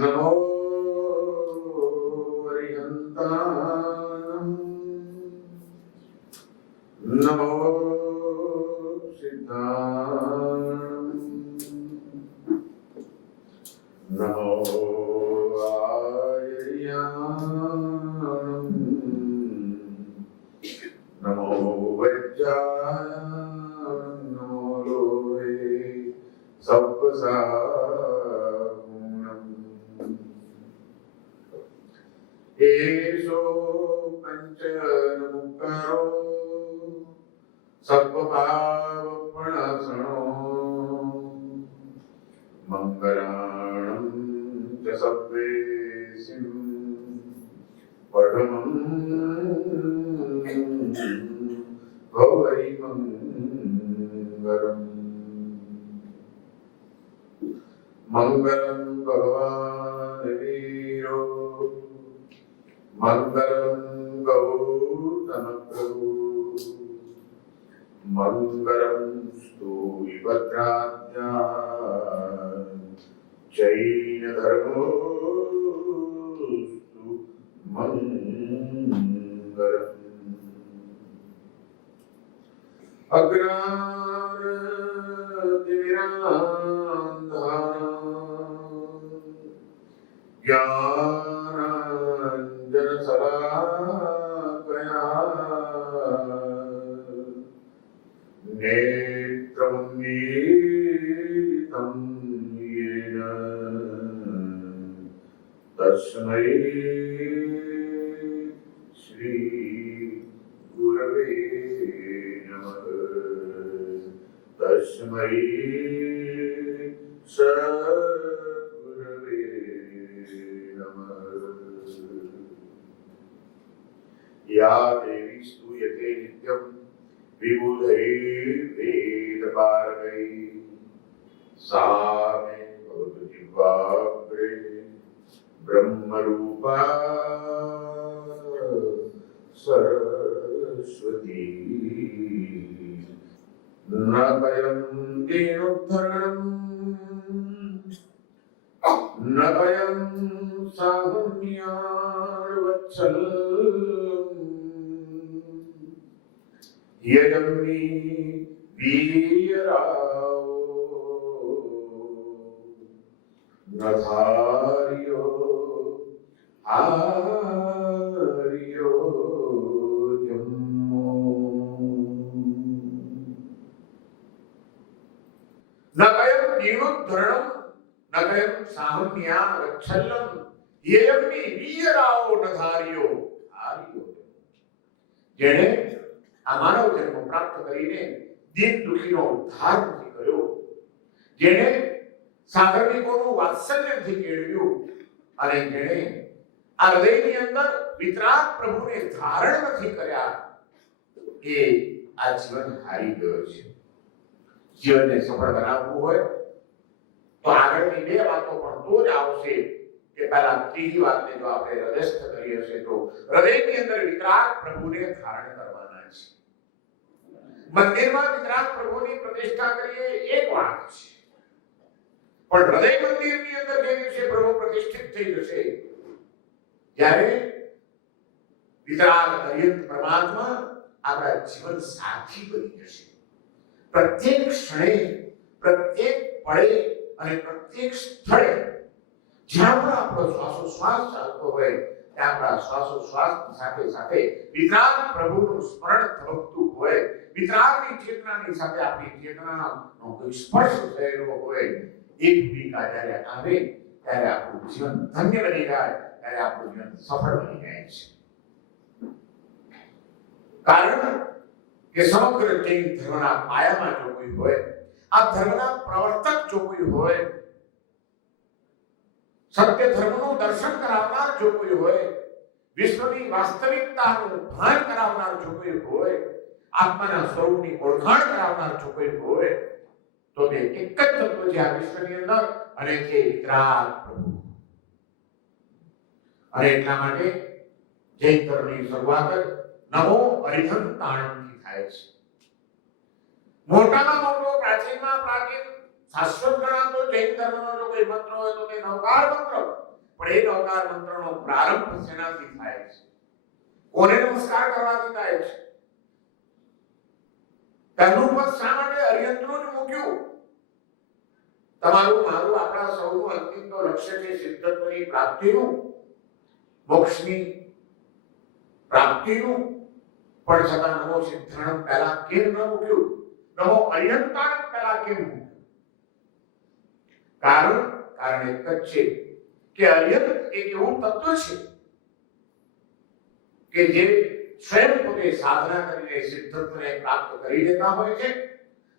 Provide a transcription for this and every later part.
नमो हरिहन्तानं नमो सिद्धानं नमो आर्यानं नमो वज्राय नमो लोहे सप्तसा एषो पंचमुक्तारो सर्वपावपणसणो मंगलाणं च सर्वेसिं परमं भवै मंगलम् मंगलं भगवान् वीरो मंगलं गौतमप्रभु मंगलं स्तूयभद्राद्या जैनधर्मोऽस्तु मंगलम् ज्ञानाञ्जनशलाकया नेत्रं मीलितं येन तस्मै श्री गुरवे नमः तस्मै या देवी स्तूयते नित्यं विबुधैर्वेदपारगैः सा मे भवतु जिह्वाग्रे ब्रह्मरूपा सरस्वती न भयं दीनोद्धरणं न भयं साहुन्यावत्सल्यम् यजम्नि वीरावो न धार्यो आर्यो जम्मो न भयं दीनोद्धरणं न भयं साहुन्यावत्सल्यम् यजम्नि वीरावो न धार्यो आर्यो जेणे આ માનવ જન્મ પ્રાપ્ત કરીને દીન દુખીનો ઉદ્ધાર નથી કર્યો, જેણે સાગરિકોનું વાત્સલ્ય નથી કેળવ્યું અને જેણે આ હૃદયની અંદર વિતરાગ પ્રભુને ધારણ નથી કર્યા, એ આ જીવન હારી ગયો છે. જીવનને સફળ બનાવવું હોય તો આગળની બે વાતો પણ તો જ આવશે કે પહેલા ત્રીજી વાતને જો આપણે હૃદયસ્થ કરી હશે તો હૃદયની અંદર વિતરાગ પ્રભુને ધારણ કરવાના છે. મંદિરમાં વિતરાગ પ્રભુની પ્રતિષ્ઠા કરીએ એક વાત છે, પણ હૃદય મંદિરની અંદર જે દિવસે પ્રભુ પ્રતિષ્ઠિત થઈ જશે ત્યારે વિતરાગ અર્યંત પરમાત્મા આપણા જીવન સાથી બની જશે. પ્રત્યેક ક્ષણે, પ્રત્યેક પળે અને પ્રત્યેક સ્થળે જ્યાં પણ આપણો શ્વાસોશ્વાસ ચાલતો હોય ત્યાં આપણા શ્વાસોશ્વાસ સાથે સાથે વિતરાગ પ્રભુનું સ્મરણ થતું હોય, વિતરાગની ચેતનાની સાથે આપણી ચેતનાનો કોઈ સ્પર્શ થયેલો હોય, એ ભૂમિકા જ્યારે આવે ત્યારે આપણું જીવન ધન્ય બની જાય, ત્યારે આપણું જીવન સફળ બની જાય છે. કારણ કે સમગ્ર જૈન ધર્મના પાયામાં જો કોઈ હોય, આ ધર્મના પ્રવર્તક જો કોઈ હોય, સત્ય ધર્મનું દર્શન કરાવનાર જો કોઈ હોય, વિશ્વની વાસ્તવિકતાનું ભાન કરાવનાર જો કોઈ હોય, આત્માના સ્વરૂપની ઓળખાણ કરાવનાર જો કોઈ હોય, તો તે એક જ તત્વ છે આ વિશ્વની અંદર અને તે વિતરાગ પ્રભુ. અને એટલા માટે જૈન ધર્મની શરૂઆત નમો અરિહંતાણથી થાય છે. મોટામાં મોટો પ્રાચીનમાં પ્રાચીન શાશ્વત ગણાતો જૈન ધર્મનો જો કોઈ મંત્ર હોય તો તે નવકાર મંત્ર. પણ એ નવકાર મંત્રનો પ્રારંભ શેનાથી થાય છે? કોને નમસ્કાર કરવાથી થાય છે? પહેલું પદ શા માટે અરિહંતનું જ મૂક્યું? તમારું મારું આપણા સૌનું અંતિમ તો લક્ષ્ય છે સિદ્ધત્વની પ્રાપ્તિનું, મોક્ષની પ્રાપ્તિનું. પણ છતાં નમો સિદ્ધાણમ પહેલા કેમ ન મૂક્યું? નમો અરિહંતાણમ પહેલા કેમ મૂક્યું? કારણ એક જ છે કે અરિહંત એક એવું તત્વ છે કે જે સ્વયં પોતે સાધના કરીને સિદ્ધત્વને પ્રાપ્ત કરી લેતા હોય છે.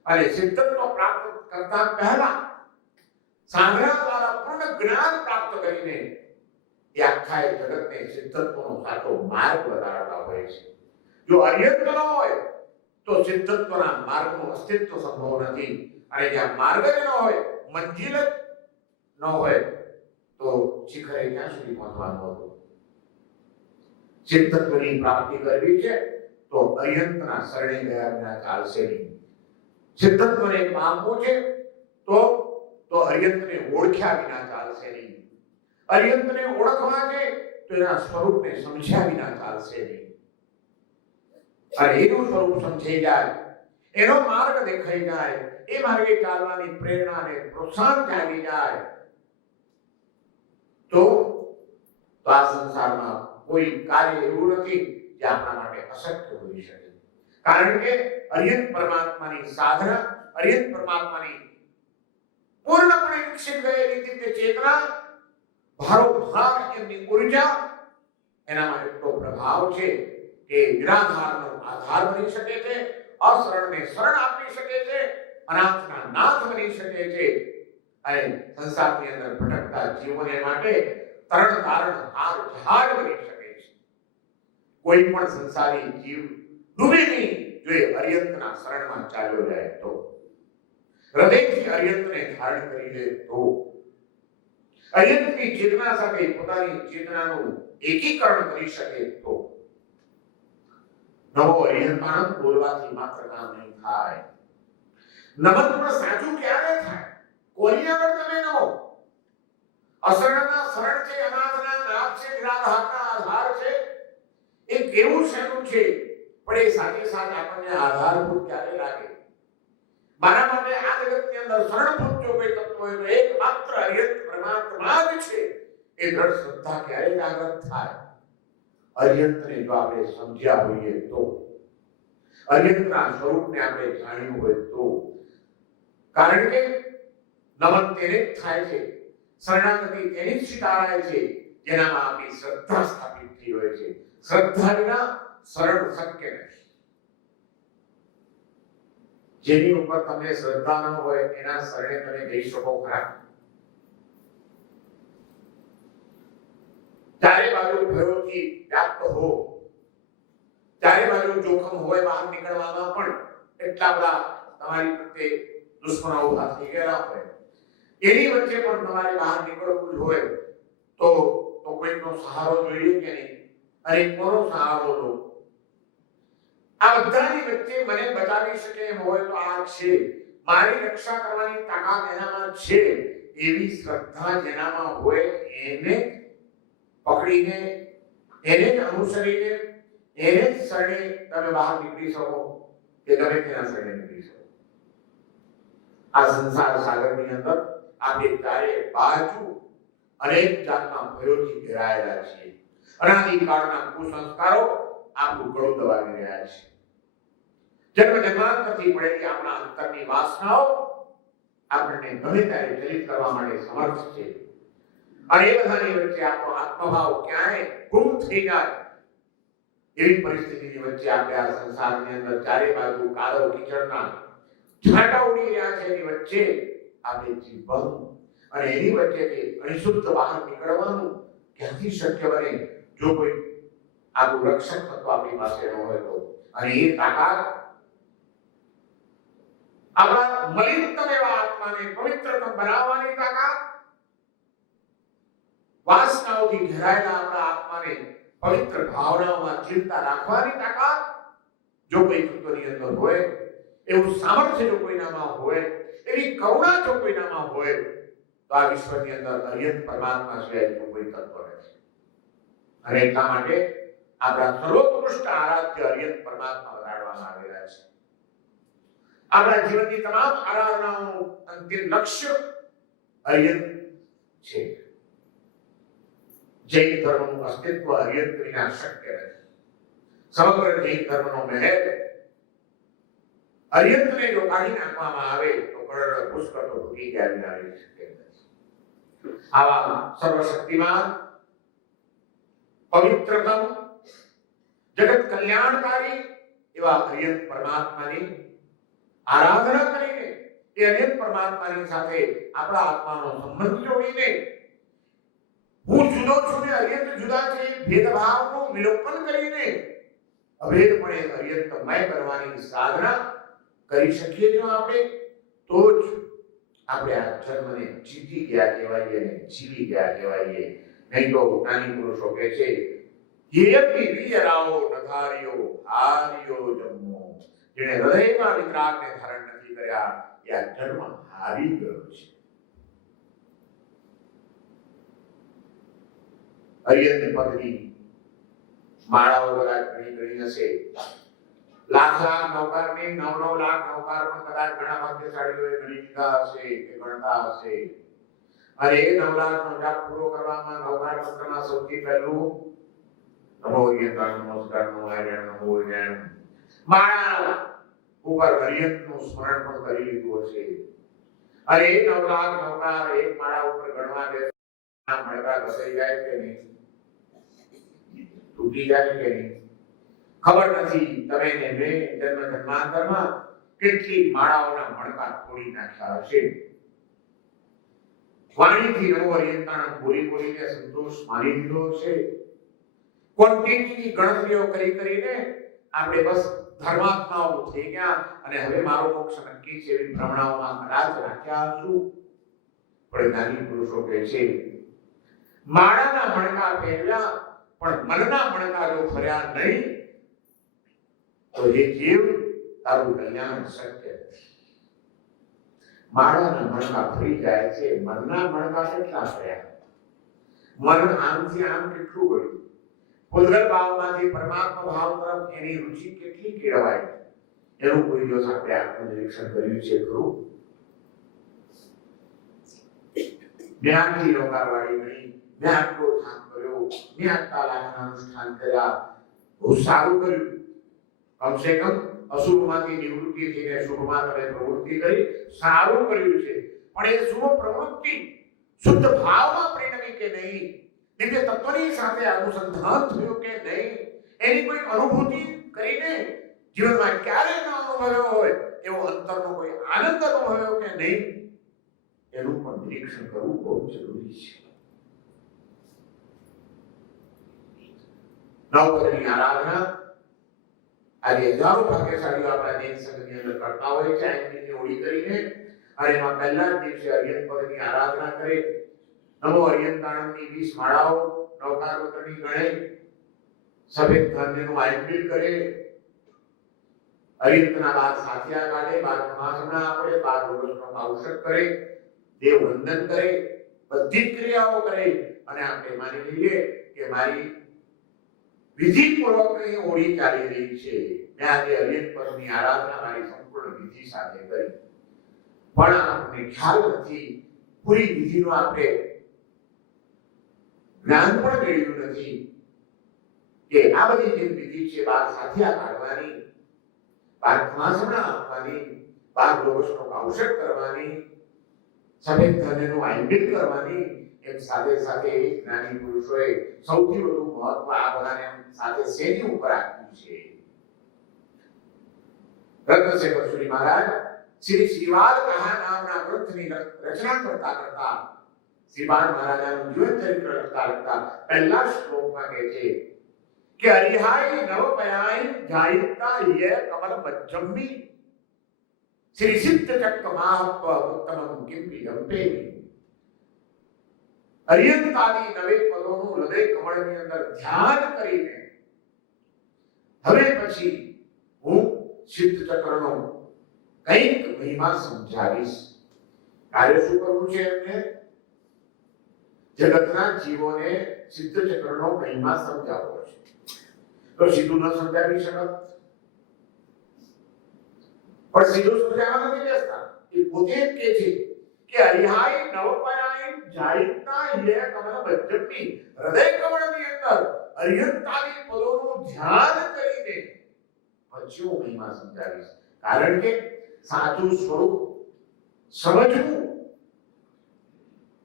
અને સિદ્ધત્વ પ્રાપ્ત કરતા પહેલા સાધના દ્વારા પૂર્ણ જ્ઞાન પ્રાપ્ત કરીને એ આખા જગતને સિદ્ધત્વનો સાચો માર્ગ બતાવતા હોય છે. જો અરિહંત ન હોય તો સિદ્ધત્વના માર્ગનું અસ્તિત્વ સંભવ નથી. અને જ્યાં માર્ગ જ ન હોય, મંજિલ જ ન હોય, તો શિખરે ક્યાં સુધી પહોંચવાનું હતું? સિદ્ધત્વની પ્રાપ્તિ કરવી છે તો અરિહંતના શરણે ગયા વિના ચાલશે નહીં. સિદ્ધત્વને પામવું છે તો અરિહંતને ઓળખ્યા વિના ચાલશે નહીં. અરિહંતને ઓળખવા છે તો એના સ્વરૂપને સમજ્યા વિના ચાલશે નહીં. અને એનું સ્વરૂપ સમજાઈ જાય, એનો માર્ગ દેખાઈ જાય, એ માર્ગે ચાલવાની પ્રેરણા અને પ્રોત્સાહન જાગી જાય તો આ સંસારમાં કોઈ કાર્ય એવું નથી જે આપણા માટે અશક્ય હોઈ શકે. કારણ કે અરિહંત પરમાત્માની સાધના, અરિહંત પરમાત્માની પૂર્ણપણે વિકસિત ગયેલી દિવ્ય ચેતના, ભારોભાર એમની ઉર્જા, એનામાં એટલો પ્રભાવ છે કે નિરાધારનો આધાર બની શકે છે, અશરણને શરણ આપી શકે છે, અનાથના નાથ બની શકે છે. અને સંસારની અંદર ભટકતા જીવોને માટે તરણ તારણ હાર જહાજ બની શકે છે. કોઈ પણ સંસારી જીવ ડૂબે નહીં જો એ અરિહંતના શરણમાં ચાલ્યો જાય તો, હૃદયથી અરિહંતને ધારણ કરી લે તો, અરિહંતની ચેતના સાથે પોતાની ચેતનાનું એકીકરણ કરી શકે તો. નવો અરિહંતાણમ બોલવાથી માત્ર કામ નહીં થાય. નમન પણ સાચું ક્યારે થાય? કોની આગળ તમે નમો? અશરણના શરણ છે, અનાથના નાથ છે, નિરાધારના આધાર છે. એ કેવું શેનું છે? પણ એ સાથે સાથે આપણને આધારભૂત ક્યારે લાગે? મારા માટે આ જગતની અંદર શરણભૂત જો કોઈ તત્વ હોય તો એકમાત્ર અરિહંત પરમાત્મા જ છે. એ દ્રઢ શ્રદ્ધા ક્યારે જાગૃત થાય? અરિહંતને જો આપણે સમજ્યા હોઈએ તો, અરિહંતના સ્વરૂપને આપણે જાણ્યું હોય તો. કારણ કે નમન તેને જ થાય છે, શરણાગતિ તેની જ સ્વીકારાય છે જેનામાં આપણી શ્રદ્ધા સ્થાપિત થઈ હોય છે. શ્રદ્ધા વિના શરણ શક્ય નથી. જેની ઉપર તમને શ્રદ્ધા ન હોય એના શરણે તમે જઈ શકો ખરા? ચારે બાજુ ભયોથી વ્યાપ્ત હો, ચારે બાજુ જોખમ હોય, બહાર નીકળવામાં પણ એટલા બધા તમારી પ્રત્યે દુશ્મનો ઉભા થઈ ગયેલા હોય, એની વચ્ચે પણ તમારે બહાર નીકળવું જ હોય તો કોઈનો સહારો જોઈએ કે નહીં? અને કોનો સહારો લો? આ બધાની વચ્ચે મને બચાવી શકે એમ હોય તો આ છે, મારી રક્ષા કરવાની તાકાત એનામાં છે. એવી શ્રદ્ધા જેનામાં હોય એને પકડીને, એને જ અનુસરીને, એને જ શરણે તમે બહાર નીકળી શકો કે તમે તેના શરણે નીકળી શકો. આ સંસાર સાગરની અંદર આપણે ચારે બાજુ અનેક જાતના ભયોથી ઘેરાયેલા છીએ. અનાદિકાળના કુસંસ્કારો આપણું ગળું દબાવી રહ્યા છે. જન્મ જન્માંતરથી પડેલી આપણા અંતરની વાસનાઓ આપણને ગમે ત્યારે ચલિત કરવા માટે સમર્થ છે. અને એ બધાની વચ્ચે આપણો આત્મભાવ ક્યાંય ગુમ થઈ જાય એવી પરિસ્થિતિની વચ્ચે આપણે આ સંસારની અંદર ચારે બાજુ કાદવ કીચડના છાંટા ઉડી રહ્યા છે. એની વચ્ચે આપણે જીવવાનું અને એની વચ્ચેથી અનિશુદ્ધ બહાર નીકળવાનું ક્યાંથી શક્ય બને જો કોઈ આપણું રક્ષક તત્વ આપણી પાસે ન હોય તો? અને એ તાકાત આપણા મલિનતમ એવા આત્માને પવિત્રતમ બનાવવાની તાકાત ભાવનાઓથી ઘેરાયેલા આપણા આત્માને પવિત્ર ભાવનાઓમાં ચિંતા રાખવાની તાકાત જો કોઈ તત્વની અંદર હોય, એવું સામર્થ્ય જો કોઈનામાં હોય, એવી કરુણા જો કોઈનામાં હોય, તો આ વિશ્વની અંદર અર્યંત પરમાત્મા સિવાય કોઈ તત્વ નથી. અને એટલા માટે આપણા સર્વોત્કૃષ્ટ આરાધ્ય અર્યંત પરમાત્મા વડાડવામાં આવેલા છે. આપણા જીવનની તમામ આરાધનાઓનું અંતિમ લક્ષ્ય અર્યંત છે. જૈન ધર્મનું અસ્તિત્વ અર્યંત વિના શક્ય નથી. સમગ્ર જૈન ધર્મનો મહેલ અર્યંતને જો કાઢી નાખવામાં આવે તો કરોડો પુષ્કળ તો ભૂગી ગયા વિના રહી શકે નથી. આવા સર્વશક્તિમાન, પવિત્રતમ, જગત કલ્યાણકારી એવા અર્યંત પરમાત્માની આરાધના કરીને એ અર્યંત પરમાત્માની સાથે આપણા આત્માનો સંબંધ જોડીને હું જુદો છું ને અર્યંત જુદા છે ભેદભાવનું વિલોપન કરીને અભેદપણે અર્યંતમય બનવાની સાધના કરી શકીએ જો આપણે, તો જ આપણે આ જન્મને જીતી ગયા કહેવાઈએ ને જીવી ગયા કહેવાઈએ. નહીં તો જ્ઞાની પુરુષો કહે છે યયતિ વિજરાઓ નધાર્યો હાર્યો જન્મો. જેણે હૃદયમાં વિતરાગને ધારણ નથી કર્યા એ આ જન્મ હારી ગયો છે. અર્યંત પદની માળાઓ બધા ઘણી હશે. લાખ નૌકાર ને 9 લાખ નૌકાર પણ કદાચ ઘણા ભાગ્યશાળીઓએ ગણી લીધા હશે કે ગણતા હશે. અને એ 9 લાખનો જાપ પૂરો કરવામાં નૌકાર મંત્રમાં સૌથી પહેલું નમો યંત્રાણો નમસ્કારનો આયણ નમો યણ માળા ઉપર અર્યંતનું સ્મરણ પણ કરી લીધું હશે. અને એ 9 લાખ નૌકાર એક માળા ઉપર ગણવા દે મળતા ઘસાઈ જાય કે નહીં, તૂટી જાય કે નહીં, ખબર નથી. તમે ને મેં જન્મ જન્માંતરમાં કેટલી માળાઓના મણકા તોડી નાખ્યા હશે. વાણીથી નવો અર્યંતાણ બોલીને સંતોષ માની લીધો છે. ક્વોન્ટિટીની ગણતરીઓ કરીને આપણે બસ ધર્માત્માઓ થઈ ગયા અને હવે મારો મોક્ષ નક્કી છે એવી ભ્રમણાઓમાં કદાચ રાખ્યા હશું. પણ જ્ઞાની પુરુષો કહે છે માળાના મણકા ફેરવ્યા પણ મનના મણકા જો ફર્યા નહીં તો એ જીવ તારું કલ્યાણ શક્ય નથી. માળાના મણકા ફરી જાય છે, મનના મણકા કેટલા ફર્યા? મન આમથી આમ કેટલું ગયું? ઉદ્ગલ ભાવમાંથી પરમાત્મા ભાવ તરફ એની રુચિ કેટલી કેળવાય? એનું કોઈ દિવસ આપણે આત્મનિરીક્ષણ કર્યું છે ખરું? જ્ઞાનથી નૌકારવાળી ગણી, મેં આટલો ધામ કર્યો, મેં આટલા લાખના અનુષ્ઠાન કર્યા, બહુ સારું કર્યું. કમસે કમ અશુભમાંથી નિવૃત્તિ થઈને શુભમાં તમે પ્રવૃત્તિ કરી, સારું કર્યું છે. પણ એ શુભ પ્રવૃત્તિ શુદ્ધ ભાવમાં પરિણમી કે નહીં, દિવ્ય તત્વની સાથે અનુસંધાન થયું કે નહીં, એની કોઈ અનુભૂતિ કરીને જીવનમાં ક્યારે ન અનુભવ્યો હોય એવો અંતરનો કોઈ આનંદ અનુભવ્યો કે નહીં, એનું પણ નિરીક્ષણ કરવું બહુ જરૂરી છે. નવપદની આરાધના આજે હજારો ભાગ્યશાળીઓ આપણા જૈન સંઘની અંદર કરતા હોય છે. આઈની ઓળી કરીને અને એમાં પહેલા જ દિવસે અર્યંત પદની આરાધના કરે. નમો અર્યંતાણમની 20 માળાઓ નવકાર મંત્રની ગણે, સફેદ ધાન્યનું આયંબિલ કરે, અર્યંતના બાદ સાથિયા કાઢે, બાદ ખમાસણા આપે, બાદ રોગસનો ઔષધ કરે, દેવ વંદન કરે, બધી જ ક્રિયાઓ કરે અને આપણે માની લઈએ કે મારી વિધિપૂર્વકની ઓળી ચાલી રહી છે. મેં આજે અર્યંત પદની આરાધના મારી સંપૂર્ણ વિધિ સાથે કરી. પણ આપણને ખ્યાલ નથી, પૂરી વિધિનો આપણે જ્ઞાન પણ મેળવ્યું નથી કે આ બધી જે વિધિ છે, બાર સાથિયા કાઢવાની, બાર ખમાસણા આપવાની, બાર રોગસનો ઔષધ કરવાની, સફેદ ધાન્યનું આયંબિલ કરવાની, એમ સાથે સાથે જ્ઞાની પુરુષોએ સૌથી વધુ મહત્વ આ બધાને સાથે શેની ઉપર આપ્યું છે? રત્નશેખર સુરી મહારાજ શ્રી શ્રીવાદ કહા નામના ગ્રંથની રચના કરતા શ્રીપાદ મહારાજાનું જીવન ચરિત્ર લખતા પહેલા શ્લોકમાં કહે છે કે હરિહાઈ નવ પયાઈ જાયતા યે કમલ મજ્જમ્મી શ્રી સિદ્ધ ચક્કમાપ ઉત્તમમ કિંપી જંપે. અર્યંતાદી નવે પદોનું હૃદય કમળની અંદર ધ્યાન કરીને હવે પછી હું સિદ્ધ ચક્રનો કંઈક મહિમા સમજાવીશ. કાર્ય શું કરવું છે એમને? જગતના જીવોને સિદ્ધ ચક્રનો મહિમા સમજાવવો છે. તો સીધું ન સમજાવી શકત, પણ સીધું સમજાવવા નથી બેસતા. એ પોતે જ કહે છે કે અરિહાઈ નવપરાય જાયતા યે કમળ બજ્જપી હૃદય કમળની અંદર અર્યંતાદી પદોનું ધ્યાન કરીને પછી હું મહિમા સમજાવીશ. કારણ કે સાચું સ્વરૂપ સમજવું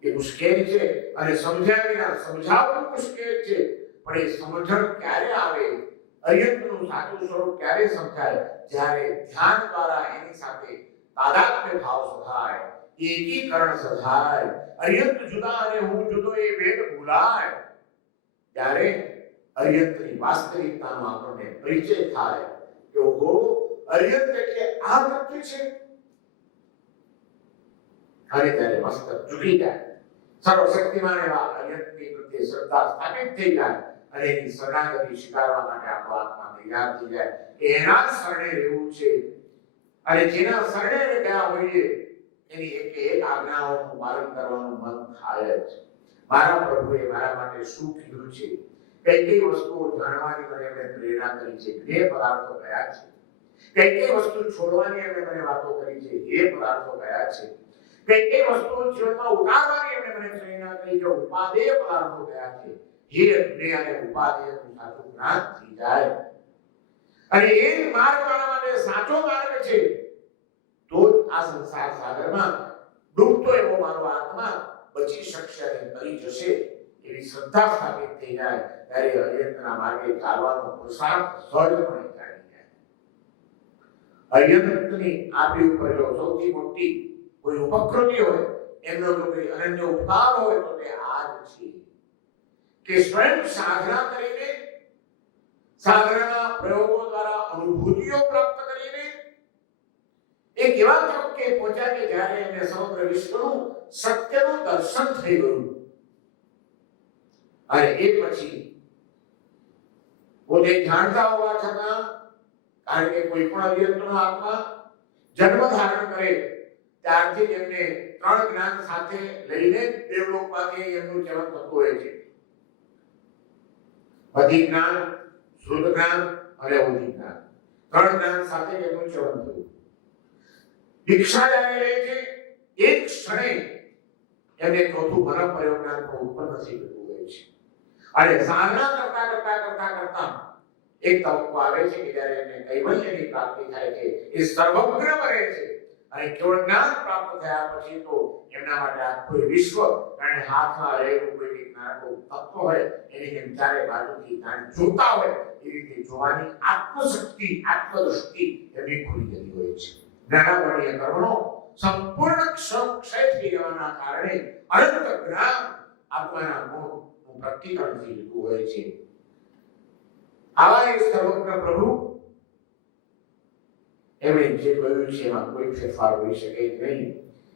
એ મુશ્કેલ છે અને સમજ્યા વિના સમજાવવું મુશ્કેલ છે. પણ એ સમજણ ક્યારે આવે, અર્યંતનું સાચું સ્વરૂપ ક્યારે સમજાય? જ્યારે ધ્યાન દ્વારા એની સાથે તાદાત્મ્ય ભાવ સધાય, એકીકરણ સધાય, અર્યંત જુદા અને હું જુદો એ ભેદ ભૂલાય, ત્યારે અર્યંતની વાસ્તવિકતાનો આપણને પરિચય થાય કે ઓહો, અર્યંત એટલે આ તત્વ છે. અને ત્યારે મસ્તક ઝૂકી જાય, સર્વશક્તિમાન એવા અર્યંતની પ્રત્યે શ્રદ્ધા સ્થાપિત થઈ જાય અને એની શરણાગતિ સ્વીકારવા માટે આપણો આત્મા તૈયાર થઈ જાય. એના શરણે રહેવું છે અને જેના શરણે ગયા હોઈએ એની એક એક આજ્ઞાઓનું પાલન કરવાનું મન થાય જ. મારા પ્રભુએ મારા માટે શું કીધું છે, કઈ કઈ વસ્તુઓ જાણવાની મને એમણે પ્રેરણા કરી છે, એ પદાર્થો કયા છે, કઈ કઈ વસ્તુ છોડવાની એમણે મને વાતો કરી છે, એ પદાર્થો કયા છે, કઈ કઈ વસ્તુઓ જીવનમાં ઉતારવાની એમણે મને પ્રેરણા કરી છે, ઉપાદેય પદાર્થો કયા છે. એ જ્ઞેય અને ઉપાદેયનું સાચું જ્ઞાન થઈ જાય અને એ માર્ગ મારા માટે સાચો માર્ગ છે, તો જ આ સંસાર સાગરમાં ડૂબતો એવો મારો આત્મા બચી શકશે અને તરી જશે. એવી શ્રદ્ધા સ્થાપિત થઈ જાય ત્યારે અર્યંતના માર્ગે ચાલવાનો પુરુષાર્થ સહજપણે ચાલી જાય. અર્યંતની આપણી ઉપર જો સૌથી મોટી કોઈ ઉપકૃતિ હોય, એમનો જો કોઈ અનન્ય ઉપકાર હોય તો તે આ જ છે કે સ્વયં સાધના કરીને, સાધનાના પ્રયોગો દ્વારા અનુભૂતિઓ પ્રાપ્ત કરીને એક એવા તબક્કે પહોંચ્યા કે જ્યારે એમને સમગ્ર વિશ્વનું સત્યનું દર્શન થઈ ગયું. અને એ પછી પોતે જાણતા હોવા છતાં, કારણ કે કોઈ પણ અર્યંતનો આત્મા જન્મ ધારણ કરે ત્યારથી જ એમને ત્રણ જ્ઞાન સાથે લઈને દેવલોકમાંથી એમનું ચલણ થતું હોય છે. અધિ જ્ઞાન, શ્રુત જ્ઞાન અને અવધિ જ્ઞાન, ત્રણ જ્ઞાન સાથે એમનું ચલણ થયું. દીક્ષા જ્યારે લે છે એક ક્ષણે એમને ચોથું મન પ્રયોગ જ્ઞાન પણ ઉત્પન્ન થઈ જતું હોય છે. અને સાધના કરતા કરતા કરતા કરતા એક તબક્કો આવે છે કે જ્યારે એમને કૈવલ્યની પ્રાપ્તિ થાય છે, એ સર્વજ્ઞ બને છે અને કેવળ જ્ઞાન પ્રાપ્ત થયા પછી તો એમના માટે આખું વિશ્વ, કારણ હાથમાં રહેલું કોઈ નાનું તત્વ હોય એની જેમ ચારે બાજુથી જ્ઞાન જોતા હોય એ રીતે જોવાની આત્મશક્તિ, આત્મદૃષ્ટિ એમની ખુલી જતી હોય છે. જ્ઞાનાવર્ણીય કર્મનો સંપૂર્ણ ક્ષય થઈ જવાના કારણે અનંત જ્ઞાન આત્માના ગુણનું પ્રકટીકરણ થઈ જતું હોય છે. આવા એ સર્વજ્ઞ પ્રભુ એમણે જે કહ્યું છે એમાં કોઈ ફેરફાર હોઈ શકે નહીં.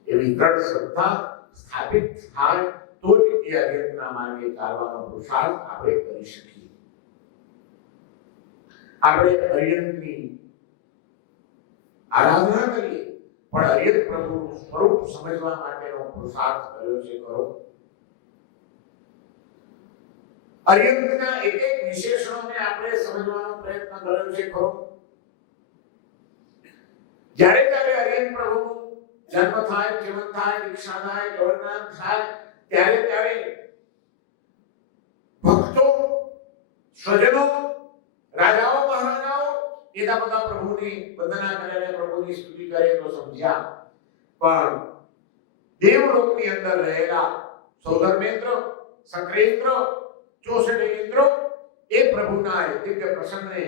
એવી દ્રઢ શ્રદ્ધા સ્થાપિત થાય તો જ એ અર્યંતના માર્ગે ચાલવાનો પુરુષાર્થ આપણે કરી શકીએ. આપણે અર્યંતની આરાધના કરીએ પણ અર્યંત પ્રભુનું સ્વરૂપ સમજવા માટેનો પુરુષાર્થ કર્યો છે ખરો? અર્યંતના એક એક વિશેષણોને આપણે સમજવાનો પ્રયત્ન કર્યો છે ખરો? જ્યારે ત્યારે અર્યંત પ્રભુનું જન્મ થાય, જીવન થાય, દીક્ષા થાય, ગૌરનામ થાય, ત્યારે ભક્તો, સ્વજનો, રાજાઓ, મહારાજાઓ એના બધા પ્રભુની વંદના કરે અને પ્રભુની સ્તુતિ કરે તો સમજ્યા. પણ દેવલોકની અંદર રહેલા સૌધર્મેન્દ્ર, શક્રેન્દ્ર, 64 ઇન્દ્રો એ પ્રભુના દિવ્ય પ્રસંગને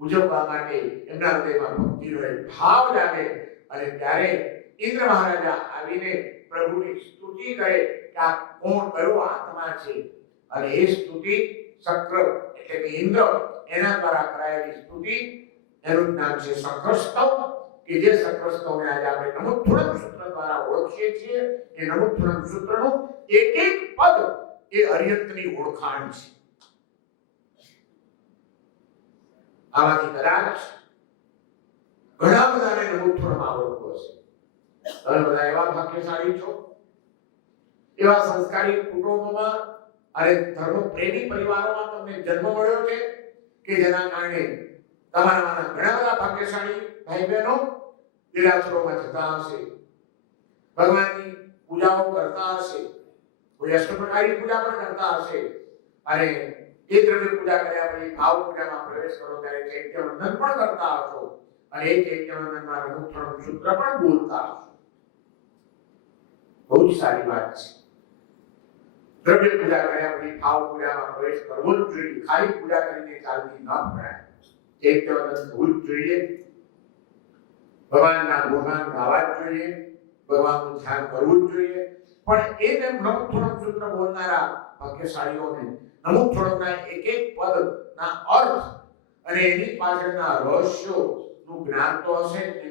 ઉજવવા માટે એમના હૃદયમાં ભક્તિનો એક ભાવ જાગે અને ત્યારે ઇન્દ્ર મહારાજા આવીને પ્રભુની સ્તુતિ કરે કે આ કોણ, કયો આત્મા છે. અને એ સ્તુતિ શક્ર એટલે કે ઇન્દ્ર એના દ્વારા કરાયેલી સ્તુતિ, એનું નામ છે શક્રસ્તવ, કે જે શક્રસ્તવને આજે આપણે નમોત્થુણમ સૂત્ર દ્વારા ઓળખીએ છીએ. એ નમોત્થુણમ સૂત્રનું એક એક પદ એ અરિહંતની ઓળખાણ છે. આમાંથી કદાચ ઘણા બધાને નમોત્થોણમાં આવડતું હશે. તમે બધા એવા ભાગ્યશાળી છો, એવા સંસ્કારી કુટુંબોમાં અને ધર્મ પ્રેમી પરિવારોમાં તમને જન્મ મળ્યો છે કે જેના કારણે તમારામાંના ઘણા બધા ભાગ્યશાળી ભાઈ બહેનો દેરાસરોમાં જતા હશે, ભગવાનની પૂજાઓ કરતા હશે, કોઈ અષ્ટપ્રકારી પૂજા પણ કરતા હશે, અને એ દ્રવ્ય પૂજા કર્યા પછી ભાવ પૂજામાં પ્રવેશ કરો ત્યારે ચૈત્યવંદન પણ કરતા હશો, અને એ ચૈત્યવંદનમાં નમોત્થોણમ સૂત્ર પણ બોલતા હશો. બહુ જ સારી વાત છે. દ્રવ્ય પૂજા કર્યા પછી ભાવ પૂજામાં પ્રવેશ કરવો જ જોઈએ. ખાલી પૂજા કરીને ચાલતી ન પડાય. ચૈત્યવંદન થવું જ જોઈએ, ભગવાનના ગુણગાન ગાવા જ જોઈએ, ભગવાનનું ધ્યાન કરવું જ જોઈએ. પણ એ નમોત્થોણમ સૂત્ર બોલનારા ભાગ્યશાળીઓને નમોત્થોણમના એક એક પદના અર્થ અને એની પાછળના રહસ્યોનું જ્ઞાન તો હશે જ ને.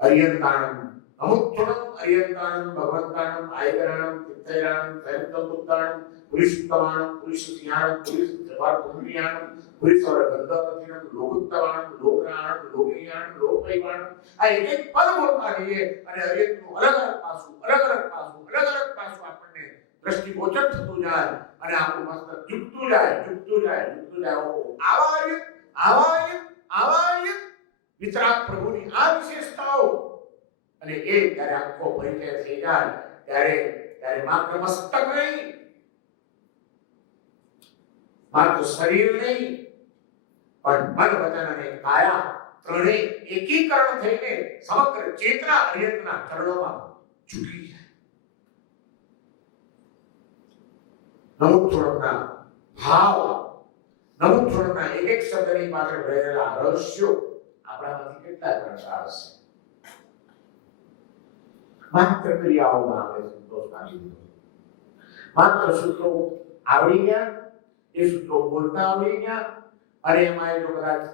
અરિયંતાણમ નમોત્થોણમ અરિયંતાણમ ભગવંતાણમ આયગરાણમ તીર્થૈરાણમ સૈંતમુત્તાણમ પુરુષોત્તમાણમ પુરુષસિંહાણમ પુરુષસર્વાર્થુંડિયાણમ પુરુષવરગંધકથિણમ લોકોત્તમાણમ લોકરાણમ લોકિયાણમ લોકૈવાણમ. આ એક એક પદ બોલતા રહીએ અને અરિયંતનું અલગ અલગ પાસું આપણને દ્રષ્ટિગોચર થતું જાય અને આપણું મસ્તક ઝૂકતું જાય. આવા વિતરાગ પ્રભુની આ વિશેષતાઓ અને એ જ્યારે આખો પરિચય થઈ જાય ત્યારે માત્ર મસ્તક નહીં, માત્ર શરીર નહીં, પણ મન વચન અને કાયા ત્રણેય એકીકરણ થઈને સમગ્ર ચેતના અરિહંતના ચરણોમાં ઝૂકી જાય. નમોત્થોણમના ભાવ, નમોત્થોણમના એક એક શબ્દની પાછળ રહેલા રહસ્યો આપણામાંથી કેટલા ગણતા હશે. માત્ર ક્રિયાઓમાં આપણે સંતોષ માની લીધો, માત્ર સૂત્રો આવડી ગયા, એ સૂત્રો બોલતા આવડી ગયા, અને એમાં જો કદાચ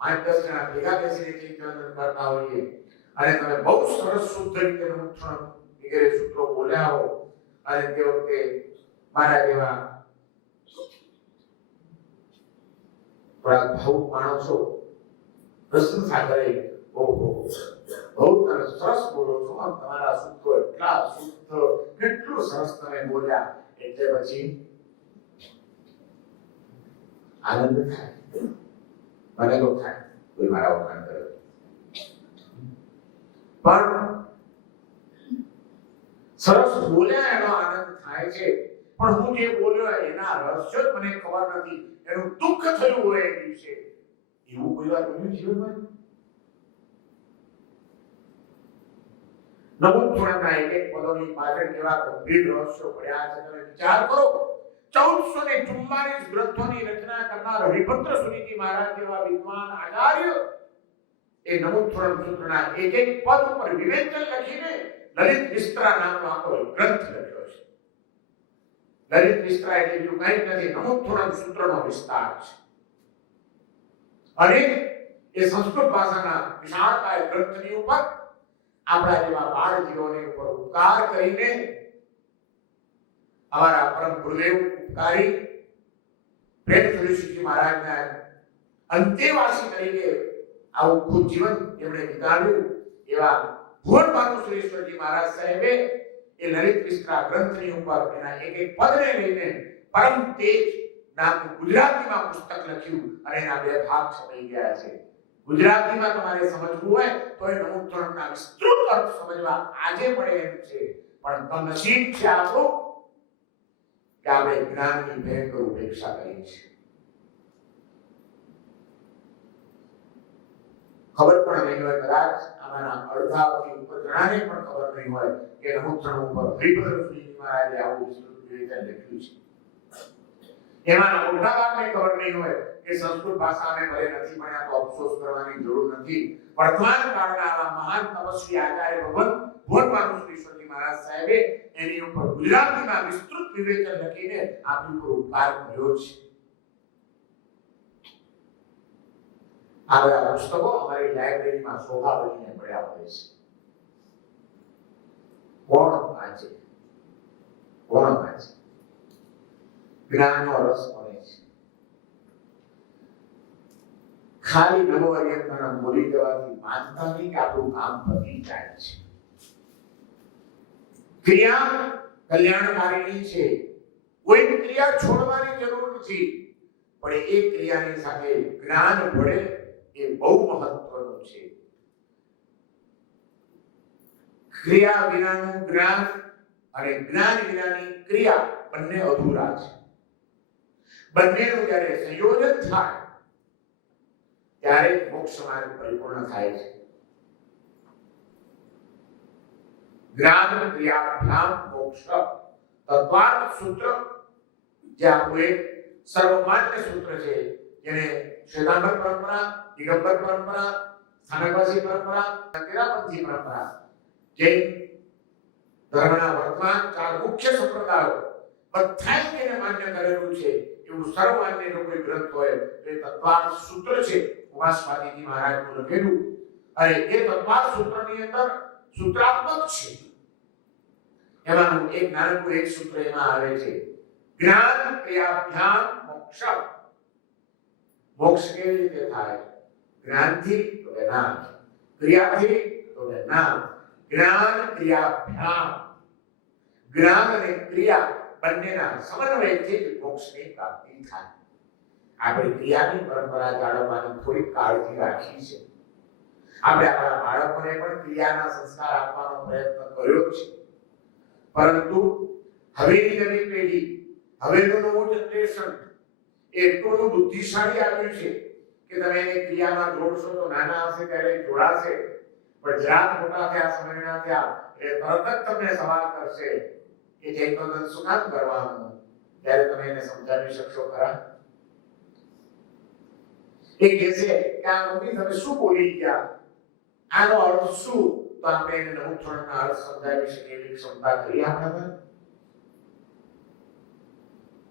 5-10 જણા ભેગા બેસીને ચિંતન કરતા હોઈએ અને તમે બહુ સરસ શુદ્ધ રીતે નમોત્થોણમ વગેરે સૂત્રો બોલ્યા હો, અને તે વખતે મારા જેવા થોડા ભાવુક માણસો પ્રશંસા કરે, ઓહો બહુ તમે સરસ બોલો છો, તમારા સૂત્રો એટલા શુદ્ધ, કેટલું સરસ તમે બોલ્યા, એટલે પછી આનંદ થાય, મને તો થાય કોઈ મારા વખાણ કરે. પણ સરસ બોલ્યા એનો આનંદ થાય છે, પણ હું જે બોલ્યો એના રહસ્યો જ મને ખબર નથી, એનું દુઃખ થયું હોય એ દિવસે, એવું કોઈ વાર બન્યું જીવનમાં? નમોત્થોણમના એક એક પદોની પાછળ કેવા ગંભીર રહસ્યો પડ્યા છે. તમે વિચાર કરો, 1444 ગ્રંથોની રચના કરનાર હરિભદ્ર સુનીજી મહારાજ જેવા વિદ્વાન આચાર્ય એ નમોત્થોણમ સૂત્રના એક એક પદ પર વિવેચન લખીને લલિત વિસ્તરા નામનો આખો ગ્રંથ લખ્યો છે. લલિત વિસ્તરા એટલે બીજું કંઈ નથી, નમોત્થોણમ સૂત્રનો વિસ્તાર છે. અને એ સંસ્કૃત ભાષાના વિશાળકાય ગ્રંથની ઉપર આપણા જેવા બાળ જીવોની ઉપર ઉપકાર કરીને અમારા પરમ ગુરુદેવ ઉપકારી પ્રેમ તુલસીજી મહારાજના અંતેવાસી તરીકે આવું ખુદ જીવન જેમણે વિતાવ્યું એવા ભુવન ભાનુસુરેશ્વરજી મહારાજ સાહેબે એ લલિત વિસ્તરા ગ્રંથની ઉપર એના એક એક પદને લઈને પરમ તેજ નામનું ગુજરાતીમાં પુસ્તક લખ્યું અને એના 2 ભાગ છપાઈ ગયા છે. ગુજરાતીમાં તમારે સમજવું હોય તો એ નમોત્થોણમના વિસ્તૃત અર્થ સમજવા આજે પડે એમ છે, પણ કમનસીબ છે આપણું કે આપણે જ્ઞાનની ભયંકર ઉપેક્ષા કરી છે. ખબર પણ નહીં હોય, કદાચ આમાંના અડધાથી ઉપર જણાને પણ ખબર નહીં હોય કે નમોત્થોણમ ઉપર હરિભદ્ર સુનીજી મહારાજે આવું વિસ્તૃત વિવેચન લખ્યું છે. એમાંના મોટા ભાગને ખબર નહીં હોય કે સંસ્કૃત ભાષા અમે ભલે નથી ભણ્યા તો અફસોસ કરવાની જરૂર નથી. વર્તમાન કાળના આવા મહાન તપસ્વી આચાર્ય ભુવન ભાનુસુરેશ્વરજી મહારાજ સાહેબે એની ઉપર ગુજરાતીમાં વિસ્તૃત વિવેચન લખીને આપણી ઉપર ઉપકાર કર્યો છે. આ બધા પુસ્તકો અમારી લાઇબ્રેરીમાં શોભા બનીને પડ્યા હોય છે. કોણ વાંચે? કોણ વાંચે? જ્ઞાનનો રસ કોને છે? ખાલી નવોર્યંતના બોલી દેવાથી માનતા નહીં કે આપણું કામ પતી જાય છે. ક્રિયા કલ્યાણકારીની છે. કોઈ ક્રિયા છોડવાની જરૂર નથી, પણ એ ક્રિયાની સાથે જ્ઞાન ભળે એ બહુ મહત્વનું છે. ક્રિયા વિનાનું જ્ઞાન અને જ્ઞાન વિનાની ક્રિયા બંને અધૂરા છે. બંનેનું જ્યારે સંયોજન થાય ત્યારે મોક્ષ માર્ગ પરિપૂર્ણ થાય છે. જ્ઞાન ક્રિયાભ્યામ મોક્ષ તત્વાર્થ સૂત્ર જે આપણું એક સર્વમાન્ય સૂત્ર છે, જેને શ્વેતાંબર પરંપરા, દિગંબર પરંપરા, સ્થાનકવાસી પરંપરા, તેરાપંથી પરંપરા, જૈન ધર્મના વર્તમાન 4 મુખ્ય સંપ્રદાયો બધાએ જેને માન્ય કરેલું છે એવું સર્વમાન્ય કોઈ ગ્રંથ હોય તો એ તત્વાર્થ સૂત્ર છે. ઉપાસવાદીજી મહારાજનું લખેલું, અને એ તત્વાર્થ સૂત્રની અંદર સૂત્રાત્મક છે. એમાંનું એક નાનકડું એક સૂત્ર એમાં આવે છે, જ્ઞાન ક્રિયાભ્યામ મોક્ષ. મોક્ષ કેવી રીતે થાય? જ્ઞાનથી તો કે નામ, ક્રિયાથી તો કે નામ. જ્ઞાન ક્રિયાભ્યામ, જ્ઞાન અને ક્રિયા બંનેના સમન્વયથી જ મોક્ષની પ્રાપ્તિ થાય. આપણે ક્રિયાની પરંપરા જાળવવાની થોડી કાળજી રાખી છે. આપણે આપણા બાળકોને પણ ક્રિયાના સંસ્કાર આપવાનો પ્રયત્ન કર્યો છે, પરંતુ હવેની નવી પેઢી, હવેનું નવું જનરેશન એટલું બુદ્ધિશાળી આવ્યું છે કે તમે એને ક્રિયામાં જોડશો તો નાના હશે ત્યારે જોડાશે, પણ જરાક મોટા થયા, સમજણા થયા એટલે તરત જ તમને સવાલ કરશે કે ચૈતન્ય શું કામ કરવાનું? ત્યારે તમે એને સમજાવી શકશો ખરા? એ કહેશે કે આ મમ્મી તમે શું બોલી ગયા, આનો અર્થ શું? તો આપણે એને નવું થોડોના અર્થ સમજાવી શકીએ એવી ક્ષમતા કરી આપણે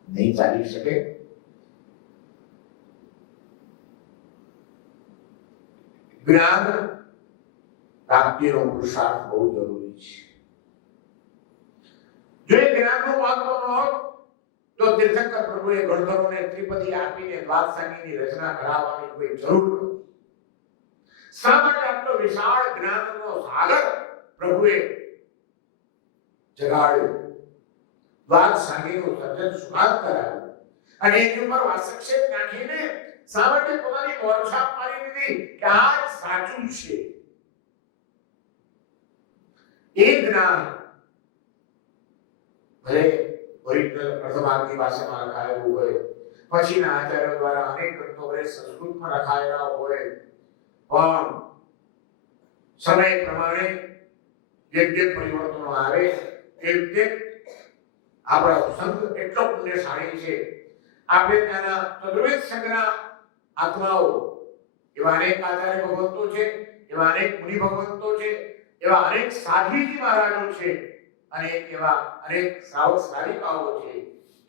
નહીં ચાલી શકે. જ્ઞાન પ્રાપ્તિનો પુરુષાર્થ બહુ જરૂરી છે. જો એ જ્ઞાનનો વાતો ન હોત તો તીર્થંકર પ્રભુએ ગણધરોને ત્રિપદી આપીને દ્વાદશાંગીની રચના કરાવવાની કોઈ જરૂર નથી. શા માટે આટલો વિશાળ જ્ઞાનનો સાગર પ્રભુએ જગાડ્યો? દ્વાદશાંગીનું સર્જન સુનાદ કરાવ્યું અને એની ઉપર વાસક્ષેપ નાખીને શા માટે પોતાની મોરછાપ મારી દીધી કે આ જ સાચું છે? એ જ્ઞાન ભલે ઓરિજિનલ અર્ધમાર્ગની ભાષામાં લખાયેલું હોય, પછીના આચાર્યો દ્વારા અનેક ગ્રંથો વડે સંસ્કૃતમાં લખાયેલા હોય, પણ સમય પ્રમાણે જેમ જેમ પરિવર્તનો આવે તેમ તેમ આપણો સંઘ એટલો પુણ્યશાળી છે. આપણે ત્યાંના ચતુર્વેદ સંઘના આત્માઓ એવા અનેક આચાર્ય ભગવંતો છે, એવા અનેક મુનિ ભગવંતો છે, એવા અનેક સાધ્વીજી મહારાજો છે, અને એવા અનેક શ્રાવક શ્રાવિકાઓ છે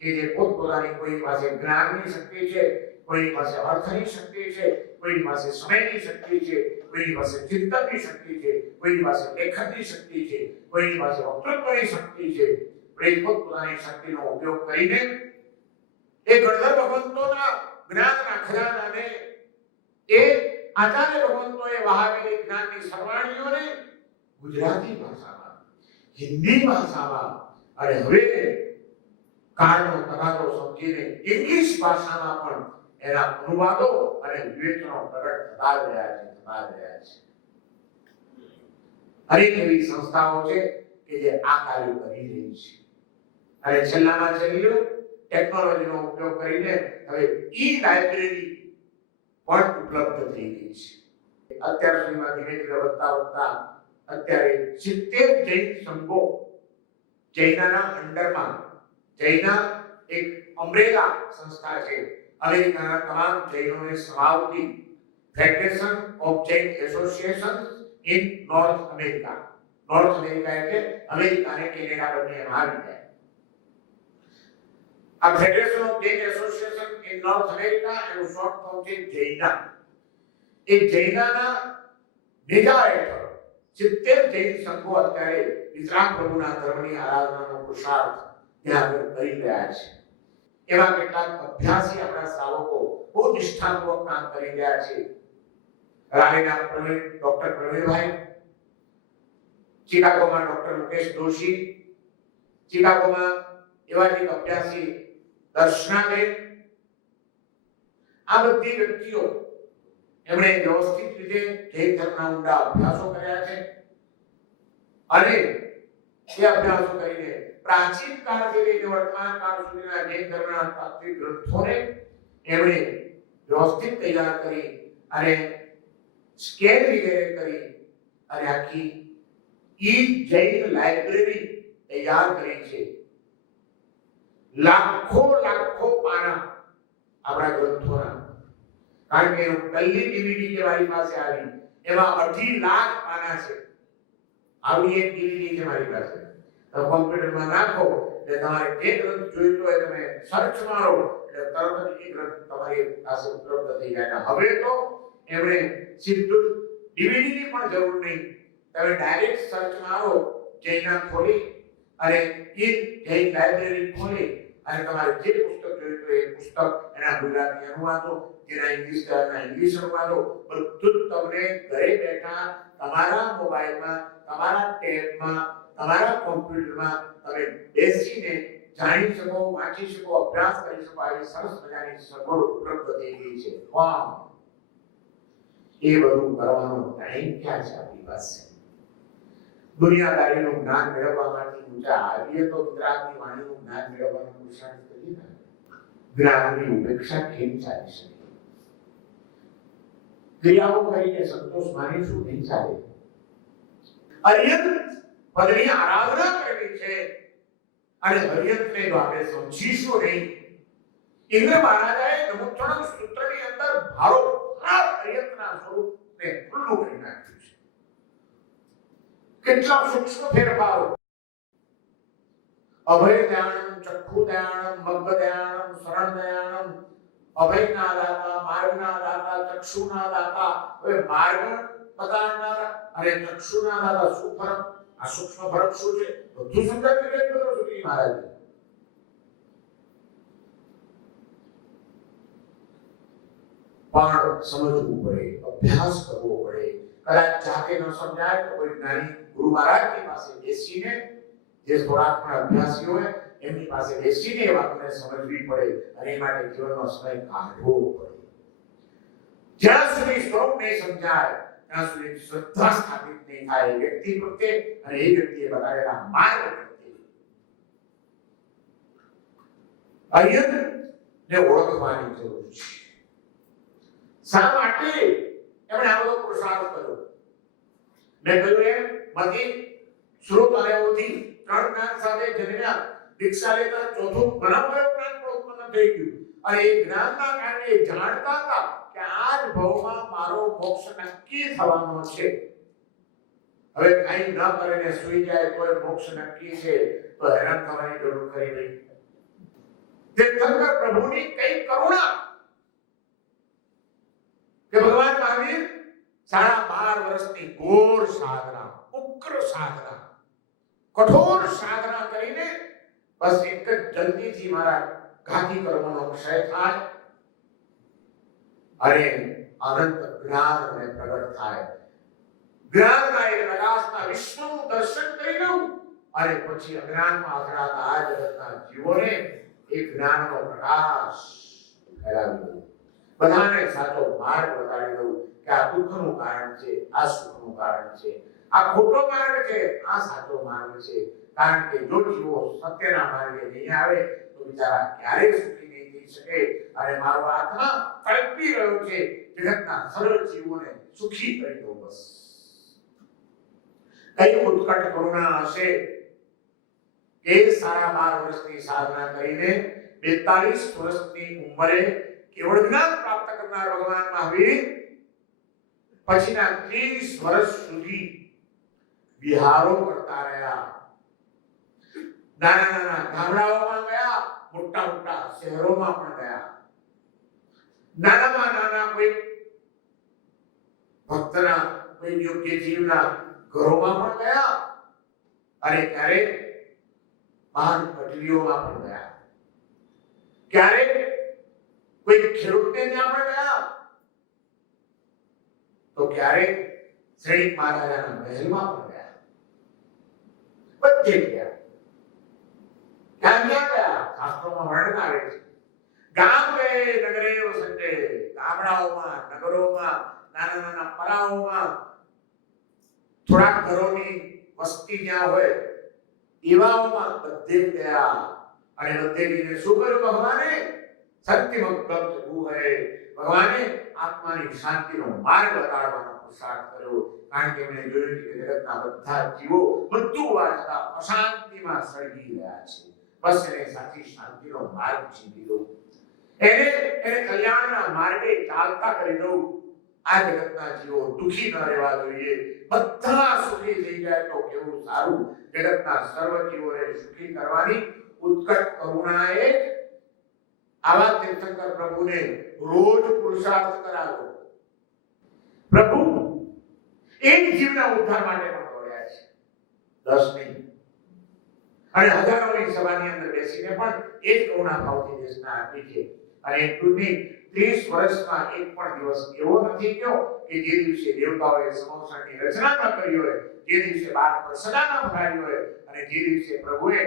કે જે પોતપોતાની કોઈ પાસે જ્ઞાનની શક્તિ છે, કોઈની પાસે અર્થની શક્તિ છે, કોઈની પાસે સમયની શક્તિ છે, કોઈની પાસે ચિંતનની શક્તિ છે, કોઈની પાસે લેખનની શક્તિ છે, કોઈની પાસે વક્તૃત્વની શક્તિ છે. પોતપોતાની શક્તિનો ઉપયોગ કરીને એ ગણધર ભગવંતોના જ્ઞાનના ખજાનાને એ આચાર્ય ભગવંતોએ વહાવેલી જ્ઞાનની સરવાણીઓને ગુજરાતી ભાષામાં, હિન્દી ભાષામાં અને હવે કાળનો તગાદો સમજીને ઇંગ્લિશ ભાષામાં પણ એના અનુવાદો અને વિવેચનો પ્રગટ થતા રહ્યા છે. અનેક એવી સંસ્થાઓ છે કે જે આ કાર્ય કરી રહી છે. અને છેલ્લામાં છેલ્લું ટેકનોલોજીનો ઉપયોગ કરીને હવે ઈ લાઇબ્રેરી પણ ઉપલબ્ધ થઈ ગઈ છે. અત્યાર સુધીમાં ધીમે ધીમે વધતા અત્યારે 70 જૈન સંઘો જૈનના અંડરમાં, જૈના એક અમ્બ્રેલા સંસ્થા છે, અમેરિકાના તમામ જૈનોને સમાવતી federation of Jain association in North America. North America એટલે અમેરિકા અને કેનેડા બંને એમાં આવી જાય. આ federation of Jain association in North America એનું શોર્ટ ફોર્મ છે જૈના. એ જૈનાના નેજા હેઠળ 70 જૈન સંઘો અત્યારે વિતરાગ પ્રભુના ધર્મની આરાધનાનો પુરુષાર્થ ત્યાં આગળ કરી રહ્યા છે. એવા કેટલાક અભ્યાસી આપણા શ્રાવકો બહુ નિષ્ઠાપૂર્વક કામ કરી રહ્યા છે. રાણીના ડોક્ટર પ્રવીણભાઈ, ચિકાગોમાં ડોક્ટર મુકેશ જોશી, ચિકાગોમાં એવા જ એક અભ્યાસી દર્શનાબેન, આ બધી વ્યક્તિઓ એમણે વ્યવસ્થિત રીતે જૈન ધર્મના ઊંડા અભ્યાસો કર્યા છે અને એ અભ્યાસો કરીને પ્રાચીન કાળથી લઈને વર્તમાન કાળ સુધીના જૈન ધર્મના તાત્વિક ગ્રંથોને એમણે વ્યવસ્થિત તૈયાર કરી અને સ્કેન વગેરે કરી અને આખી જૈન લાઇબ્રેરી તૈયાર કરી છે. લાખો પાના આપણા ગ્રંથોના, કારણ કે પહેલી ડીવીડી જે મારી પાસે આવી એમાં 2.5 લાખ પાના છે. આવી એક ડીવીડી છે મારી પાસે. તો કોમ્પ્યુટરમાં નાખો એટલે તમારે જે ગ્રંથ જોઈતો હોય તમે સર્ચ મારો એટલે તરત જ એ ગ્રંથ તમારી પાસે ઉપલબ્ધ થઈ જાય. હવે તો એમણે સીધું ડીવીડી ની પણ જરૂર નહીં, તમે ડાયરેક્ટ સર્ચ મારો જૈના ખોલી અને એ જૈન લાઇબ્રેરી ખોલી અને તમારે જે પુસ્તક જોઈતું હોય એ પુસ્તક, એના ગુજરાતી અનુવાદો, જેના ઇંગ્લિશ અનુવાદો બધું જ તમને ઘરે બેઠા તમારા મોબાઈલમાં, તમારા ટેબમાં, તમારા કોમ્પ્યુટરમાં તમે બેસીને જાણી શકો, વાંચી શકો, અભ્યાસ કરી શકો. આવી સરસ મજાની સગવડ ઉપલબ્ધ થઈ ગઈ છે. વાહ! એ બધું કરવાનો ટાઈમ ક્યાં છે આપણી પાસે? દુનિયાદારીનું જ્ઞાન મેળવવા માટે ઊંચા આવીએ તો ગુજરાતની વાણીનું જ્ઞાન મેળવવાનો પુરુષાર્થ કરીએ ને. જ્ઞાનની ઉપેક્ષા કેમ ચાલી શકે? ક્રિયાઓ કરીને સંતોષ માનીશું નહીં ચાલે. અર્યંત પદની આરાધના કરવી છે અને અર્યંતને જો આપણે સમજીશું નહીં. ઇન્દ્ર મહારાજાએ નમોત્તરમ સૂત્રની અંદર ભારો અર્યંતના સ્વરૂપને ખુલ્લું કરી નાખ્યું છે. કેટલા સૂક્ષ્મ ફેરફારો! અભય દયાણમ, ચક્ષુ દયાણમ, મગ્ગ દયાણમ, શરણ દયાણમ, અભયના દાતા, માર્ગના દાતા, ચક્ષુના દાતા. હવે માર્ગ બતાવનારા અને ચક્ષુના દાતા શું ફરક? આ સૂક્ષ્મ ફરક શું છે? બધું સમજાવી દીધું સુખી મહારાજે. પણ સમજવું પડે, અભ્યાસ કરવો પડે. કદાચ જાતે ન સમજાય તો કોઈ જ્ઞાની ગુરુ મહારાજની પાસે બેસીને, જે થોડાક પણ અભ્યાસી હોય એમની પાસે બેસીને એ વાતને સમજવી પડે અને એ માટે જીવનનો સમય કાઢવો પડે. જ્યાં સુધી સ્વરૂપ નહીં સમજાય ત્યાં સુધી શ્રદ્ધા સ્થાપિત નહીં થાય વ્યક્તિ પ્રત્યે અને એ વ્યક્તિએ બતાવેલા માર્ગ પ્રત્યે. અર્યંતને ઓળખવાની જરૂર છે. શા માટે એમણે આ બધો પુરુષાર્થ કર્યો? મેં કહ્યું એમ, મતિ, શ્રુત અને અવધિ 3 જ્ઞાન સાથે જન્મ્યા. દીક્ષા લેતા ચોથું ઘણા જ્ઞાન પણ ઉત્પન્ન થઈ ગયું અને એ જ્ઞાનના કારણે જાણતા હતા કે આ જ ભવમાં મારો મોક્ષ નક્કી થવાનો છે. હવે કંઈ ન કરીને સુઈ જાય તો મોક્ષ નક્કી છે તો હેરાન થવાની જરૂર ખરી નહીં. તીર્થંકર પ્રભુની કઈ કરુણા કે ભગવાન મહાવીર 12.5 વર્ષની ઘોર સાધના, ઉગ્ર સાધના, કઠોર સાધના કરીને બસ એક જ જલ્દીથી મારા ઘાતી કર્મનો ક્ષય થાય અને અનંત જ્ઞાન મને પ્રગટ થાય. જ્ઞાનના એ પ્રકાશના વિશ્વનું દર્શન કરી લઉં અને પછી અજ્ઞાનમાં અથડાતા આ જગતના જીવોને એ જ્ઞાનનો પ્રકાશ ફેલાવી દઉં. બધાને સાચો માર્ગ બતાવી દઉં કે આ દુઃખનું કારણ છે, આ સુખનું કારણ છે, આ ખોટો માર્ગ છે, આ સાચો માર્ગ છે. કારણ કે જો જીવો સત્યના માર્ગે નહીં આવે તો બિચારા ક્યારેય સુખી નહીં થઈ શકે. અને મારો આત્મા કલ્પી રહ્યો છે જગતના સરળ જીવોને સુખી કરી દો. બસ કઈ ઉત્કટ કરુણા હશે કે 12.5 વર્ષની સાધના કરીને 42 વર્ષની ઉંમરે કેવળ જ્ઞાન પ્રાપ્ત કરનાર ભગવાન મહાવીર પછીના 30 વર્ષ સુધી વિહારો કરતા રહ્યા. નાના ગામડાઓમાં ગયા, મોટા શહેરોમાં પણ ગયા. નાના કોઈ ભક્તના, કોઈ યોગ્ય જીવના ઘરોમાં પણ ગયા અને ક્યારેક મહાન પટરીઓમાં પણ ગયા, ક્યારેક કોઈ ખેડૂતને ત્યાં પણ ગયા, તો ક્યારેક શ્રેણી મહારાજાના મહેલમાં પણ ગયા, બધે ગયા. ક્યાં ક્યાં ગયા? શાસ્ત્રોમાં વર્ણન આવે છે. ગામ ગયે નગરે વસંતે, ગામડાઓમાં, નગરોમાં, નાના નાના પરાઓમાં, થોડાક ઘરોની વસ્તી જ્યાં હોય એવાઓમાં બધે ગયા. અને બધે જઈને શું કર્યું ભગવાને? સત્યમગ્ન હે, ભગવાને આત્માની શાંતિનો માર્ગ બતાડવાનો પુરુષાર્થ કર્યો. કારણ કે એમણે જોયું કે જગતના બધા જીવો બધું વાંચતા અશાંતિમાં સળગી રહ્યા છે. બસ એને સાચી શાંતિનો માર્ગ ચીંધી દો, એને કલ્યાણના માર્ગે ચાલતા કરી દઉં. આ જગતના જીવો દુખી ન રહેવા જોઈએ, બધા સુખી થઈ જાય તો કેવું સારું. જગતના સર્વ જીવોને સુખી કરવાની ઉત્કટ કરુણાએ આવા તીર્થંકર પ્રભુને રોજ પુરુષાર્થ કરાવ્યો. પ્રભુ એક જીવના ઉદ્ધાર માટે પણ દોડ્યા છે, 10 નહીં. અને હજારોની સભાની અંદર બેસીને પણ એ જ કરુણા ભાવથી દેશના આપી છે. અને એટલું નહીં, 30 વર્ષમાં એક પણ દિવસ એવો નથી ગયો કે જે દિવસે દેવતાઓએ સમોસાની રચના ન કરી હોય, જે દિવસે બાર પર સદા ન ભરાઈ હોય, અને જે દિવસે પ્રભુએ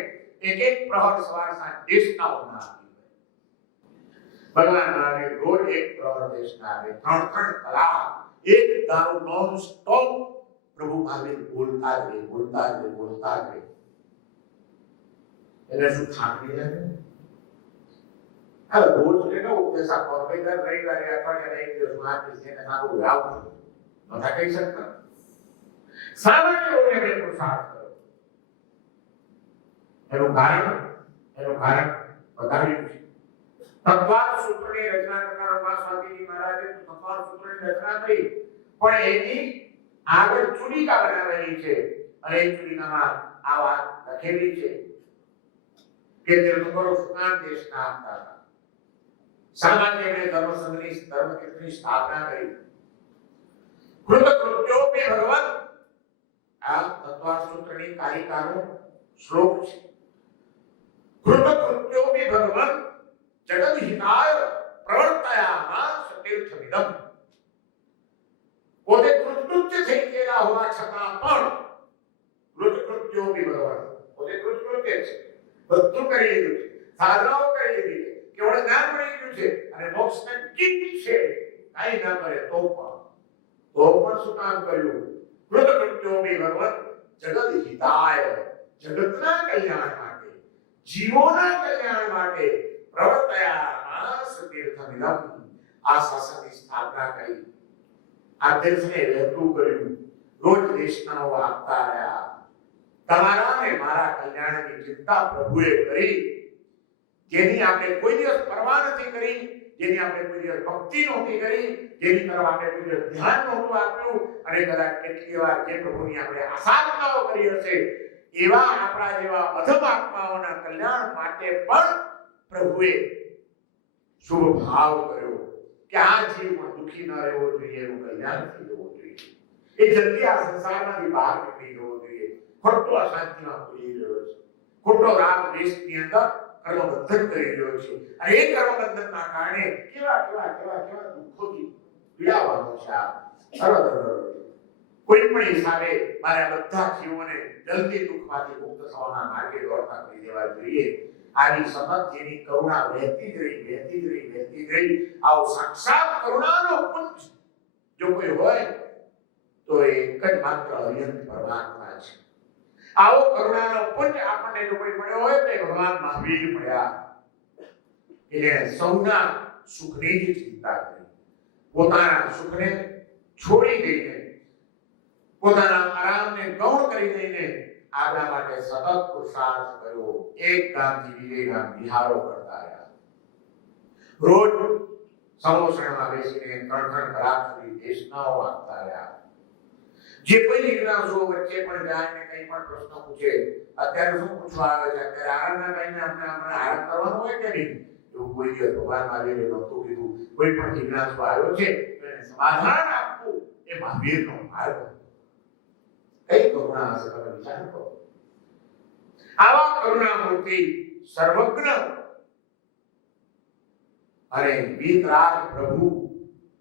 એક પ્રહર સવાર સાંજ દેશના આપી હોય. ભગવાન નામે રોજ એક પ્રહર દેશના આવે, 3 કલાક એક દારૂ નોન સ્ટોપ પ્રભુ મહાવીર બોલતા જ રહે. એને શું થાક નહીં લાગે? આ રોજ કેટલો ઉપદેશ આપો, દર રવિવારે અઠવાડિયાના એક દિવસ આપીશ, એને સારું આવતું નતા કહી શકતા. સામાન્ય લોકોને પુરુષાર્થ કરો. એનું કારણ બતાવ્યું છે. તત્વાર સૂત્રની રચના કરનાર સ્વામીજી મહારાજે તત્વાર સૂત્રની રચના કરી, પણ એની આગળ ચુડિકા બનાવેલી છે. અને એ ચુડિકામાં આ વાત લખેલી છે કે તીર્થંકરો સુકાન દેશના આપતા હતા. સામાન્ય એમણે ધર્મકીર્તનની સ્થાપના કરી. કૃતકૃત્યોપી ભગવન, આ તત્વાર સૂત્રની કારિકાનો શ્લોક છે. કૃતકૃત્યોપી ભગવન જગત હિતાય પ્રવર્તયામાસ તીર્થમિદમ. પોતે કૃતકૃત્ય થઈ ગયેલા હોવા છતાં પણ કૃતકૃત્યોપી ભગવન, પોતે કૃતકૃત્ય છે, બધું કરી લીધું છે, સાધનાઓ કરી લીધી છે, કેવળ જ્ઞાન મળી ગયું છે, અને મોક્ષને કિંચ છે, કાંઈ ના કરે તો પણ શું કામ કર્યું? કૃતકૃત્યોપી ભગવન જગત હિતાય, જગતના કલ્યાણ માટે, જીવોના કલ્યાણ માટે પ્રવર્તયામાસ તીર્થમિદમ, આ શાસનની સ્થાપના કરી. આ તીર્થને વહેતું કર્યું. રોજ દેશનાઓ આપતા રહ્યા. તમારા અને મારા કલ્યાણની ચિંતા પ્રભુએ કરી, જેની આપણે કોઈ દિવસ પરવા નથી કરી, જેની આપણે કોઈ દિવસ ભક્તિ નહોતી કરી, જેની તરફ આપણે કોઈ દિવસ ધ્યાન નહોતું આપ્યું, અને કદાચ કેટલી વાર જે પ્રભુની આપણે આસાધનાઓ કરી હશે, એવા આપણા જેવા અધમ આત્માઓના કલ્યાણ માટે પણ પ્રભુએ શુભ ભાવ કર્યો કે આ જીવ પણ દુઃખી ન રહેવો જોઈએ, એનું કલ્યાણ થઈ જવું જોઈએ, એ જલ્દી આ સંસારમાંથી બહાર નીકળી જવો જોઈએ. ખોટો અશાંતિમાં ભૂલી રહ્યો છે, ખોટો રાગ દેશની અંદર કર્મબંધન કરી રહ્યો છે, અને એ કર્મબંધનના કારણે કેવા દુઃખોથી પીડાવાનો છે. આ કોઈ પણ હિસાબે મારે આ બધા જીવોને જલ્દી દુઃખમાંથી મુક્ત થવાના માર્ગે દોડતા કરી દેવા જોઈએ. આવી સતત જેની કરુણા વહેતી જ રહી. આવો સાક્ષાત કરુણાનો પુંજ જો કોઈ હોય તો એક જ માત્ર અનંત પરમાત્મા છે. આવો કરુણાનો પુંજ આપણને જો કોઈ મળ્યો હોય તો ભગવાન મહાવીર મળ્યા, કે જેણે સૌના સુખની જ ચિંતા કરી, પોતાના સુખને છોડી દઈને, પોતાના આરામને ગૌણ કરી દઈને આપણા માટે સતત પુરુષાર્થ કર્યો. એક ગામથી બીજે ગામ વિહારો કરતા રહ્યા. રોજ સમોસણમાં બેસીને 3 કલાક સુધી દેશનાઓ આપતા રહ્યા. જે કોઈ જિજ્ઞાસુઓ વચ્ચે પણ જાય ને કંઈ પણ પ્રશ્ન પૂછે, અત્યારે શું પૂછવા આવે છે, અત્યારે આરામના ટાઈમે આપણે આરામ કરવાનો હોય કે નહીં, એવું કોઈ દિવસ ભગવાન મહાવીરે નહોતું કીધું. કોઈ પણ જિજ્ઞાસુ આવ્યો છે તો એને સમાધાન આપવું એ મહાવીરનો માર્ગ હતો. કઈ કરુણા હશે તમે વિચાર કરો. આવા કરુણામૂર્તિ સર્વજ્ઞ અને વિતરાગ પ્રભુ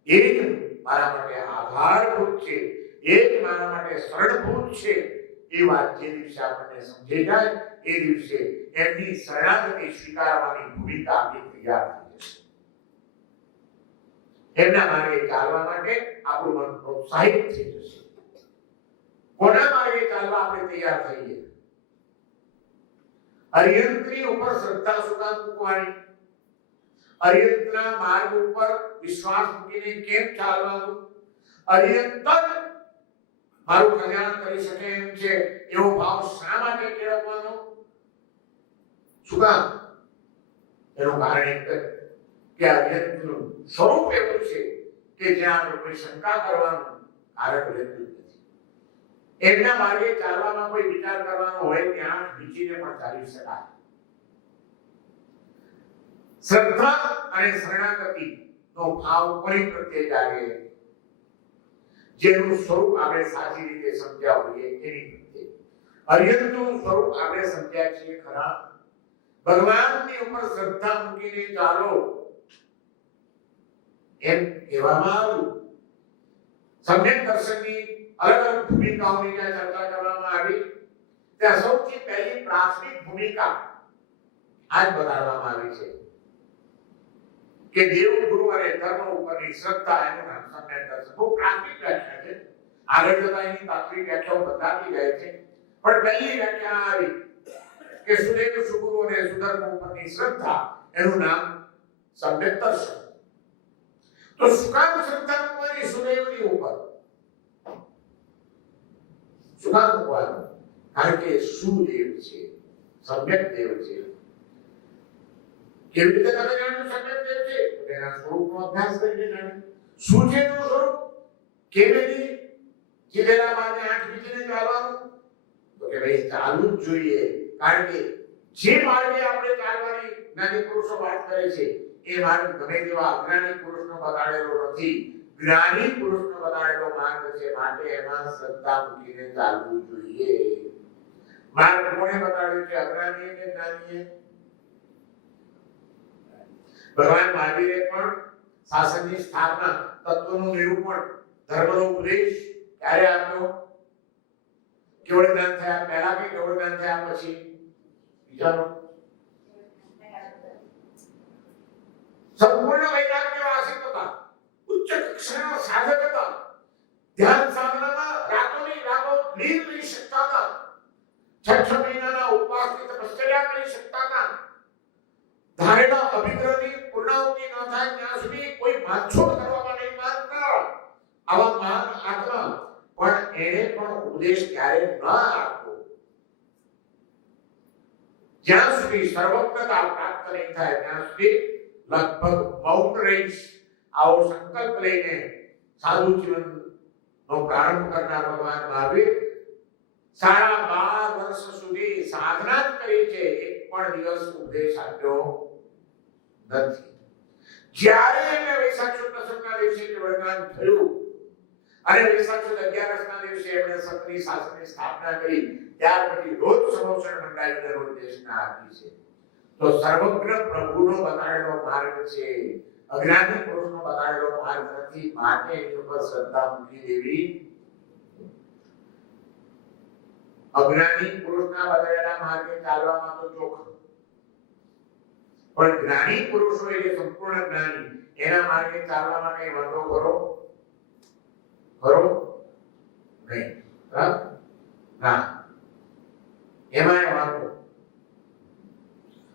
એ જ મારા માટે આધારભૂત છે, એ જ મારા માટે શરણભૂત છે. એ વાત જે દિવસે આપણને સમજાઈ જાય એ દિવસે એમની શરણાગતિ સ્વીકારવાની ભૂમિકા આપણી તૈયાર થઈ જશે. એમના માર્ગે ચાલવા માટે આપણું મન પ્રોત્સાહિત થઈ જશે. કોના માર્ગે ચાલવા આપણે તૈયાર થઈએ? અરિહંતની ઉપર શ્રદ્ધા સુધા મૂકવાની, અરિહંતના માર્ગ ઉપર વિશ્વાસ મૂકીને કેમ ચાલવાનું? અરિહંત મારું કલ્યાણ કરી શકે એમ છે એવો ભાવ શા માટે કેળવવાનો? શું કામ? એનું કારણ એક કે અરિહંતનું સ્વરૂપ એવું છે કે જ્યાં કોઈ શંકા કરવાનું કારણ રહેતું નથી. એમના માર્ગે ચાલવામાં કોઈ વિચાર કરવાનો હોય ત્યાં વિચીને પણ ચાલી શકાય. શ્રદ્ધા અને શરણાગતિ નો ભાવ કોની પ્રત્યે જાગે? જેનું સ્વરૂપ આપણે સાચી રીતે સમજ્યા હોઈએ એની પ્રત્યે. અરિહંતનું સ્વરૂપ આપણે સમજ્યા છીએ ખરા? ભગવાનની ઉપર શ્રદ્ધા મૂકીને ચાલો એમ કહેવામાં આવ્યું. સમ્યક દર્શનની અલગ અલગ ભૂમિકાઓની જ્યાં ચર્ચા કરવામાં આવી ત્યાં સૌથી પહેલી પ્રાથમિક ભૂમિકા આજ બતાડવામાં આવી છે કે દેવ ગુરુ અને ધર્મ ઉપરની શ્રદ્ધા એનું નામ સમ્યક દર્શન. બહુ પ્રાથમિક વ્યાખ્યા છે. આગળ જતા એની તાત્વિક વ્યાખ્યાઓ બદલાતી રહે છે, પણ પહેલી વ્યાખ્યા આવી કે સુદેવ સુગુરુ અને સુધર્મ ઉપરની શ્રદ્ધા એનું નામ સમ્યક દર્શન. તો શું કામ શ્રદ્ધા મૂકવાની સુદેવની ઉપર? શું કામ મૂકવાનું? કારણ કે સુદેવ છે, સમ્યક દેવ છે. કેવી રીતે તમે જાણ્યું સમ્યક દેવ છે? તેના સ્વરૂપનો અભ્યાસ કરીને જાણ્યું. શું છે એનું સ્વરૂપ? કેવી જીલેલા માને આંખ મીચીને ચાલવાનું? તો કે ભાઈ ચાલવું જ જોઈએ. કારણ કે જે માર્ગે આપણે ચાલવાની જ્ઞાની પુરુષો વાત કરે છે એ માર્ગ ગમે તેવા અજ્ઞાની પુરુષનો બતાડેલો નથી. જ્ઞાની પુરુષનો બતાડેલો માર્ગ છે, માટે એમાં શ્રદ્ધા મૂકીને ચાલવું જોઈએ. માર્ગ કોણે બતાડ્યો છે? અજ્ઞાનીએ કે જ્ઞાનીએ? ભગવાન મહાવીરે પણ શાસનની સ્થાપના, તત્વનું નિરૂપણ, ધર્મનો ઉપદેશ ક્યારે આપ્યો? કેવળ જ્ઞાન થયા પહેલા કે કેવળ જ્ઞાન થયા પછી? વિચારો. સંપૂર્ણ વૈરાગ્ય વાસિત હતા, ઉચ્ચ કક્ષાના સાધક હતા, ધ્યાન સાધનામાં રાતોની રાતો લીન રહી શકતા હતા, 6 મહિનાના ઉપવાસની તપશ્ચર્યા કરી શકતા હતા, ધારેલા અભિગ્રહની પૂર્ણાહુતિ ન થાય ત્યાં સુધી કોઈ માછોડ કરવામાં નહીં માનતા. આવા મહાન આત્મા પણ એને પણ ઉપદેશ ક્યારે ન આપ્યો. જ્યાં સુધી સર્વજ્ઞતા પ્રાપ્ત નહીં થાય ત્યાં સુધી લગભગ મૌન રહીશ આવો સંકલ્પ લઈને સાધુ જીવનનો પ્રારંભ કરનાર ભગવાન મહાવીર 12.5 વર્ષ સુધી સાધના જ કરી છે, એક પણ દિવસ ઉપદેશ આપ્યો નથી. જ્યારે એમને વૈશાખ સુદ દસમના દિવસે કેવળજ્ઞાન થયું અને વૈશાખ સુદ 11ના દિવસે એમણે સતની શાસનની સ્થાપના કરી, ત્યાર પછી રોજ સમોસણ મંડાવીને રોજ દેશના આપી છે. તો સર્વજ્ઞ પ્રભુનો બતાડેલો માર્ગ છે, અજ્ઞાની પુરુષનો બતાડેલો માર્ગ નથી. માટે એની ઉપર શ્રદ્ધા મૂકી દેવી. અજ્ઞાની પુરુષના બતાડેલા માર્ગે ચાલવામાં તો જોખમ, પણ જ્ઞાની પુરુષો એટલે સંપૂર્ણ જ્ઞાની એના માર્ગે ચાલવામાં કઈ વાંધો ખરો? નહીં. ના, એમાં વાંધો.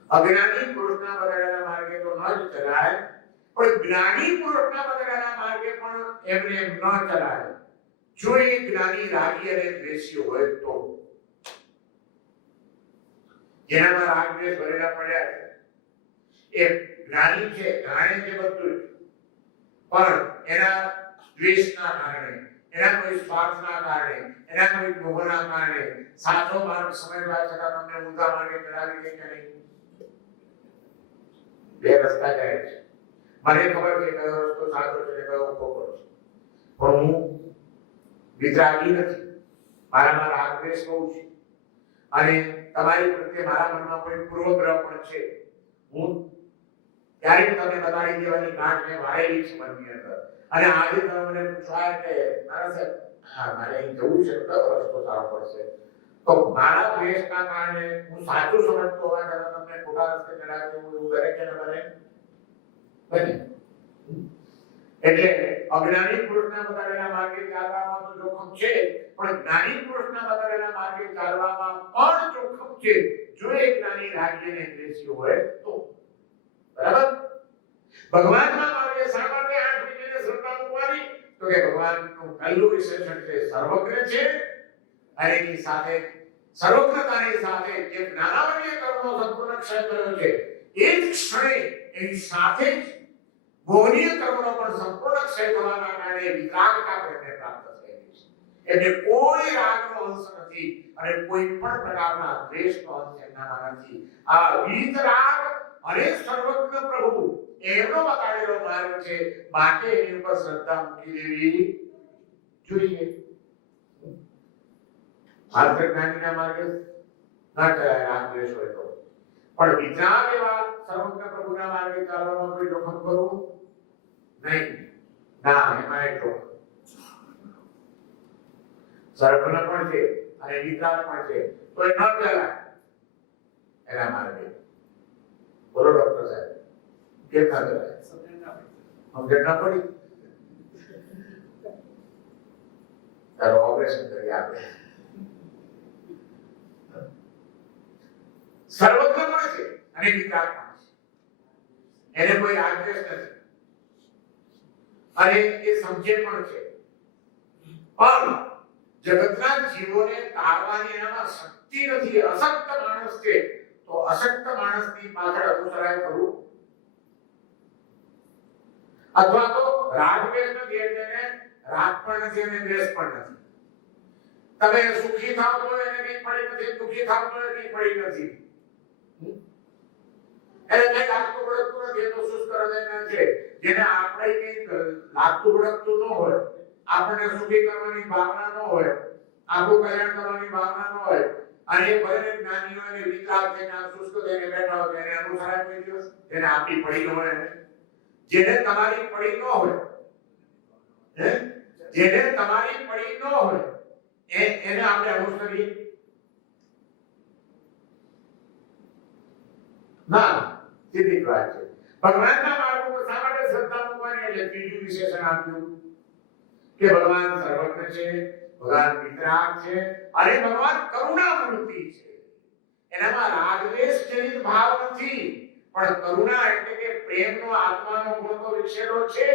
અજ્ઞાની પુરુષના બતાડેલા માર્ગે તો ન જ ચલાય, પણ જ્ઞાની પુરુષના બતાડેલા માર્ગે પણ એમને એમ ન ચલાય. જો એ જ્ઞાની રાગી અને દ્વેષી હોય તો, જેનામાં રાગ દ્વેષ ભરેલા પડ્યા છે એ જ્ઞાની છે, જાણે છે બધું, પણ એના દ્વેષના કારણે, એના કોઈ સ્વાર્થના કારણે, એના કોઈ મોહના કારણે સાચો માર્ગ સમજવા છતાં તમને ઊંધા માર્ગે ચડાવી દે કે નહીં? બે રસ્તા જાય છે. મને ખબર છે કયો રસ્તો સાચો છે ને કયો ખોટો છે, પણ હું વિતરાગી નથી. મારામાં રાગ દ્વેષ બહુ છે અને તમારી પ્રત્યે મારા મનમાં કોઈ પૂર્વગ્રહ પણ છે. હું ક્યારેક તમને બતાડી દેવાની ગાંઠ મેં વાળેલી છે મનની અંદર અને આજે તમે મને પૂછાય કે મારા સાહેબ મારે અહીં જવું છે તો રસ્તો સારો પડશે તો મારા દ્વેષના કારણે હું સાચું સમજતો હોવા છતાં તમને ખોટા રસ્તે ચડાવી દઉં એવું દરેક જણ બને એટલે અજ્ઞાની પુરુષના બતાવેલા માર્ગે ચાલવામાં તો જોખમ છે પણ જ્ઞાની પુરુષના બતાવેલા માર્ગે ચાલવામાં પણ જોખમ છે જો એક જ્ઞાની રાગીને દ્વેષી હોય તો. બરાબર? ભગવાનના માર્ગે શા માટે આઠ બીજને શ્રદ્ધા મૂકવાની? તો કે ભગવાનનું પહેલું વિશેષણ છે સર્વજ્ઞ છે અને એની સાથે સર્વજ્ઞતાની સાથે જે જ્ઞાનાવર્ય કર્મનો સંપૂર્ણ ક્ષય થયો છે એ જ ક્ષણે એની સાથે જ મોહનીય કર્મનો પણ સંપૂર્ણ ક્ષય થવાના કારણે વિતરાગતા પ્રેમને પ્રાપ્ત થયેલી છે. એટલે કોઈ રાગનો અંશ નથી અને કોઈ પણ પ્રકારના દ્વેષનો અંશ એમનામાં નથી. આ વિતરાગ અને સર્વજ્ઞ પ્રભુ એમનો બતાવેલો માર્ગ છે માટે એની ઉપર શ્રદ્ધા મૂકી દેવી જોઈએ. માત્ર જ્ઞાનીના માર્ગે ના ચલાય રાગ દ્વેષ હોય તો પણ વિતરાગ એવા સર્વજ્ઞ પ્રભુના માર્ગે ચાલવામાં કોઈ જોખમ કરવું નહીં. ના એમાં એક જોખમ સર્વજ્ઞ પણ છે અને વિતરાગ પણ છે તો એ ન ચલાય એના માર્ગે. બોલો ડોક્ટર સાહેબ કેમ ના ચલાય? સમજણ ના પડી તારો ઓપરેશન કરી આપણે. સર્વજ્ઞ પણ છે અને વિતરાગ પણ છે એને કોઈ રાગદ્વેષ નથી અને એ સમજે પણ છે પણ જગતના જીવોને તારવાની એનામાં શક્તિ નથી. અશક્ત માણસ છે તો અશક્ત માણસની પાછળ અનુસરાય કરવું અથવા તો રાગદ્વેષ નથી એટલે રાગ પણ નથી અને દ્વેષ પણ નથી. તમે સુખી થાવ તો એને કઈ પડી નથી, દુખી થાવ તો એને કઈ પડી નથી. એને કઈ લાગતું પડતું નથી એ તો શુષ્ક હૃદયના છે જેને આપણે કઈ લાગતું પડતું ન હોય, આપણને સુખી કરવાની ભાવના ન હોય, આપણું કલ્યાણ કરવાની ભાવના ન હોય અને એ ભલે જ્ઞાની હોય ને વિતરાગ છે ને શુષ્ક થઈને બેઠા હોય એને અનુસરાય કોઈ દિવસ? જેને આપણી પડી ન હોય જેને તમારી પડી ન હોય જેને તમારી પડી ન હોય એને આપણે અનુસરીએ ના. સીધી વાત છે. ભગવાનના માર્ગ ઉપર શા માટે શ્રદ્ધા મૂકવાની? એટલે ત્રીજું વિશેષણ આપ્યું કે ભગવાન સર્વજ્ઞ છે, ભગવાન વિતરાગ છે અને ભગવાન કરુણામૂર્તિ છે. એનામાં રાગદ્વેષ જનિત ભાવ નથી પણ કરુણા એટલે કે પ્રેમનો આત્માનો ગુણ તો વિકસેલો છે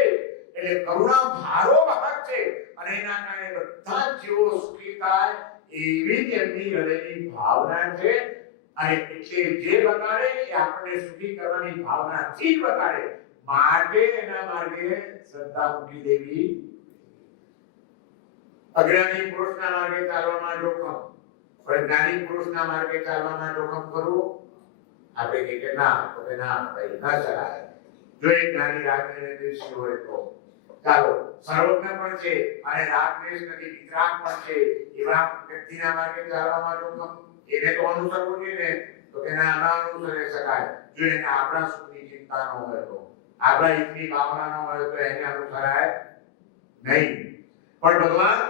એટલે કરુણા ભારો વાહક છે અને એના કારણે બધા જીવો સુખી થાય એવી તેમની હૃદયની ભાવના છે. અને એટલે જે બતાડે એ આપણને સુખી કરવાની ભાવનાથી જ બતાડે માટે એના માર્ગે શ્રદ્ધા મૂકી દેવી. અજ્ઞાની પુરુષના માર્ગે ચાલવામાં જોખમ પણ જ્ઞાની પુરુષના માર્ગે ચાલવામાં જોખમ કરવું આપણે કહીએ કે ના તો કે ના ભાઈ ના ચલાય. જો એ જ્ઞાની રાગને દ્વેષી હોય તો ચાલો સર્વજ્ઞ પણ છે અને રાગ દ્વેષ નથી, વિતરાગ પણ છે એવા વ્યક્તિના માર્ગે ચાલવામાં જોખમ એને તો અનુસરવું જોઈએ ને તો કે ના અનુસરી શકાય. જો એને આપણા સુખની ચિંતા ન હોય તો, આપણા હિતની ભાવના ન હોય તો એને અનુસરાય નહીં. પણ ભગવાન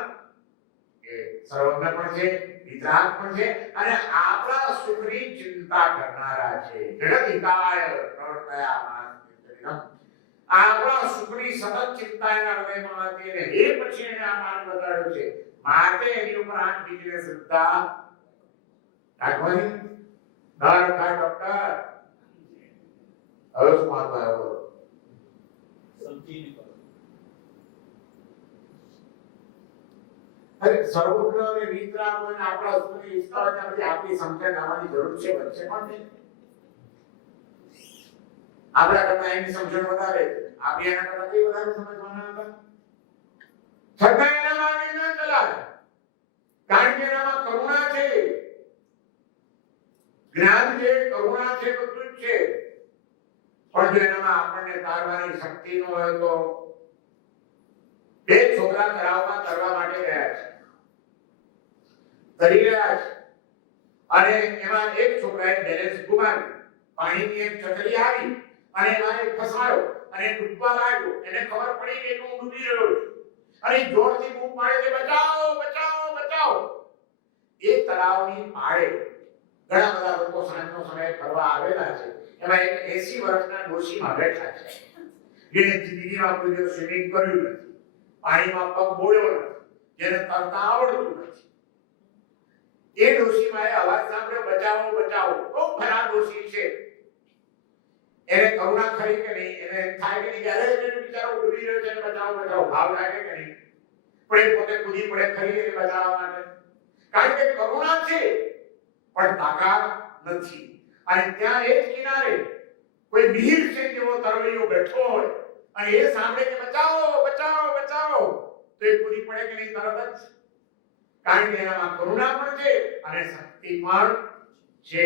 એ સર્વજ્ઞ પણ છે, વિતરાગ પણ છે અને આપણા સુખની ચિંતા કરનારા છે. જગત હિતાય પ્રવર્તયા માનસમ. આપણા સુખની સતત ચિંતા એના હૃદયમાં હતી અને એ પછી એને આ માર્ગ બતાડ્યો છે માટે એની ઉપર આઠ બીજને શ્રદ્ધા રાખવાની. ડર થાય ડોક્ટર હવે શું વાંધો આવ્યો? સમજીને કરો. અરે સર્વજ્ઞ અને વિતરાગ અને આપણા સુખની ઈચ્છા હોય ત્યારે આપણી સમજણ આવવાની જરૂર છે વચ્ચે પણ નહીં. આપણા કરતા એની સમજણ વધારે છે, આપણે એના કરતા કઈ વધારે સમજવાના હતા છતાં એના માર્ગે ન ચલાય કારણ કે એનામાં કરુણા છે, જ્ઞાન છે, કરુણા છે, બધું જ છે. પણ જો એનામાં આપણને તારવાની શક્તિ ન હોય તો બે છોકરા તળાવમાં તરવા માટે ગયા છે. તરી રહ્યા છે અને એમાં એક છોકરાએ બેલેન્સ ગુમાવ્યું, પાણીની એક ચકરી આવી અને એમાં એ ફસાયો અને ડૂબવા લાગ્યો, એને ખબર પડી કે હું ડૂબી રહ્યો છું અને જોરથી બૂમ પાડે છે, બચાવો બચાવો બચાવો. એ તળાવની પાળે ઘણા બધા લોકો સાંજનો સમય ફરવા આવેલા છે. એમાં એક 80 વર્ષના ડોશીમાં બેઠા છે જેને જિંદગીમાં કોઈ દિવસ સ્વિમિંગ કર્યું નથી, પાણીમાં પગ બોળ્યો નથી, જેને તરતા આવડતું નથી. એ ડોશીમાં અવાજ સાંભળ્યો, બચાવો બચાવો. બહુ ખરાબ ડોશી છે, એને કરુણા ખરી કે નહીં, એને થાય કે નહીં અરે એને બિચારો ડૂબી રહ્યો છે એને બચાવો બચાવો ભાવ લાગે કે નહીં, પણ એ પોતે કૂદી પડે ખરી એને બચાવવા માટે, કારણ કે કરુણા છે પણ તાકાત નથી. અને ત્યાં એ જ કિનારે કોઈ વીર છે જેવો તરવૈયો બેઠો હોય અને એ સાંભળે કે બચાવો બચાવો બચાવો તો એ કૂદી પડે કે નહીં તરત જ, કારણ કે એનામાં કરુણા પણ છે અને શક્તિ પણ છે.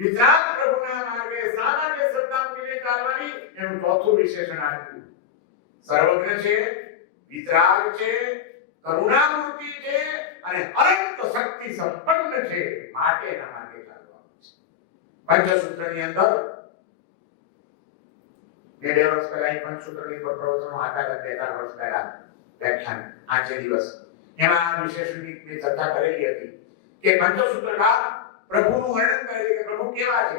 વિતરાગ પ્રભુના માર્ગે શા માટે શ્રદ્ધા મૂકીને ચાલવાની, એનું ચોથું વિશેષણ આપ્યું. સર્વજ્ઞ છે, વિતરાગ છે, કરુણામૂર્તિ છે અને અનંત શક્તિ સંપન્ન છે, માટે એના માર્ગે ચાલવાનું છે. પંચસૂત્રની અંદર બે વર્ષ પહેલા પંચસૂત્રની પર પ્રવચનો હતા, 2-4 વર્ષ પહેલા વ્યાખ્યાન 5 દિવસ એમાં આ વિશેષણની ચર્ચા કરેલી હતી કે પંચસૂત્રકાર પ્રભુનું વર્ણન કરે છે કે પ્રભુ કેવા છે.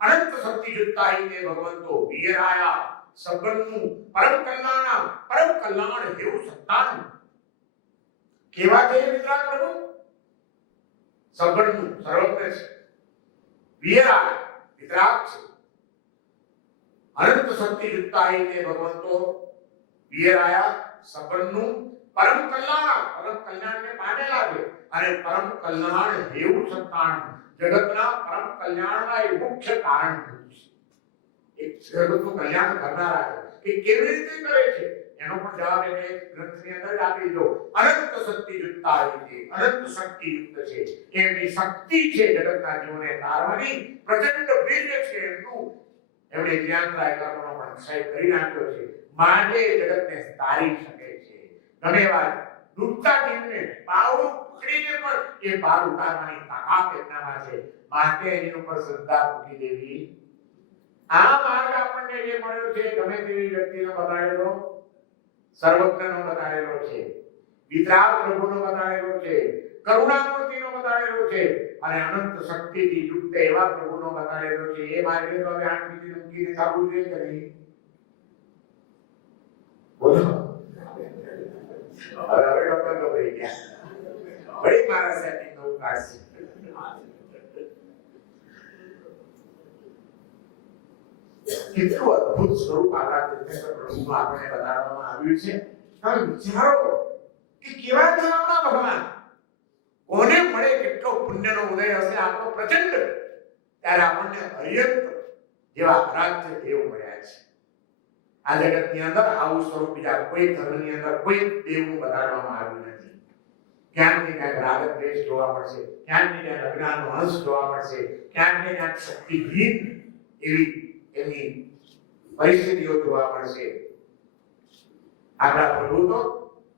અનંત શક્તિ યુક્તાઈ તે ભગવંતો વીરાયા સબનનું પરમ કલ્યાણ હેવું સંતાન. કેવા છે વિતરાગ પ્રભુ? સબનનું સર્વજ્ઞ છે, વીરાય વિતરાગ છે. અનંત શક્તિ યુક્તાઈ તે ભગવંતો વીરાયા સબનનું પરમ કલ્યાણને પામેલા છે અને પરમ કલ્યાણ હેવું સંતાન, જગતના પરમ કલ્યાણના એ મુખ્ય કારણ છે. એક જગતનું કલ્યાણ કરનારા છે, એ કેવી રીતે કરે છે એનો પણ જવાબ એને ગ્રંથની અંદર આપી દીધો. અનંત શક્તિ યુક્તાઈ છે, અનંત શક્તિ યુક્ત છે, એમની શક્તિ છે જગતના જીવોને તારવાની, પ્રચંડ વીર્ય છે એમનું. એમણે જ્ઞાનરાય કર્મનો પણ ક્ષય કરી નાખ્યો છે, માટે જગતને તારી શકે છે. ગમે વાત ડૂબતા જીવને પાવડું પકડીને પણ એ પાર ઉતારવાની તાકાત એમનામાં છે, માટે એની ઉપર શ્રદ્ધા મૂકી દેવી. આ માર્ગ આપણને જે મળ્યો છે ગમે તેવી વ્યક્તિનો બતાડેલો, સર્વજ્ઞનો બતાડેલો છે, વિતરાગ પ્રભુનો બતાડેલો છે, કરુણામૂર્તિનો બતાડેલો છે અને અનંત શક્તિથી યુક્ત એવા પ્રભુનો બતાડેલો છે. એ માર્ગે તો હવે આંખથી મૂકીને ચાલવું જોઈએ કે નહીં? બોલો. હવે ડોક્ટર તો થઈ ગયા, વળી મારા સેટિંગ નું કાઢશે. કેટલું અદ્ભુત સ્વરૂપ આપણા તીર્થંકર પ્રભુમાં આપણને બતાડવામાં આવ્યું છે. તમે વિચારો કે કેવા છે આપણા ભગવાન, કોને મળે કેટલો પુણ્યનો ઉદય હશે આપણો પ્રચંડ, ત્યારે આપણને અર્યંત જેવા આરાધ્ય દેવ મળ્યા છે. આ જગતની અંદર આવું સ્વરૂપ બીજા કોઈ ધર્મની અંદર કોઈ દેવનું બતાડવામાં આવ્યું નથી. ક્યાંક ને ક્યાંક રાગ દ્વેષ જોવા મળશે, ક્યાંક ને ક્યાંક અજ્ઞાનનો અંશ જોવા મળશે, ક્યાંક ને ક્યાંક શક્તિહીન એવી એની પરિસ્થિતિઓ જોવા મળશે. આપણા પ્રભુ તો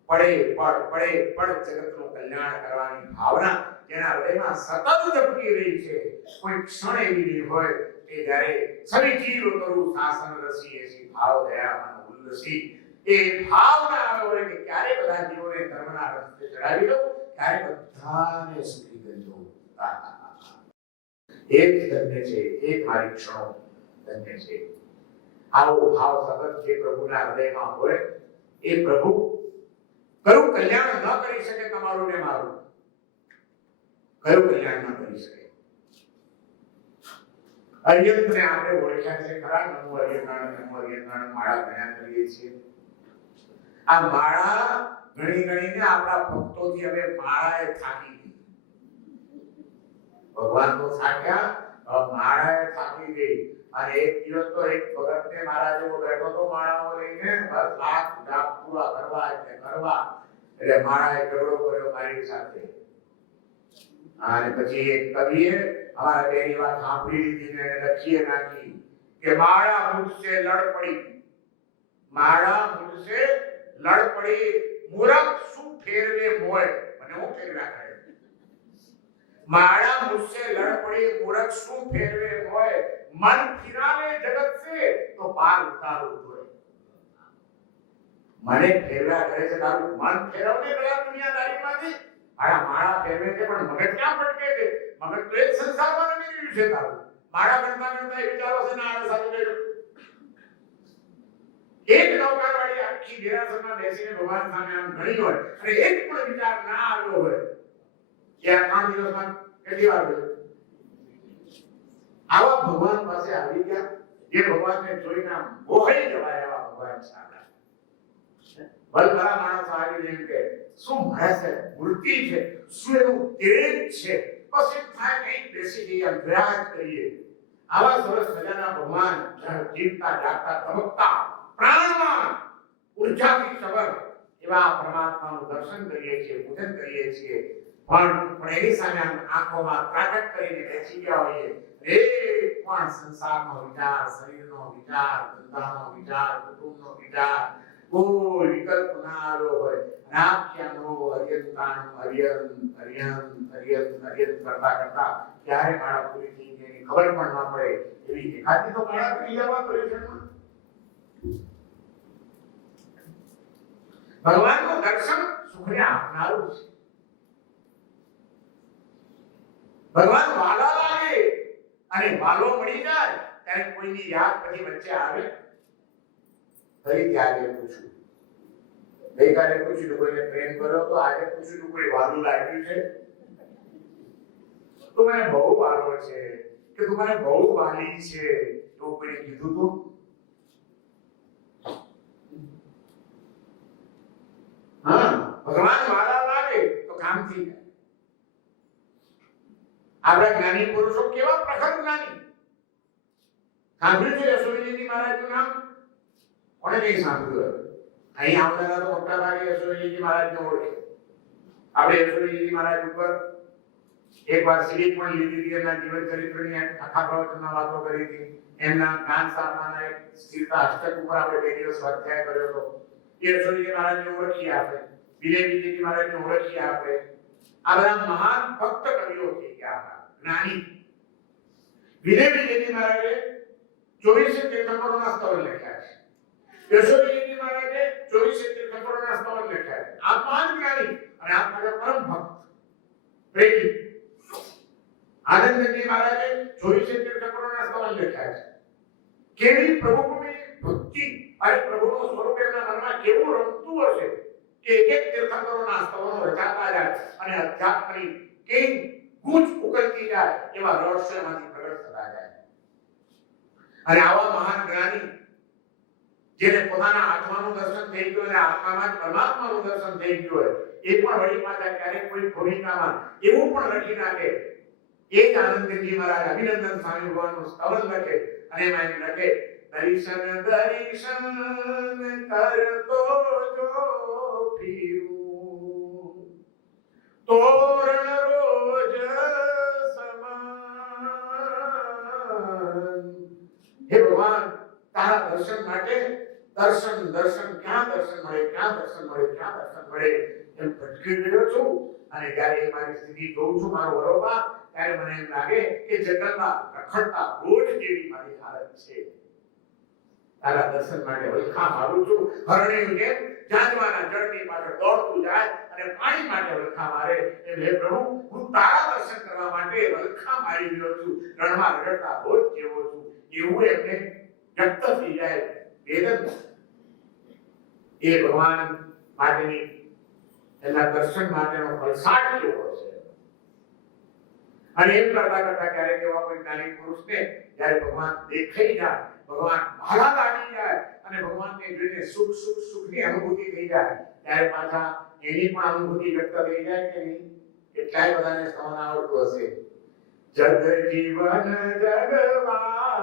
પડે પડ જગતનું કલ્યાણ કરવાની ભાવના જેના હૃદયમાં સતત ઝબકી રહી છે. કોઈ ક્ષણ એવી નહીં હોય કે જ્યારે સવી જીવ કરું શાસન રસી એસી ભાવ દયા મન ઉલ્લસી. એ ભાવના આવે હોય કે ક્યારે બધા જીવોને ધર્મના રસ્તે ચડાવી દઉં, ક્યારે બધાને સુખી કરી દઉં. એ જ ધન્ય છે, એ જ મારી ક્ષણો ધન્ય છે. આવો ભાવ સતત જે પ્રભુના હૃદયમાં હોય એ પ્રભુ કયું કલ્યાણ ન કરી શકે તમારું ને મારું? કયું કલ્યાણ ન કરી શકે? અર્યંતને આપણે ઓળખ્યા છે ખરા, નમો અર્યંતાણ માળા ગણ્યા કરીએ છીએ. આ માળા ગણીને આપણા ભક્તોથી હવે માળાએ થાકી ગઈ. ભગવાન તો થાક્યા, માળાએ થાકી ગઈ. અને એક દિવસ તો એક ભગતને મારા જેવો બેઠો તો માળાઓ લઈને બસ લાખ જાપ પૂરા કરવા એટલે માળાએ ઝઘડો કર્યો મારી સાથે. અને પછી એક કવિએ અમારા બેની વાત સાંભળી લીધી ને લખીએ નાખી કે માળા મુझसे લડ પડી, માળા મુझसे લડ પડી, મૂરખ શું ફેરવે મોય. મને હું ફેરવ્યા કરે माड़ा मुझसे लड़ पड़ी मूर्ख शू फेरवे होय मन फिराले जगत से तो पार उतारो तोय મને ફેરવા કરે છે તારું મન ફેરવને કયા દુનિયાદારીમાંથી મારા માળા ફેરવે છે પણ મગજ ક્યાં ભટકે છે મગજ તો એક સંસારમાં રમી રહ્યું છે તારું માળા ગણતા ગણતા એ વિચારો છે ને આને સાચું કહેજો એક નૌકાવાળી આખી દેરાસરમાં બેસીને ભગવાન સામે આમ ઘણી હોય અને એક પણ વિચાર ના આવ્યો હોય કે આ 3 દિવસમાં કેટલી વાર ગયો આવા ભગવાન પાસે આવી ગયા જે ભગવાનને જોઈને મોહાઈ જવાય એવા ભગવાન સામે બલભરા માણસ આવી જેમ કે શું મળે છે મૂર્તિ છે શું એવું તેજ છે બસ એક થાય કંઈક બેસી જઈએ અભ્યાસ કરીએ આવા સરસ મજાના ભગવાન જીવતા જાગતા તબકતા પ્રાણવાન ઉર્જાથી સબર એવા પરમાત્માનું દર્શન કરીએ છીએ પૂજન કરીએ છીએ પણ એની સામે આંખોમાં ત્રાટક કરીને બેસી ગયા હોઈએ એક પણ સંસારનો વિચાર શરીરનો વિચાર ધંધાનો વિચાર કુટુંબનો વિચાર કોઈ વિકલ્પ ના આવ્યો હોય રાખ્યાનો અર્યંતાનો અર્યન કરતા કરતા ક્યારે માળા પૂરી થઈ ગઈ એની ખબર પણ ના પડે એવી એકાદી તો માળા કરી જવા પરીક્ષણમાં ભગવાનનું દર્શન સુખને આપનારું છે ભગવાન વાલા લાગે અને વાલો મળી જાય ત્યારે કોઈની યાદ પછી વચ્ચે આવે ફરીથી આજે પૂછું ગઈકાલે પૂછ્યું કોઈને પ્રેમ કર્યો તો આજે પૂછ્યું કોઈ વાલું લાગ્યું છે તો મને બહુ વાલો છે કે તું મને બહુ વાલી છે તો કોઈને કીધું તું હા ભગવાન વાલા લાગે તો કામ થઈ જાય આપણા જ્ઞાની પુરુષો કેવા પ્રખર જ્ઞાની સાંભળ્યું છે યશોદીજી મહારાજનું નામ કોણે નહીં સાંભળ્યું અહીં આવનારા તો મોટા ભાગે યશોદીજી મહારાજને ઓળખે આપણે યશોદીજી મહારાજ ઉપર એક વાર સિરીઝ પણ લીધી હતી એમના જીવન ચરિત્રની આખા પ્રવચનમાં વાતો કરી હતી એમના જ્ઞાન સાધનાના એક સ્થિરતા અષ્ટક ઉપર આપણે 2 દિવસ સ્વાધ્યાય કર્યો હતો યશોદીજી મહારાજને ઓળખીએ આપણે વિનયજીજી મહારાજને ઓળખીએ આપણે આ બધા મહાન ભક્ત કવિઓ થઈ ગયા હતા જ્ઞાની વિનયજીજી મહારાજે 24 તીર્થંકરોના સ્તવ લખ્યા છે યશોદીજી મહારાજે 24 તીર્થંકરોના સ્તવ લખ્યા છે આ મહાન જ્ઞાની અને આ મારા પરમ ભક્ત પ્રેમી આનંદજી મહારાજે 24 તીર્થંકરોના સ્તવ લખ્યા છે કેવી પ્રભુની ભક્તિ અને પ્રભુનું સ્વરૂપ એમના મનમાં કેવું રમતું હશે કે એક તીર્થંકરોના સ્તવનો રચાતા જાય અને અધ્યાત્મની કેવી ગૂંચ ઉકળતી જાય એવા રહસ્યમાંથી પ્રગટ થતા જાય અને આવા મહાન જ્ઞાની જેને પોતાના આત્માનું દર્શન થઈ ગયું અને આત્મામાં પરમાત્માનું દર્શન થઈ ગયું હોય એ પણ વળી પાછા ક્યારેક કોઈ ભૂમિકામાં એવું પણ લખી નાખે એ જ આનંદજી મહારાજ અભિનંદન સ્વામી ભગવાનનું સ્તવન લખે અને એમાં એમ લખે દર્શન દર્શન કરતો જો ફીરું તોરણ રોજ સમાન હે ભગવાન તારા દર્શન માટે દર્શન દર્શન ક્યાં દર્શન મળે ક્યાં દર્શન મળે ક્યાં દર્શન મળે એમ ભટકી રહ્યો છું અને જ્યારે એ મારી સ્થિતિ જોઉં છું મારો વરોબા ત્યારે મને એમ લાગે કે જગતમાં રખડતા રોજ જેવી મારી હાલત છે તારા દર્શન માટે વલખા મારું છું હરણ્યું જેમ જાનવાના જળની પાછળ દોડતું જાય અને પાણી માટે વલખા મારે એમ હે પ્રભુ હું તારા દર્શન કરવા માટે વલખા મારી રહ્યો છું રણમાં રખડતા રોજ જેવો છું એવું એમને વ્યક્ત થઈ જાય વેદન એ ભગવાન માટેની એના દર્શન માટેનો વલસાડ કેવો છે અને એમ કરતા કરતા ક્યારેક એવા કોઈ જ્ઞાની પુરુષને જ્યારે ભગવાન દેખાઈ જાય ભગવાન ભાલા લાગી જાય અને ભગવાનને જોઈને સુખ સુખ સુખની અનુભૂતિ થઈ જાય ત્યારે પાછા એની પણ અનુભૂતિ વ્યક્ત થઈ જાય કે નહીં એટલાય બધાને સ્તવન આવડતું હશે જગ જીવન જગવાલો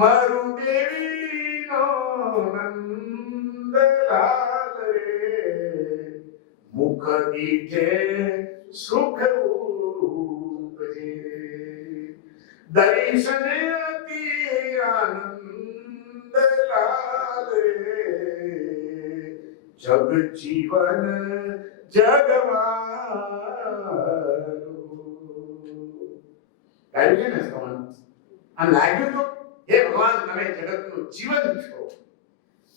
મરુ દેવીનો નંદલાલ રે મુખ દીઠે સુખ ઉપજે દર્શન અતિ આનંદ લાલે જગ જીવન જગવાલો ગાયું છે ને સ્તવન આમ લાગ્યું તો હે ભગવાન તમે જગતનું જીવન છો,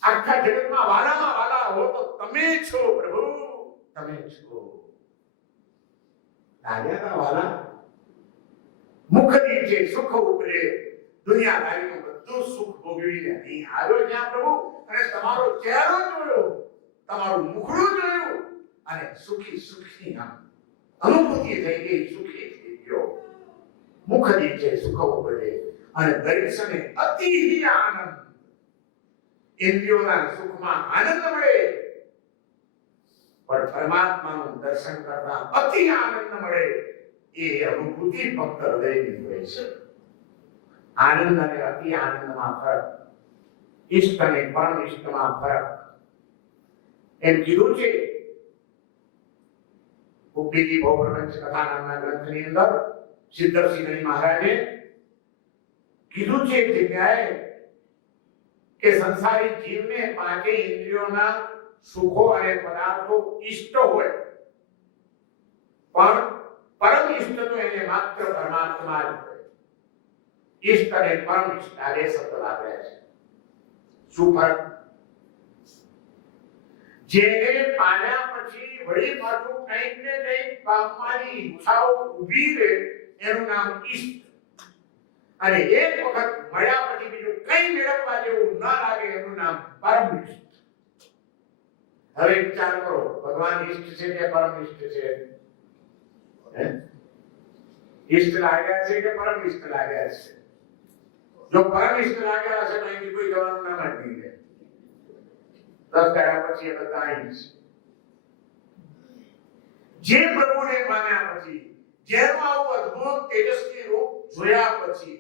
આખા જગતમાં વાલામાં વાલા હો તો તમે છો પ્રભુ, તમે છો. લાગ્યા તા વાલા, મુખથી જે સુખ ઉપજે દુનિયાદારીનું બધું સુખ ભોગવીને અહીં આવ્યો જ્યાં પ્રભુ, અને તમારો ચહેરો જોયો, તમારું મુખડું જોયું અને સુખી સુખી અનુભૂતિ થઈ ગઈ, સુખી થઈ ગયો. મુખથી જે સુખ ઉપજે અને દરેકને અતિ આનંદ, ઇન્દ્રિયોના સુખમાં આનંદ મળે, પણ પરમાત્માનું દર્શન કરતા અતિ આનંદ મળે એ અનુભૂતિ ફક્ત હૃદયની હોય છે. આનંદ અને અતિ આનંદમાં ફરક, ઇષ્ટ અને પરમ ઇષ્ટમાં ફરક. એમ કીધું છે ઉપનીતિ ભવપ્રપંચ કથા નામના ગ્રંથની અંદર સિદ્ધર્ષિગણી મહારાજે કીધું છે એક જગ્યાએ કે સંસારી જીવને પાંચે ઇન્દ્રિયોના સુખો અને પદાર્થો ઇષ્ટ હોય, પણ પરમ ઇષ્ટ તો એને માત્ર પરમાત્મા જ હોય. ઇષ્ટ અને પરમ ઇષ્ટ આ બે શબ્દ વાપર્યા છે. શું ફરક? જેને પામ્યા પછી વળી પાછું કંઈક ને કંઈક પામવાની ઈચ્છાઓ ઊભી રહે એનું નામ ઇષ્ટ, અને એક વખત મળ્યા પછી બીજું કંઈ મેળવવા જેવું ન લાગે એનું નામ પરમ ઇષ્ટ. હવે વિચાર કરો, ભગવાન ઇષ્ટ છે કે પરમ ઇષ્ટ છે? ઇષ્ટ લાગ્યા છે કે પરમ ઇષ્ટ લાગ્યા છે? જો પરમ ઇષ્ટ લાગ્યા હશે તો અહીંથી કોઈ જવાનું નામ જ નહીં રહે. 10 દાડા પછી એ બધા અહીં છે. જે પ્રભુને પામ્યા પછી, જેનું આવું અદ્ભુત તેજસ્વી રૂપ જોયા પછી,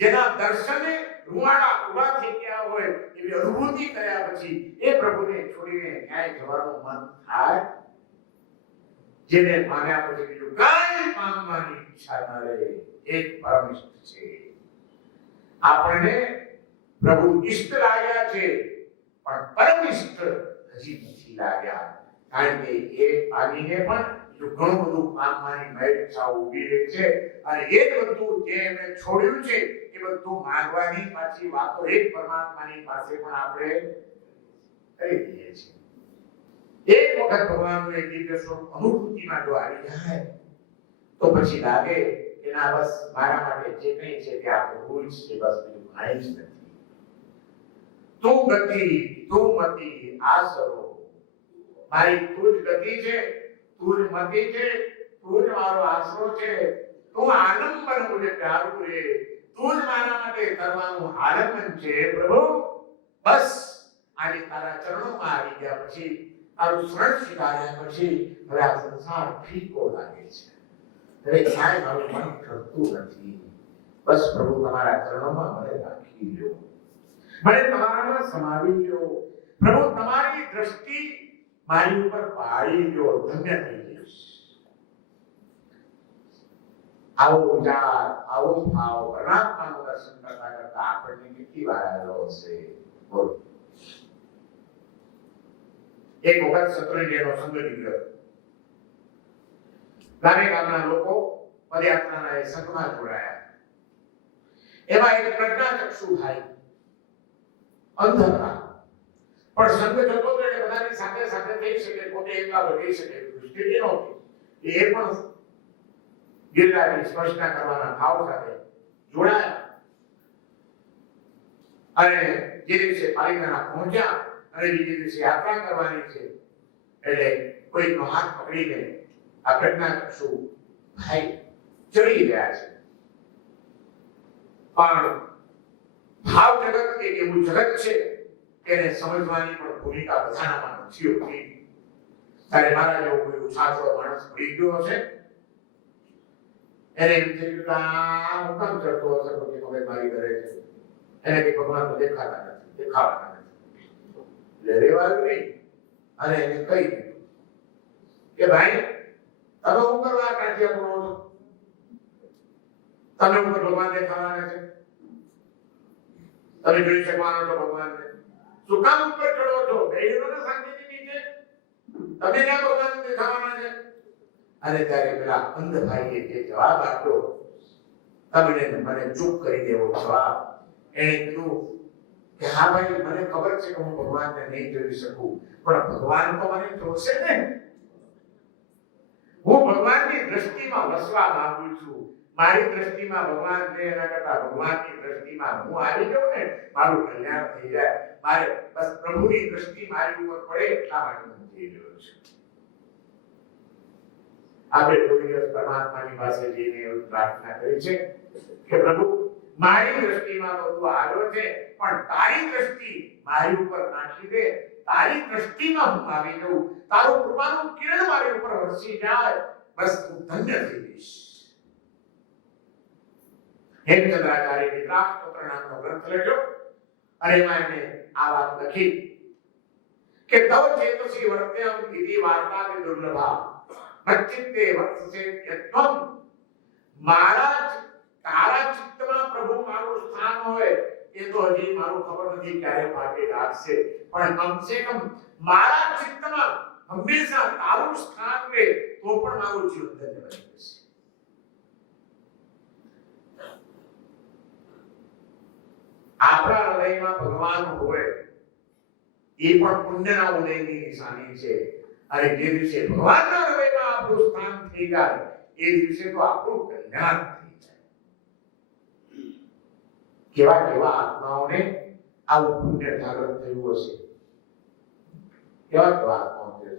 જેના દર્શને રૂવાડા ઉભા થઈ ગયા હોય એવી અનુભૂતિ કર્યા પછી એ પ્રભુને છોડીને ક્યાંય જવાનું મન થાય? જેને પામ્યા પછી બીજું કાંઈ પામવાની ઈચ્છા ન રહે, એક પરમિષ્ઠ છે. આપણને પ્રભુ ઇષ્ટ લાગ્યા છે, પણ પરમિષ્ઠ હજી નથી લાગ્યા, કારણ કે એ પામીને પણ ઘણું બધું પામવાની ઈચ્છાઓ ઊભી રહે છે, અને એ બધું જે એમણે છોડ્યું છે એ બધું માંગવાની પાછી વાતો એક પરમાત્માની પાસે પણ આપણે કરી દઈએ છીએ. એક વખત ભગવાનનું એક દિવ્ય સ્વરૂપ અનુભૂતિમાં જો આવી જાય તો પછી લાગે કે ના બસ મારા માટે જે કંઈ છે તે આ પ્રભુ જ છે, બસ બીજું કાંઈ જ નથી. તું ગતિ તું મતિ આસરો, મારી તું જ ગતિ છે, તું જ મતિ છે, તું જ મારો આશરો છે, તું આલંબન મુજે પ્યારું રે, તું જ મારા માટે કરવાનું આલંબન છે પ્રભુ. બસ આજે તારા ચરણોમાં આવી ગયા પછી, તારું શરણ સ્વીકાર્યા પછી હવે આ સંસાર ફીકો લાગે છે, હવે ક્યાંય મારું મન ખરતું નથી. બસ પ્રભુ તમારા ચરણોમાં મને રાખી લો, મને તમારામાં સમાવી લો પ્રભુ, તમારી દ્રષ્ટિ મારી ઉપર પાડી લો, ધન્ય થઈ જઈશ. આવો વિચાર, આવો ભાવ પરમાત્માનું દર્શન કરતા કરતા આપણને કેટલી વાર આવ્યો હશે? બોલો. એક વખત શત્રુંજયનો સંગ નીકળ્યો. ગામે ગામના લોકો પદયાત્રાના એ સંઘમાં જોડાયા. એમાં એક પ્રજ્ઞાચક્ષુ ભાઈ અંધ હતા, પણ સંઘ જતો તો એટલે બધાની સાથે સાથે થઈ શકે, પોતે એકલા વધી શકે દૃષ્ટિ નહોતી. એ પણ ગિરનારની સ્પર્શના કરવાના ભાવ સાથે જોડાયા, અને જે દિવસે પાલિતાણા પહોંચ્યા અને બીજે દિવસે યાત્રા કરવાની છે એટલે કોઈનો હાથ પકડીને આ પ્રજ્ઞાચક્ષુ ભાઈ ચડી રહ્યા છે. પણ ભાવ જગત એક એવું જગત છે એને સમજવાની પણ ભૂમિકા બધાનામાં નથી હોતી. ત્યારે મારા જેવો કોઈ ઉછાળો માણસ પડી ગયો હશે, એને એમ થયું કે આ હું કામ ચડતો હશે, પછી મગજ મારી કરે છે, એને કે ભગવાન તો દેખાતા નથી, દેખાવાના નથી, એટલે રેવાનું નહીં. અને એને કહી દીધું કે ભાઈ તમે હું કરવા કાઢ્યા કરો છો? તમે ઉપર ભગવાન દેખાવાના છે, તમે જોઈ શકવાના છો ભગવાનને, શું કામ ઉપર ચડો છો? બેહીનો ને શાંતિથી નીચે, તમે ક્યાં ભગવાન દેખાવાના છે? અને ત્યારે પેલા અંધ ભાઈએ જે જવાબ આપ્યો, તમને મને ચૂપ કરી દેવો જવાબ, એને કીધું કે હા ભાઈ, મને ખબર છે કે હું ભગવાનને નહીં જોઈ શકું, પણ ભગવાન તો મને જોશે ને. હું ભગવાનની દ્રષ્ટિમાં વસવા માંગુ છું. મારી દ્રષ્ટિમાં ભગવાન છે, એના કરતા ભગવાનની દ્રષ્ટિમાં હું આવી જાઉં ને, મારું કલ્યાણ થઈ જાય. મારે બસ પ્રભુની દ્રષ્ટિ મારી ઉપર પડે એટલા માટે હું જઈ રહ્યો છું. આપણે કોઈ દિવસ પરમાત્માની પાસે જઈને એવી પ્રાર્થના કરી છે કે પ્રભુ, મારી દ્રષ્ટિમાં તો તું આવ્યો છે, પણ તારી દ્રષ્ટિ મારી ઉપર નાખી દે. તારી દ્રષ્ટિમાં હું આવી જાઉં, તારું કૃપાનું કિરણ મારી ઉપર વરસી જાય, બસ હું ધન્ય થઈ જઈશ. હેમચંદ્રાચાર્ય વિદ્રાક્ષપત્ર નામનો ગ્રંથ લખ્યો અને એમાં એમણે આ વાત લખી કે તવ ચેતસી વર્ત્યમ ઇતિ વાર્તા વિદુર્લભા મચ્ચિત્તે વર્તસે યત્વમ. તારા ચિત્તમાં પ્રભુ મારું સ્થાન હોય એ તો હજી મારું ખબર નથી ક્યારે ભાગે લાગશે, પણ કમસે કમ મારા ચિત્તમાં હંમેશા તારું સ્થાન રહે તો પણ મારું જીવન ધન્ય બની જશે. આપણા હૃદયમાં ભગવાન હોય એ પણ પુણ્યના ઉદયની નિશાની છે. અને જે દિવસે ભગવાનના હૃદયમાં આપણું સ્થાન થઈ જાય એ દિવસે તો આપણું કલ્યાણ થઈ જાય. કેવા કેવા આત્માઓને આવું પુણ્ય જાગૃત થયું હશે, કેવા કેવા આત્માઓ હશે.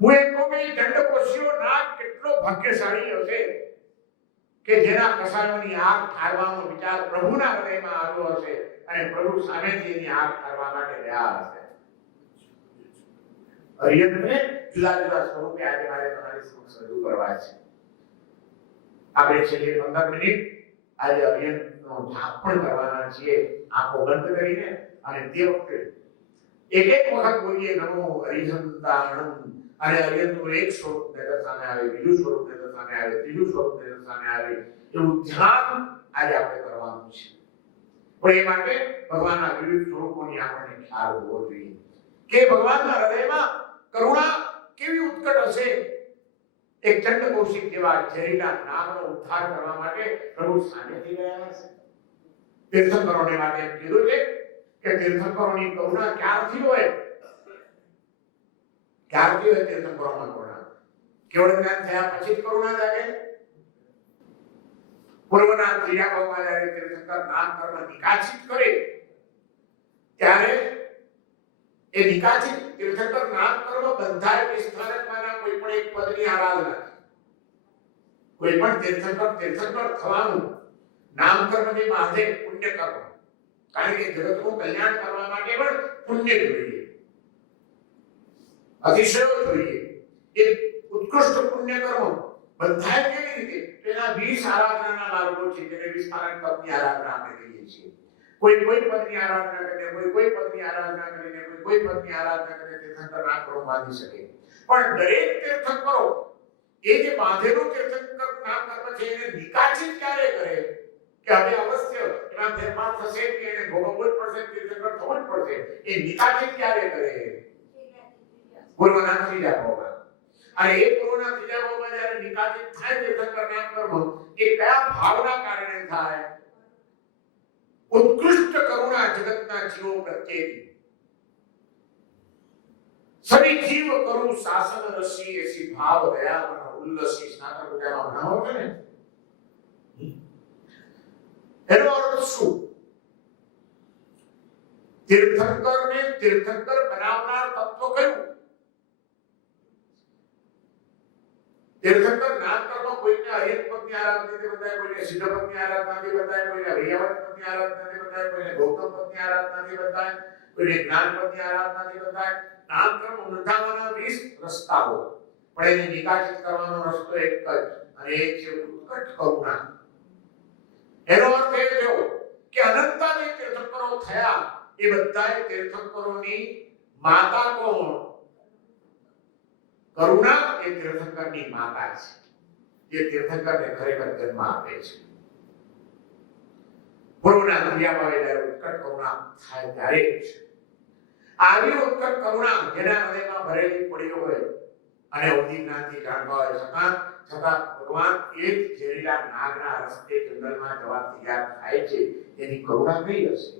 હું એમ કહું કે દંડકોશીઓ નાગ કેટલો ભાગ્યશાળી હશે કે જેના કસાયોની આગ ઠારવાનો વિચાર પ્રભુના હૃદયમાં આવ્યો હશે અને પ્રભુ સામેથી એની આગ ઠારવા માટે રહ્યા હશે. અરિયંતને જુદા જુદા સ્વરૂપે આજે મારે તમારી સમક્ષ રજૂ કરવા છે. આપણે છેલ્લી 15 મિનિટ આજે અરિયંતનો જાપ પણ કરવાના છીએ, આંખો બંધ કરીને. અને તે વખતે એક એક વખત બોલીએ નમો હરિહંતાણમ, અને અરિયંતનું એક સ્વરૂપ નજર સામે આવે, બીજું સ્વરૂપ નજર સામે આવે, ત્રીજું સ્વરૂપ નજર સામે આવે, એવું ધ્યાન આજે આપણે કરવાનું છે. પણ એ માટે ભગવાનના વિવિધ સ્વરૂપોની આપણને ખ્યાલ હોવો જોઈએ કે ભગવાનના હૃદયમાં કરુણા કેવી ઉત્કટ હશે. એક ચંડ કૌશિક જેવા ઝેરીલા નાગનો ઉદ્ધાર કરવા માટે પ્રભુ સામેથી ગયા હશે. તીર્થંકરોને માટે એમ કીધું છે કે તીર્થંકરોની કરુણા ક્યારથી હોય? ક્યારથી હોય તીર્થંકરોમાં કરુણા? કેવળ જ્ઞાન થયા પછી જ કરુણા જાગે? પૂર્વના ત્રીજા ભાગમાં જ્યારે તીર્થંકર નામ કર્મ નિકાચિત કરે ત્યારે એ નિકાચિત તીર્થંકર નામ કર્મ બંધાય વિસ્થાનકમાંના કોઈ પણ એક પદની આરાધના. કોઈ પણ તીર્થંકર થવાનું નામ કર્મની માધે પુણ્ય કર્મ, કારણ કે જગતનું કલ્યાણ કરવા માટે પણ પુણ્ય જોઈએ, અતિશયો જોઈએ. એ ઉત્કૃષ્ટ પુણ્ય કર્મ બંધાય કેવી રીતે? તેના 20 આરાધનાના માર્ગો છે, જેને વિસ્થાનક પદની આરાધના આપણે કહીએ છીએ. કોઈ પદની આરાધના કરીને, કોઈ પદની આરાધના કરીને, કોઈ પદની આરાધના કરીને તીર્થંકર નામ કર્મ બાંધી શકે. પણ દરેક તીર્થંકરો એ જે બાંધેલું તીર્થંકર નામ કર્મ છે એને નિકાચિત ક્યારે કરે કે હવે અવશ્ય એમાં ફેરફાર થશે કે એને ભોગવવું જ પડશે, તીર્થંકર થવું જ પડશે. એ નિકાચિત ક્યારે કરે? પૂર્વના ત્રીજા ભાગમાં. અને એ પૂર્વના ત્રીજા ભાગમાં જ્યારે નિકાચિત થાય તીર્થંકર નામ કર્મ, એ કયા ભાવના કારણે થાય? उत्कृष्ट करुणा जगतना जीवो प्रत्येक सभी जीव करू शासन रसी ऐसी भाव दया मन उल्लसी स्नातक ઉદ્યામાં ભણાવો છો ને એનો અર્થ શું? તીર્થંકરને તીર્થંકર બનાવનાર તત્વ કયું? તીર્થંકર નામ કર્મ કોઈને અહિત પત્ની આરાધનાથી બતાય, કોઈને સિદ્ધ પત્ની આરાધનાથી બતાય, કોઈને વૈયાવત પત્ની આરાધનાથી બતાય, કોઈને ગૌતમ પત્ની આરાધનાથી બતાય, કોઈને જ્ઞાન પત્ની આરાધનાથી બતાય. નામ કર્મ બંધાવવાના 20 રસ્તાઓ, પણ એને નિકાચિત કરવાનો રસ્તો એક જ, અને એ છે ઉત્કટ કરુણા. એનો અર્થ એ થયો કે અનંતા જે તીર્થંકરો થયા એ બધાય તીર્થંકરોની માતા કોણ? કરુણા એ તીર્થંકરની માતા છે, જે તીર્થંકરને ખરેખર જન્મ આપે છે. પૂર્વના દુનિયામાં જ્યારે ઉત્કટ કરુણા થાય ત્યારે આવી ઉત્કટ કરુણા જેના હૃદયમાં ભરેલી પડી હોય અને અવધિ જ્ઞાનથી જાણતા હોય છતાં ભગવાન એક ઝેરીલા નાગના રસ્તે જંગલમાં જવા તૈયાર થાય છે, એની કરુણા કઈ હશે?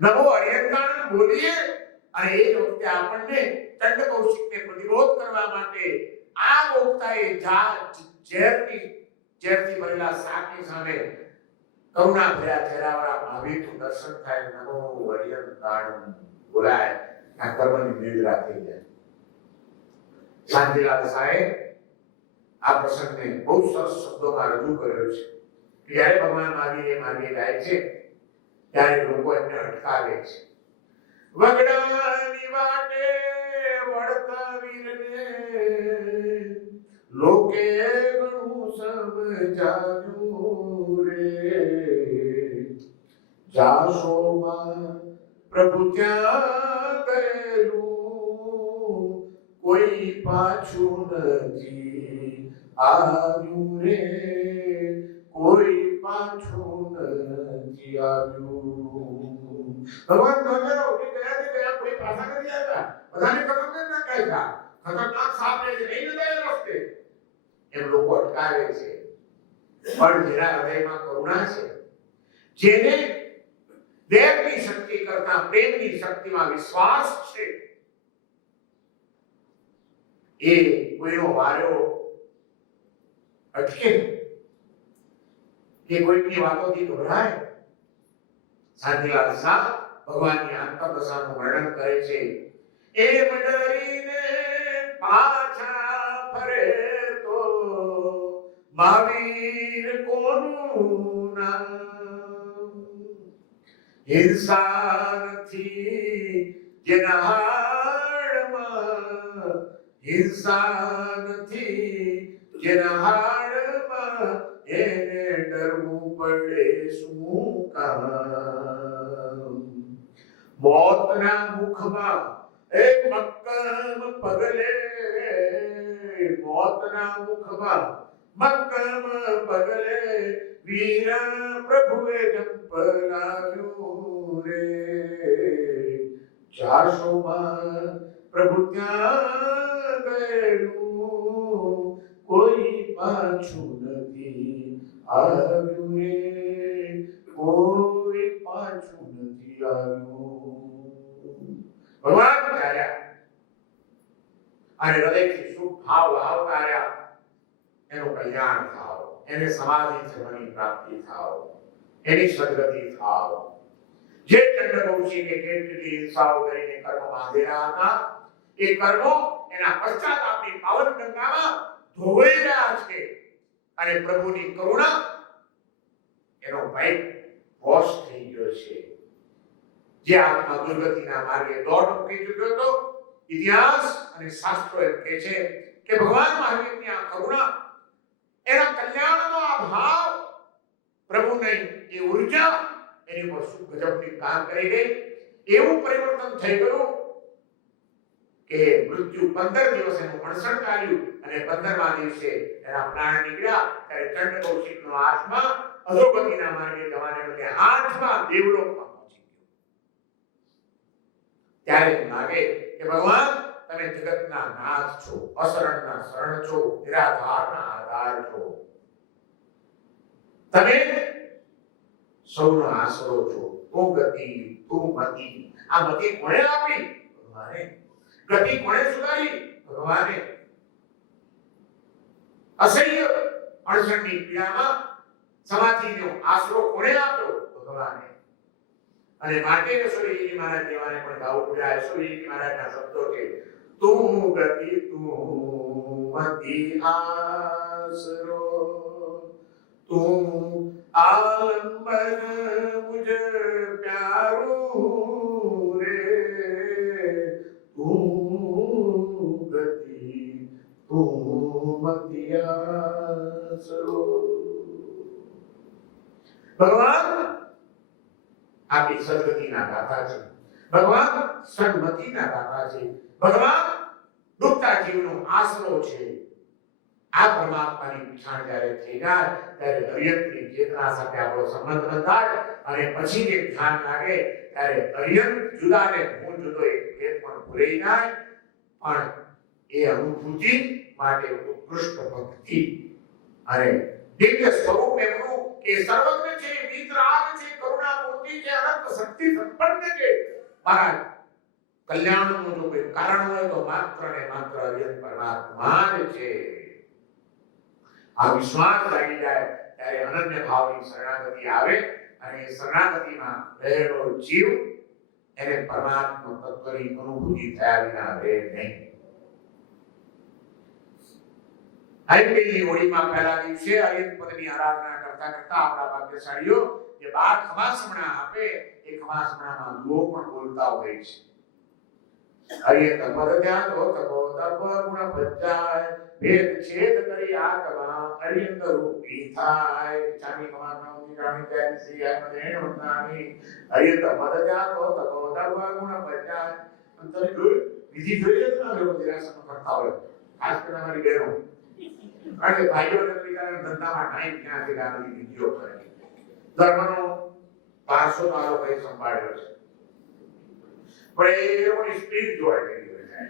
નમો અર્યંતાણ બોલીએ અને એ જ વખતે આપણને ચંડ કૌશિકને પ્રતિરોધ કરવા માટે આ વક્તાએ ઝેરથી ભરેલા શાકની સામે કરુણા ભર્યા ચહેરાવાળા મહાવીરનું દર્શન થાય. નમો અર્યંતાણ બોલાય, આ કર્મની નિદ્રા થઈ જાય. શાંતિલાલ સાહેબ આ પ્રસંગને બહુ સરસ શબ્દોમાં રજૂ કર્યો છે. જ્યારે ભગવાન મહાવીરે માર્ગે જાય છે ત્યારે લોકો એમને અટકાવે છે. વગડાની વાટે વળતા વીરને લોકે ઘણું સમજાવ્યું રે. જાશોમાં પ્રભુ ત્યાં ગયેલું કોઈ પાછું નથી આવ્યું રે, કોઈ પાછું નથી આવ્યું. ભગવાન નોંધેલો કે ગયા કોઈ પાછા નથી આવ્યા, બધાને ખબર ના કાઢ્યા, ખતરનાક સાપ છે નહીં જતા રસ્તે, એમ લોકો અટકાવે છે. પણ જેના હૃદયમાં કરુણા છે, જેને દેવની શક્તિ કરતા પ્રેમની શક્તિમાં વિશ્વાસ છે, એ કોઈનો વાર્યો અટકે કે કોઈની વાતોથી ગભરાય. શાંતિલાલ શાહ ભગવાનની અંતરદશાનું વર્ણન કરે છે. એ ડરીને પાછા ફરે તો મહાવીર કોનું નામ. હિંસા નથી જેના હાડમાં, હિંસા નથી જેના હાડમાં, એને ડરવું પડે શું કામ. મોતના મુખમાં એક મક્કમ પગલે, મોતના મુખમાં મક્કમ પગલે વીર પ્રભુએ જંપલાવ્યું રે. ચારસોમાં પ્રભુ ત્યાં ગયેલું કોઈ પાછું નથી આવ્યું રે, કોઈ પાછું નથી આવ્યું. ભગવાન ચાલ્યા અને હૃદયથી શુભ ભાવ આવતા રહ્યા. એનું કલ્યાણ થાવ, એને સમાધિ જમણી પ્રાપ્તિ થાવ, એની સદગતિ થાવ. જે ચંડ કૌશિકે કેટલી હિંસાઓ કરીને કર્મ બાંધેલા હતા, એ કર્મો એના પશ્ચાત આપણી પાવન ગંગામાં ધોવાઈ રહ્યા છે. અને પ્રભુની કરુણા એનો પાઇપ વોશ થઈ ગયો છે. જે આત્મા દુર્ગતિના માર્ગે દોડ મૂકી ચૂક્યો હતો, ઇતિહાસ અને શાસ્ત્રો એમ કહે છે કે ભગવાન મહાવીરની આ કરુણા, એના કલ્યાણનો આ ભાવ, પ્રભુની એ ઉર્જા એની પર શું ગજબની કામ કરી ગઈ. એવું પરિવર્તન થઈ ગયું કે મૃત્યુ 15 દિવસ એનું અણસણ કાઢ્યું અને 15મા દિવસે એના પ્રાણ નીકળ્યા. ત્યારે ચંડ કૌશિકનો આત્મા અધોગતિના માર્ગે જવાને બદલે 8મા દેવલોકમાં પહોંચી ગયો. ત્યારે લાગે કે ભગવાન તમે જગતના નાથ છો, અશરણના શરણ છો, નિરાધારના આધાર છો, તમે સૌનો આશરો છો. તું ગતિ, તું મતિ. આ મતિ કોણે આપી? ભગવાને. ગતિ કોણે સુધારી? ભગવાને. અસહ્ય અણસણની પીડામાં સમાધિનો આશરો કોણે આપ્યો? ભગવાને. અને માટે યશોરીજી મહારાજ દેવાને પણ ગાવું પડ્યા. યશોરીજી મહારાજના શબ્દો છે, તું ગતિ તું મતિ આશરો, તું આલંબન મુझ પ્યારું રે, તું ગતિ તું મતિ આશરો. ભગવાન આપણી સદગતિના દાતા છે. ભગવાન સન્મતિના દાતા છે. ભગવાન ડૂબતા જીવનો આશરો છે. આ પરમાત્માની પીછાણ જ્યારે થઈ જાય ત્યારે અર્યંતની ચેતના સાથે આપણો સંબંધ બંધાય અને પછી જે ધ્યાન લાગે ત્યારે અર્યંત જુદા ને હું જુદો એક ભેદ પણ ભૂલાઈ જાય. પણ એ અનુભૂતિ માટે ઉત્કૃષ્ટ ભક્તિ અને દિવ્ય સ્વરૂપ એમનું કે સર્વજ્ઞ છે, વિતરાગ છે, કરુણામૂર્તિ છે, અનંત શક્તિ સંપન્ન છે. મહારાજ કલ્યાણનું જો કોઈ કારણ હોય તો માત્ર ને માત્ર અરિહંત પરમાત્મા જ છે. આ વિશ્વાસ લાગી જાય ત્યારે અનન્ય ભાવની શરણાગતિ આવે અને શરણાગતિમાં રહેલો જીવ એને પરમાત્મા તત્વની અનુભૂતિ થયા વિના રહે નહીં. આઈપીની હોળીમાં પહેલા દિવસે અરિહંત પદની આરાધના કરતા કરતા આપણા ભાગ્યશાળીઓ જે 12 ખમાસમણા આપે એ ખમાસમણામાં દુઓ પણ બોલતા હોય છે. અરિહંત પદ ત્યાં તો તકો તપ ગુણ બચાય, ભેદ છેદ કરી આત્મા અરિહંત રૂપી થાય. ચાની ખમાસમણાની રાણી ત્યાં શ્રી આત્મદેવ વંદાની અરિહંત પદ ત્યાં તો તકો તપ ગુણ બચાય. અંતર જોઈ વિધિ જોઈએ તો ના લોકો નિરાશા કરતા હોય, ખાસ કરીને અમારી બહેનો. કારણ કે ભાઈઓને ધંધામાં ટાઈમ ક્યાંથી લાવવાની વિધિઓ કરે. ધર્મનો પાસો મારો ભાઈ સંભાળ્યો છે, પણ એ લોકોની સ્પીડ જોવા જેવી હોય છે.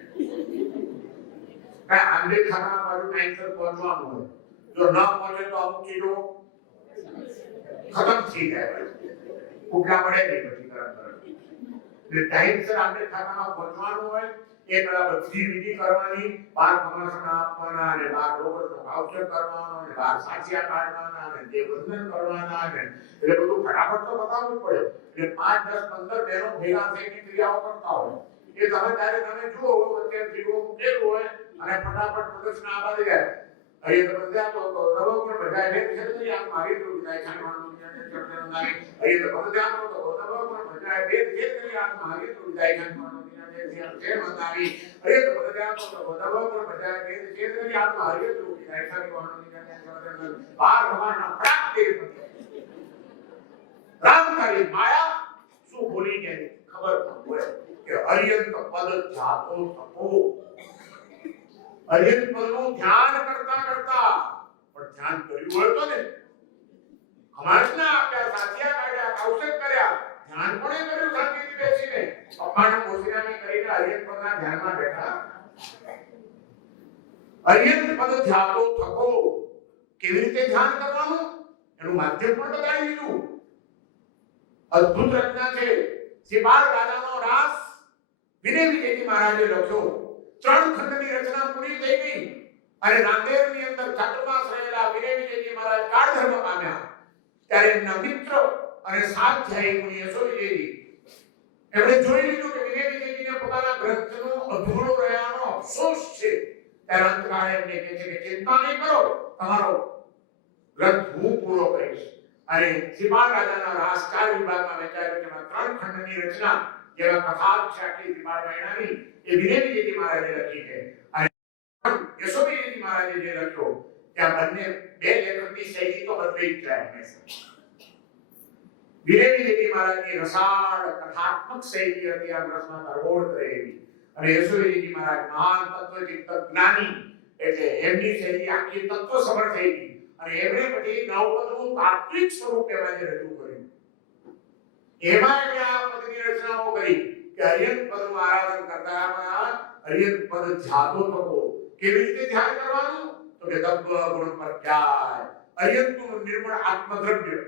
આંબે ખાના બાજુ ટાઈમસર પહોંચવાનું હોય, જો ન પહોંચે તો અમુક ચીજો ખતમ થઈ જાય, ઉપલા પડે નહીં પછી તરત. એટલે ટાઈમસર આંબે ખાનામાં પહોંચવાનું હોય, એ પેલા બધી વિધિ કરવાની, 12 ખમાસણા આપવાના અને 12 રોગનો ભાવચક કરવાનો અને 12 સાચિયા કાઢવાના અને દેવવંદન કરવાના અને એટલે બધું ફટાફટ તો બતાવવું જ પડે. એટલે 5, 10, 15 બહેનો ભેગા થઈને ક્રિયાઓ કરતા હોય. એ તમે જુઓ વચ્ચે જીવો મૂકેલું હોય અને ફટાફટ પ્રદર્શન આબાદી જાય. અહીંયા તો બધા તો નવો પણ બધા એટલે છે કે આ મારી તો વિદાય છાણવાનું અહીંયા તો બધા તો નવો પણ બધા બે જે કરી આ મારી તો વિદાય છાણવાનું છે મંદાવી. અહીંયા તો બધા તો નવો પણ બધા બે જે કરી આ મારી તો વિદાય છાણવાનું બાર ભગવાનના પ્રાપ્તિ રામકારી માયા શું બોલી કે ખબર ન હોય કે અરિહંત પદ જાતો થકો. અરિહંત પદનું ધ્યાન કરતા કરતા પણ ધ્યાન કર્યું હોય તો ને હમાસના આપ્યા, સાચિયા કાઢ્યા, કૌશક કર્યા, ધ્યાન પણ કર્યું શાંતિથી બેસીને પપ્પાને પોષીનાની કરીને અરિહંત પદના ધ્યાનમાં બેઠા. અરિહંત પદ જાતો થકો કેવી રીતે ધ્યાન કરવાનું એનું માધ્યમ પણ બતાવી દીધું. અદ્ભુત રચના છે. સિપાળ રાજાનો રાસ વિનય વિજયજી મહારાજે લખ્યો. 3 ખંડની રચના પૂરી થઈ ગઈ અને નાંદેડની અંદર ચાતુર્માસ રહેલા વિનય વિજયજી મહારાજ કાળધર્મ પામ્યા ત્યારે એમના મિત્ર અને સ્વાધ્યાયી મુનિ યશોવિજયજી એમણે જોઈ લીધું કે વિનય વિજયજીને પોતાના ગ્રંથનો અધૂરો રહ્યાનો અફસોસ છે. ત્યારે અંતકાળે એમને કહે છે કે ચિંતા નહીં કરો, તમારો ગ્રંથ હું પૂરો કરીશ. અને સિપાળ રાજાના રાસ 4 વિભાગમાં વહેંચાયો. જેમાં 3 ખંડની રચના જેવા કથા છે આખી સિપાળ મહિનાની એ વિનય વિજયજી મહારાજે લખી છે. અને યશોવિજયજી મહારાજે જે લખ્યો ત્યાં બંને બે લેખકની શૈલી તો બદલાઈ જ જાય હંમેશા. વિનય વિજયજી મહારાજની રસાળ કથાત્મક શૈલી હતી આ ગ્રંથમાં તરબોળ કરે એવી, અને યશોવિજયજી મહારાજ મહાન તત્વચિંતક જ્ઞાની એટલે એમની શૈલી આખી તત્વ સભર થઈ ગઈ. અને એમણે પછી નવપદનું તાત્વિક સ્વરૂપ એમાં જે રજૂ કર્યું એમાં એમણે આ પદની રચનાઓ કરી કે અરિહંત પદનું આરાધન કરતા અરિહંત પદ જાતો થકો. કેવી રીતે ધ્યાન કરવાનું તો કે તત્વ ગુણ પ્રત્યાય. અરિહંતનું નિર્મળ આત્મદ્રવ્ય.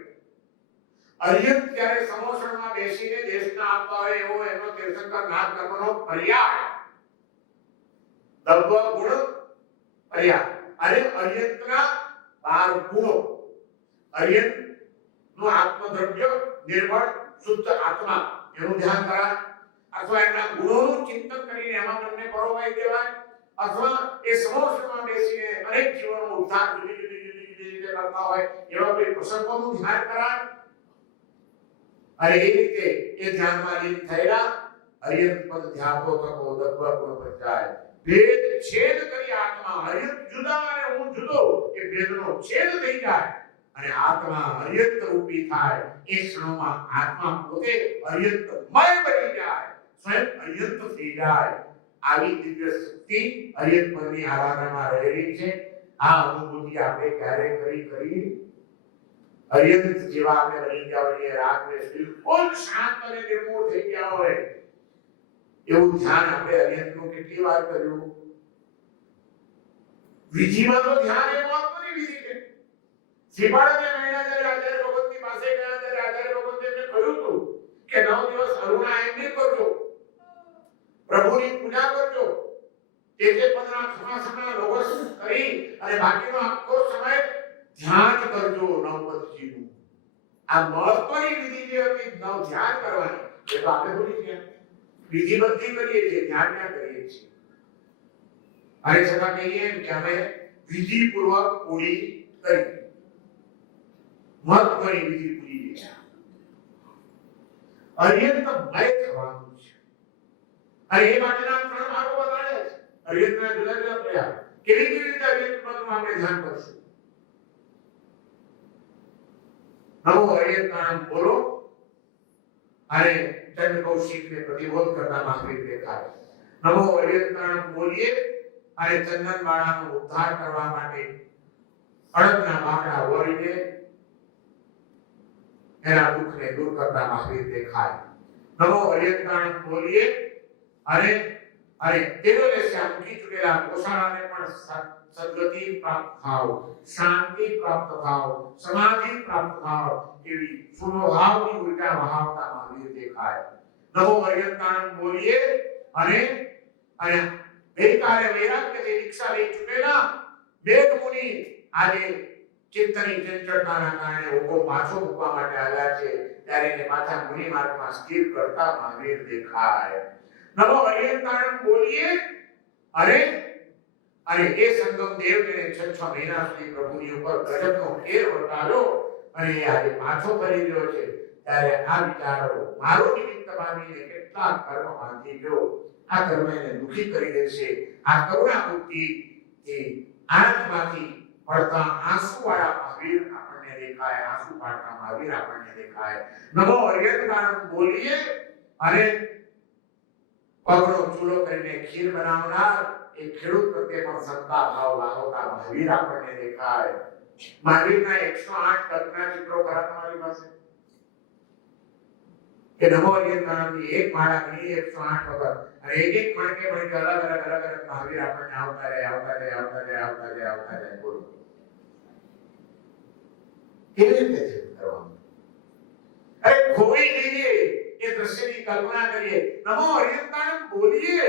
અરિહંત જ્યારે સમોસણમાં બેસીને દેશના આપતા હોય એવો એનો તીર્થંકર નાદ કર્મનો પર્યાય. તત્વ ગુણ પર્યાય અને અરિહંતના 12 ગુણો. અરિહંત નું આત્મદ્રવ્ય નિર્મળ શુદ્ધ આત્મા એનું ધ્યાન કરાય, અથવા એના ગુણોનું ચિંતન કરીને એમાં તમને પરોવાઈ દેવાય, અથવા એ સમોસમાં બેસીને અનેક જીવનનો ઉદ્ધાર જુદી જુદી રીતે કરતા હોય એવા કોઈ પ્રસંગોનું ધ્યાન કરાય. અને એ રીતે એ ધ્યાનમાં લીન થયેલા અરિહંત પદ ધ્યાતો થકો તત્વ ગુણ પ્રત્યાય. ભેદ છેદ કરી આત્મા. અરિહંત જુદા અને હું જુદો એ ભેદનો છેદ થઈ જાય અને આત્મા અરિહંત રૂપી થાય. એ ક્ષણોમાં આત્મા પોતે અરિહંતમય બની જાય, સ્વયં અરિહંત થઈ જાય. આવી દિવ્ય શક્તિ અરિહંત પદની આરાધનામાં રહેલી છે. આ અનુભૂતિ આપણે ક્યારે કરી અરિહંત જેવા આપણે બની ગયા હોઈએ, રાગને બિલકુલ શાંત અને નિર્મૂળ થઈ ગયા હોય એવું ધ્યાન આપણે અરિહંતનું કેટલી વાર કર્યું. વિધિમાં તો ધ્યાન એ મહત્વની વિધિ છે. શ્રીપાળને મહિના જ્યારે આચાર્ય ભગવતની પાસે ગયા ત્યારે આચાર્ય ભગવતે એમને કહ્યું હતું કે 9 દિવસ અરુણા એમની કરજો, પ્રભુની પૂજા કરજો, તે 15 ખમાસના રોગસ કરી અને બાકીનો આખો સમય ધ્યાન કરજો નવપતજીનું. આ મહત્વની વિધિ જે હતી નવ ધ્યાન કરવાની, એ તો આપણે ભૂલી ગયા. વિધિ બધી કરીએ છીએ, ધ્યાન ના કરીએ છીએ. અરે છતાં કહીએ કે અમે વિધિપૂર્વક પૂરી કરી, મહત્વની વિધિ પૂરી ગયા. અર્યંતમય થવાનું છે અને એ માટેના 3 માર્ગો બતાડ્યા છે. અર્યંતના જુદા જુદા પ્રયાસ કેવી રીતે અર્યંતનું આપણે ધ્યાન કરશું. નમો અર્યંતાણમ બોલો અને ચંદ્ર કૌશિકને પ્રતિબોધ કરતા મહાવીર દેખાય. નમો અર્યંતાણમ બોલીએ અને ચંદન માળાનો ઉદ્ધાર કરવા માટે અડદના બાકડા વળીને એના દુઃખને દૂર કરતા મહાવીર દેખાય. નમો અર્યંતાણમ બોલીએ અને તેરોને મૂકી ચૂકેલા ગોશાળાને પણ સદગતિ પ્રાપ્ત થાવ, શાંતિ પ્રાપ્ત થાવ, સમાધિ પ્રાપ્ત થાવ એવી સુભાવની ઉર્જા વહાવતા મહાવીર દેખાય. નમો અર્યંતાણમ બોલીએ અને ગઈકાલે વૈરાગ્યથી દીક્ષા લઈ ચૂકેલા વેદ મુનિ આજે ચિત્તની ચંચળતાના કારણે ઓગો પાછો મૂકવા માટે આવ્યા છે ત્યારે એને પાછા મુનિ માર્ગમાં સ્થિર કરતા મહાવીર દેખાય. નમો અર્યંતાણમ બોલીએ અને એ સંગમ દેવ જેને 6 મહિના સુધી પ્રભુની ઉપર ગજબનો ફેર વર્તાવ્યો અને એ આજે પાછો કરી રહ્યો છે ત્યારે આ વિચારો મારો નિમિત્ત માનીને કેટલા કર્મ બાંધી ગયો, આ કર્મ એને દુઃખી કરી દેશે. આ કરુણા મૂર્તિ એ આંખમાંથી પડતા આંસુવાળા મહાવીર આપણને દેખાય, આંસુ પાડતા મહાવીર આપણને દેખાય. નમો અર્યંતાણમ બોલીએ અને પગનો ચૂલો કરીને ખીર બનાવનાર એ ખેડૂત પ્રત્યે પણ સત્તા ભાવ લાવતા મહાવીર આપણને દેખાય. મહાવીરના 108 કલ્પના ચિત્રો ખરા તમારી પાસે કે નમો અર્યંતાણમની એક માળા ગણી 108 વખત અને એક મણકે અલગ અલગ મહાવીર આપણને આવતા રહે. બોલો કેવી રીતે છે કરવાનું? અરે ખોઈ જઈએ એ દ્રશ્યની કલ્પના કરીએ. નમો અર્યંતાણમ બોલીએ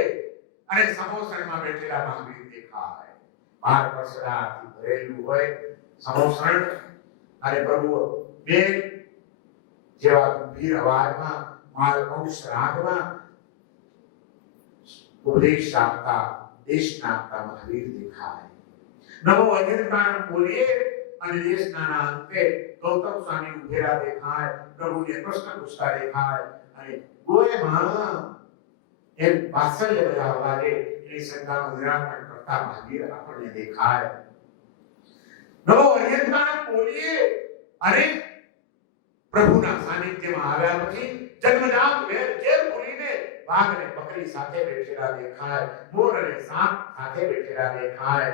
અને સમોસણમાં બેઠેલા મહાવીર દેખાય. 12 પરસરાથી ભરેલું હોય સમોસણ અને પ્રભુ બે જેવા ગંભીર અવાજમાં માલકંશ રાગમાં ઉપદેશ આપતા, દેશના આપતા મહાવીર દેખાય. નમો અર્યંતાણમ બોલીએ અને દેશના અંતે ગૌતમ સ્વામી ઉભેલા દેખાય, પ્રભુને પ્રશ્ન પૂછતા દેખાય અને ગોયમાં એમ વાત્સલ્ય ભર્યા અવાજે એની શંકાનું નિરાકરણ કરતા મહાવીર આપણને દેખાય. નમો અર્યંતાણમ બોલીએ અને પ્રભુના સાનિધ્યમાં આવ્યા પછી જન્મજાત વેર જેલ ભૂલીને વાઘ અને બકરી સાથે બેઠેલા દેખાય, મોર અને સાપ સાથે બેઠેલા દેખાય.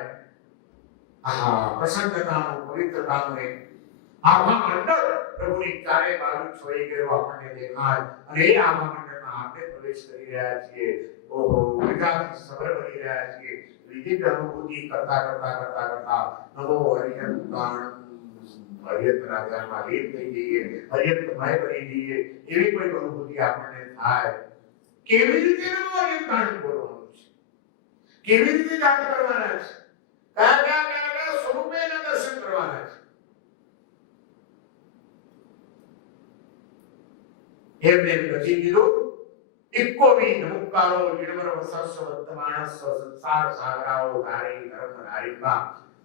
પ્રસન્નતાનું, પવિત્રતાનું એક આભા મંડળ પ્રભુની ચારે બાજુ છવાઈ ગયો આપણને દેખાય અને એ આભા મંડળમાં આપણે પ્રવેશ કરી રહ્યા છીએ. ઓહો, વિકાસથી સબર બની રહ્યા છીએ. વિધિ અનુભૂતિ કરતા નમો અર્યંતાણમ અર્યંતના ધ્યાનમાં લીન થઈ જઈએ, અર્યંતમય બની જઈએ એવી કોઈ અનુભૂતિ આપણને થાય. કેવી રીતે નમો અર્યંતાણમ બોલવાનું છે, કેવી રીતે જાપ કરવાના છે, કયા સ્વરૂપે એના દર્શન કરવાના છે. એમને લખી દીધું ઇક્કો વી નમુકારો જીણવર વસસ્વ વર્તમાનસ્વ સંસાર સાગરાઓ ધારી ધર્મ ધારીબા.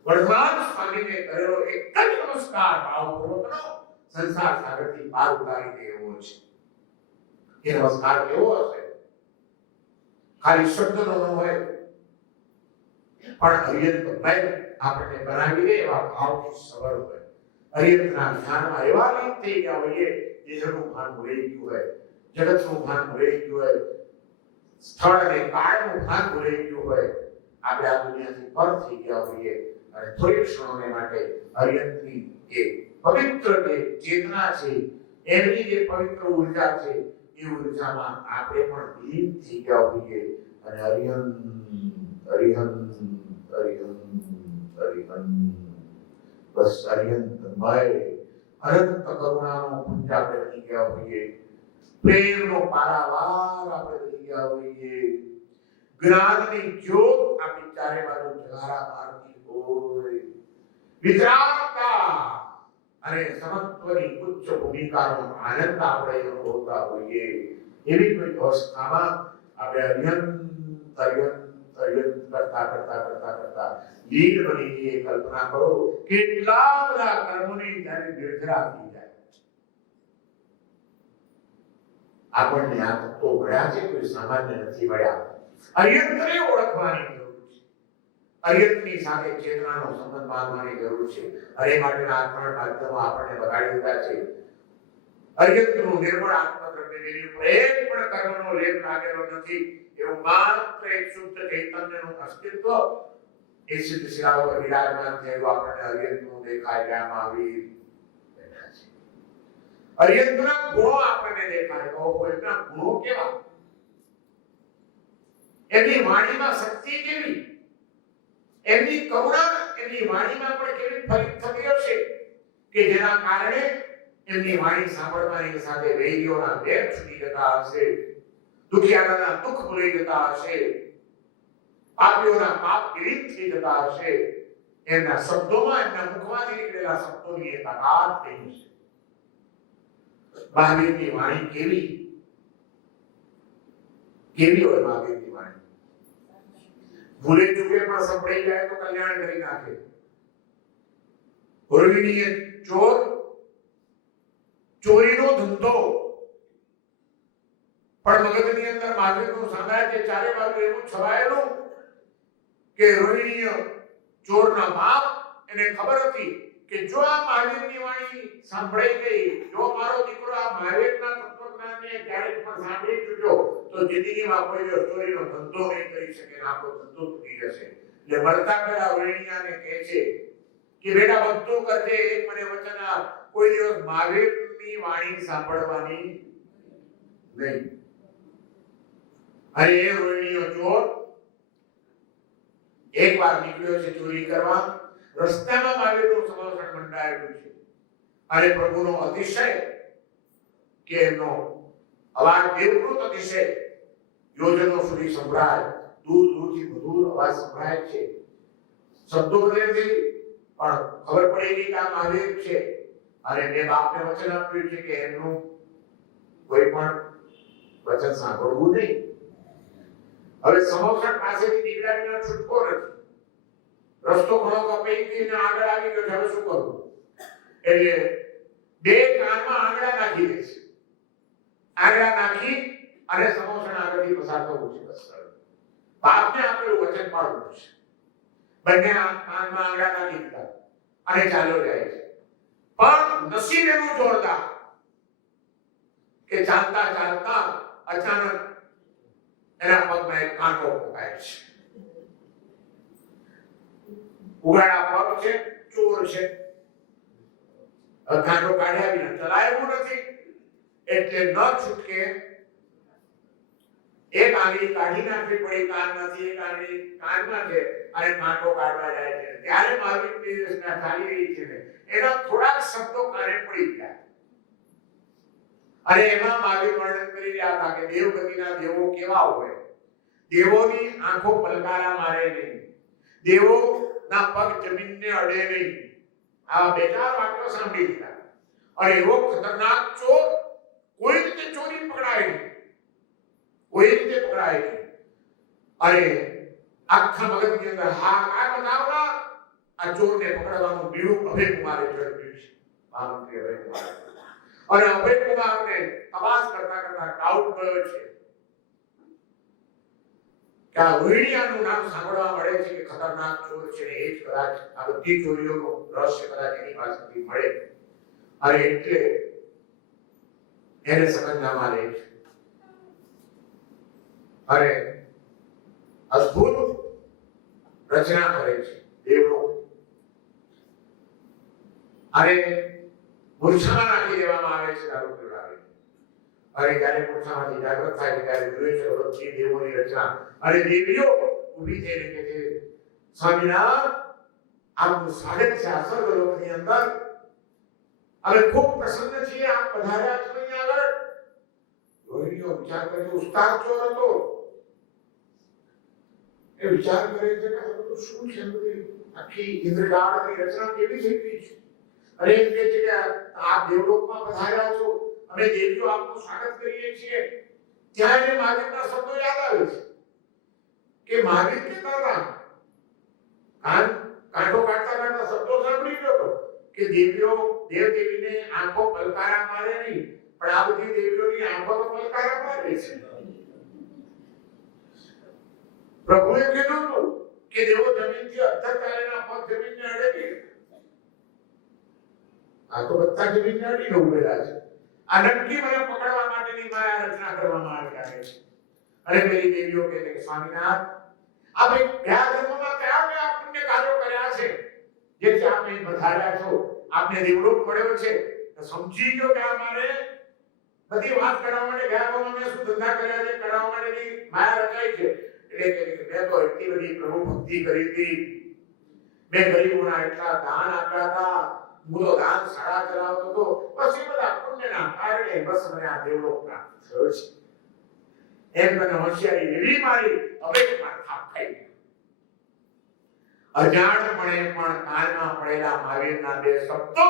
વર્ધમાન સ્વામીને કરેલો એક જ નમસ્કાર ભાવપૂર્વકનો સંસાર સાગરથી પાર ઉતારી દે એવો છે. એ નમસ્કાર કેવો હશે? ખાલી શબ્દનો ન હોય પણ અર્યંતમય આપણને બનાવી દે એવા ભાવથી સબળ હોય. અર્યંતના ધ્યાનમાં એવા લીન થઈ ગયા હોઈએ, દેહનું ભાન ભૂલાઈ ગયું હોય, જગતનું ભાન ભૂલાઈ ગયું હોય, સ્થળ અને કાળનું ભાન ભૂલાઈ ગયું હોય, આપણે આ દુનિયાથી પર થઈ ગયા હોઈએ અને થોડી ક્ષણોને માટે અર્યંતની એ પવિત્ર જે ચેતના છે, એમની જે પવિત્ર ઉર્જા છે, એ ઉર્જામાં આપણે પણ લીન થઈ ગયા હોઈએ અને અર્યંત બસ અર્યંતમય અનંત કરુણાનો પુંજ આપણે બની ગયા હોઈએ, પ્રેમનો પારાવાર આપણે બની ગયા હોઈએ, જ્ઞાનની જ્યોત આપણી ચારે બાજુ જગારા મારતી હોય, વિતરાગતા અને સમત્વની ઉચ્ચ ભૂમિકાનો આનંદ આપણે અનુભવતા હોઈએ, એવી કોઈ અવસ્થામાં આપણે અર્યંત કરતા લીન બની જઈએ. કલ્પના કરો કેટલા બધા કર્મોની જ્યારે નિર્જરા થઈ જાય. આપણને આ તત્વો મળ્યા છે, કોઈ સામાન્ય નથી મળ્યા. અર્યંતને ઓળખવાની જરૂર છે, અર્યંતની સાથે ચેતનાનો સંબંધ બાંધવાની જરૂર છે. અને માટેના આ ત્રણ માધ્યમો આપણને બગાડી દીધા છે. અર્યંતનું નિર્મળ આત્મદ્રવ્ય જેની ઉપર એક પણ કર્મનો લેપ લાગેલો નથી, એવું માત્ર એક શુદ્ધ ચૈતન્યનું અસ્તિત્વ એ સિદ્ધ શિલા ઉપર વિરાજમાન થયેલું આપણને અર્યંતનું દેખાય. ત્યાં મહાવીર બેઠા છે. અર્યંતના ગુણો આપણને દેખાય. કહો એમના ગુણો કેવા, એમની વાણીમાં શક્તિ કેવી, એમની કરુણા એમની વાણીમાં પણ કેવી ફલિત થતી હશે કે જેના કારણે એમની વાણી સાંભળવાની સાથે વૈરીઓના વેર છૂટી જતા હશે, દુખિયાના દુઃખ ભૂલી જતા હશે, પાપીઓના પાપ વિલીન થઈ જતા હશે. એમના શબ્દોમાં, એમના મુખમાંથી નીકળેલા શબ્દોની એ તાકાત થઈ હશે. મહાવીરની વાણી કેવી કેવી હોય? મહાવીરની વાણી ભૂલે ચૂકે પણ સંભળાઈ જાય તો કલ્યાણ કરી નાખે. રોહિણીએ ચોરીનો ધંધો પણ મગજની અંદર મહાવીરનું સામ્રાજ્ય ચારે બાજુ એવું છવાયેલું કે રોહિણીય ચોરના બાપ એને ખબર હતી કે જો આ મહાવીરની વાણી સાંભળાઈ ગઈ, જો મારો દીકરો આ મહાવીરના તત્વજ્ઞાનને ક્યારેક પણ સાંભળી ચૂક્યો તો જિંદગીમાં કોઈ દિવસ ચોરીનો ધંધો નહીં કરી શકે, આપણો ધંધો તૂટી જશે. એટલે મરતા પહેલા રોહિણીયાને કહે છે કે બેટા બધું કરજે, એક મને વચન આપ, કોઈ દિવસ મહાવીરની વાણી સાંભળવાની નહીં. અને એ રોહિણીયો ચોર એકવાર નીકળ્યો છે ચોરી કરવા, રસ્તામાં મહાવીરનું સમર્થન મંડાયેલું છે અને પ્રભુનો અતિશય કે એમનો અવાજ દેવકૃત અતિશય યોજનો સુધી સંભળાય, દૂર દૂરથી મધુર અવાજ સંભળાય છે. શબ્દો નથી પણ ખબર પડી ગઈ કે આ મહાવીર છે. અને મેં બાપને વચન આપ્યું છે કે એમનું કોઈ પણ વચન સાંભળવું નહીં. હવે સમોસણ પાસેથી નીકળ્યા વિના છૂટકો નથી. રસ્તો ઘણો કપાઈ ગયો, આગળ આવી ગયો, હવે શું કરવું? એટલે બે કાનમાં આંગળા નાખી દે છે. આંગળા નાખી અને સમોસણ આગળથી પસાર થવું છે. બસ બાપને આપેલું વચન પાડવું છે. બંને કાનમાં આંગળા નાખી દીધા અને ચાલ્યો જાય છે. પણ નસીબ એનું જોરદાર કે ચાલતા ચાલતા અચાનક એના પગમાં એક કાંટો ફૂંકાય છે. ઉગાડા પગ છે, ચોર છે, કાંટો કાઢ્યા વિના ચલાવ્યું નથી એટલે ન છૂટકે એક આંગળી કાઢી નાખવી પડી કાનમાંથી, એક આંગળી કાનમાં છે અને કાંટો કાઢવા જાય છે. ત્યારે મહાવીરની રચના ચાલી રહી છે ને એના થોડાક શબ્દો કાને પડી ગયા અને એમાં મહાવીર વર્ણન કરી રહ્યા હતા કે દેવગતિના દેવો કેવા હોય. દેવોની આંખો પલકારા મારે નહીં, દેવોના પગ જમીનને અડે નહીં. આ બે ચાર વાક્યો સાંભળી લીધા અને એવો ખતરનાક ચોર કોઈ રીતે ચોરી પકડાય નહીં, કોઈ રીતે પકડાય નહીં. અને આખા મગજની અંદર હાહાકાર બનાવવા આ ચોરને પકડવાનું બીડું અભયકુમારે ઝડપ્યું છે. મહામંત્રી અભયકુમાર અને અભયકુમારને તપાસ કરતા કરતા ડાઉટ ગયો છે કે આ રોહિણીયાનું નામ સાંભળવા મળે છે કે ખતરનાક ચોર છે ને એ જ કદાચ આ બધી ચોરીઓનું રહસ્ય કદાચ એની પાસેથી મળે અને એટલે એને સમજવામાં લે છે અને અદ્ભુત રચના કરે છે દેવલોક અને મૂર્છામાં નાખી દેવામાં આવે છે દારૂ પીવડાવી. અને જ્યારે મૂર્છામાંથી જાગૃત થાય ત્યારે જુએ છે બધી દેવોની રચના અને દેવીઓ ઊભી થઈને કહે છે સ્વામિનારાયણ આપનું સ્વાગત છે આ સ્વર્ગલોકની અંદર. અમે ખૂબ પ્રસન્ન છીએ આપ પધાર્યા છો અહીંયા આગળ. રોહિણીઓ વિચાર કરે છે ઉસ્તાદ ચોર હતો. એ વિચાર કરે છે કે આ બધું શું છે, બધી આખી ઇન્દ્રજાળની રચના કેવી થઈ ગઈ છે. અરે એમ કહે છે કે આપ દેવલોકમાં પધાર્યા છો, અમે દેવીઓ આપનું સ્વાગત કરીએ છીએ. ત્યાં એને મહાવીરના શબ્દો યાદ આવે છે કે મહાવીર કહેતા હતા, કાંટો કાઢતા કાઢતા શબ્દો સાંભળી ગયો હતો કે દેવીઓ દેવદેવીને આંખો પલકારા મારે નહીં, પણ આ બધી દેવીઓની આંખો તો પલકારા મારે છે. પ્રભુએ કીધું હતું કે દેવો જમીનથી અધ્ધર ચાલેના પગ જમીનને અડે નહીં. આ તો બધા જમીનને અડીને ઉભેલા છે. આ નક્કી મને પકડવા માટેની માયા રચના કરવામાં આવી છે. અને પેલી દેવીઓ કહે છે કે સ્વામીનાથ, આપણે કયા જન્મમાં કયા કયા પુણ્ય કાર્યો કર્યા છે જેથી આપણે પધાર્યા છો, આપને દેવલોક મળ્યો છે. તો સમજી ગયો કે અમારે બધી વાત કરવા માટે ગયા ગામમાં મેં શું ધંધા કર્યા છે, કરવા માટેની માયા રચાઈ છે. એટલે કે મેં તો એટલી બધી પ્રભુ ભક્તિ કરી હતી, મેં ગરીબોના એટલા દાન આપ્યા હતા, હું તો દાન શાળા ચલાવતો હતો. બસ એ બધા પુણ્યના કારણે બસ મને આ દેવલોક પ્રાપ્ત થયો છે. એમ મને હોશિયારી એવી મારી અવેકમાં થાપ ખાઈ ગઈ. અજાણપણે પણ કાનમાં પડેલા મહાવીરના બે શબ્દો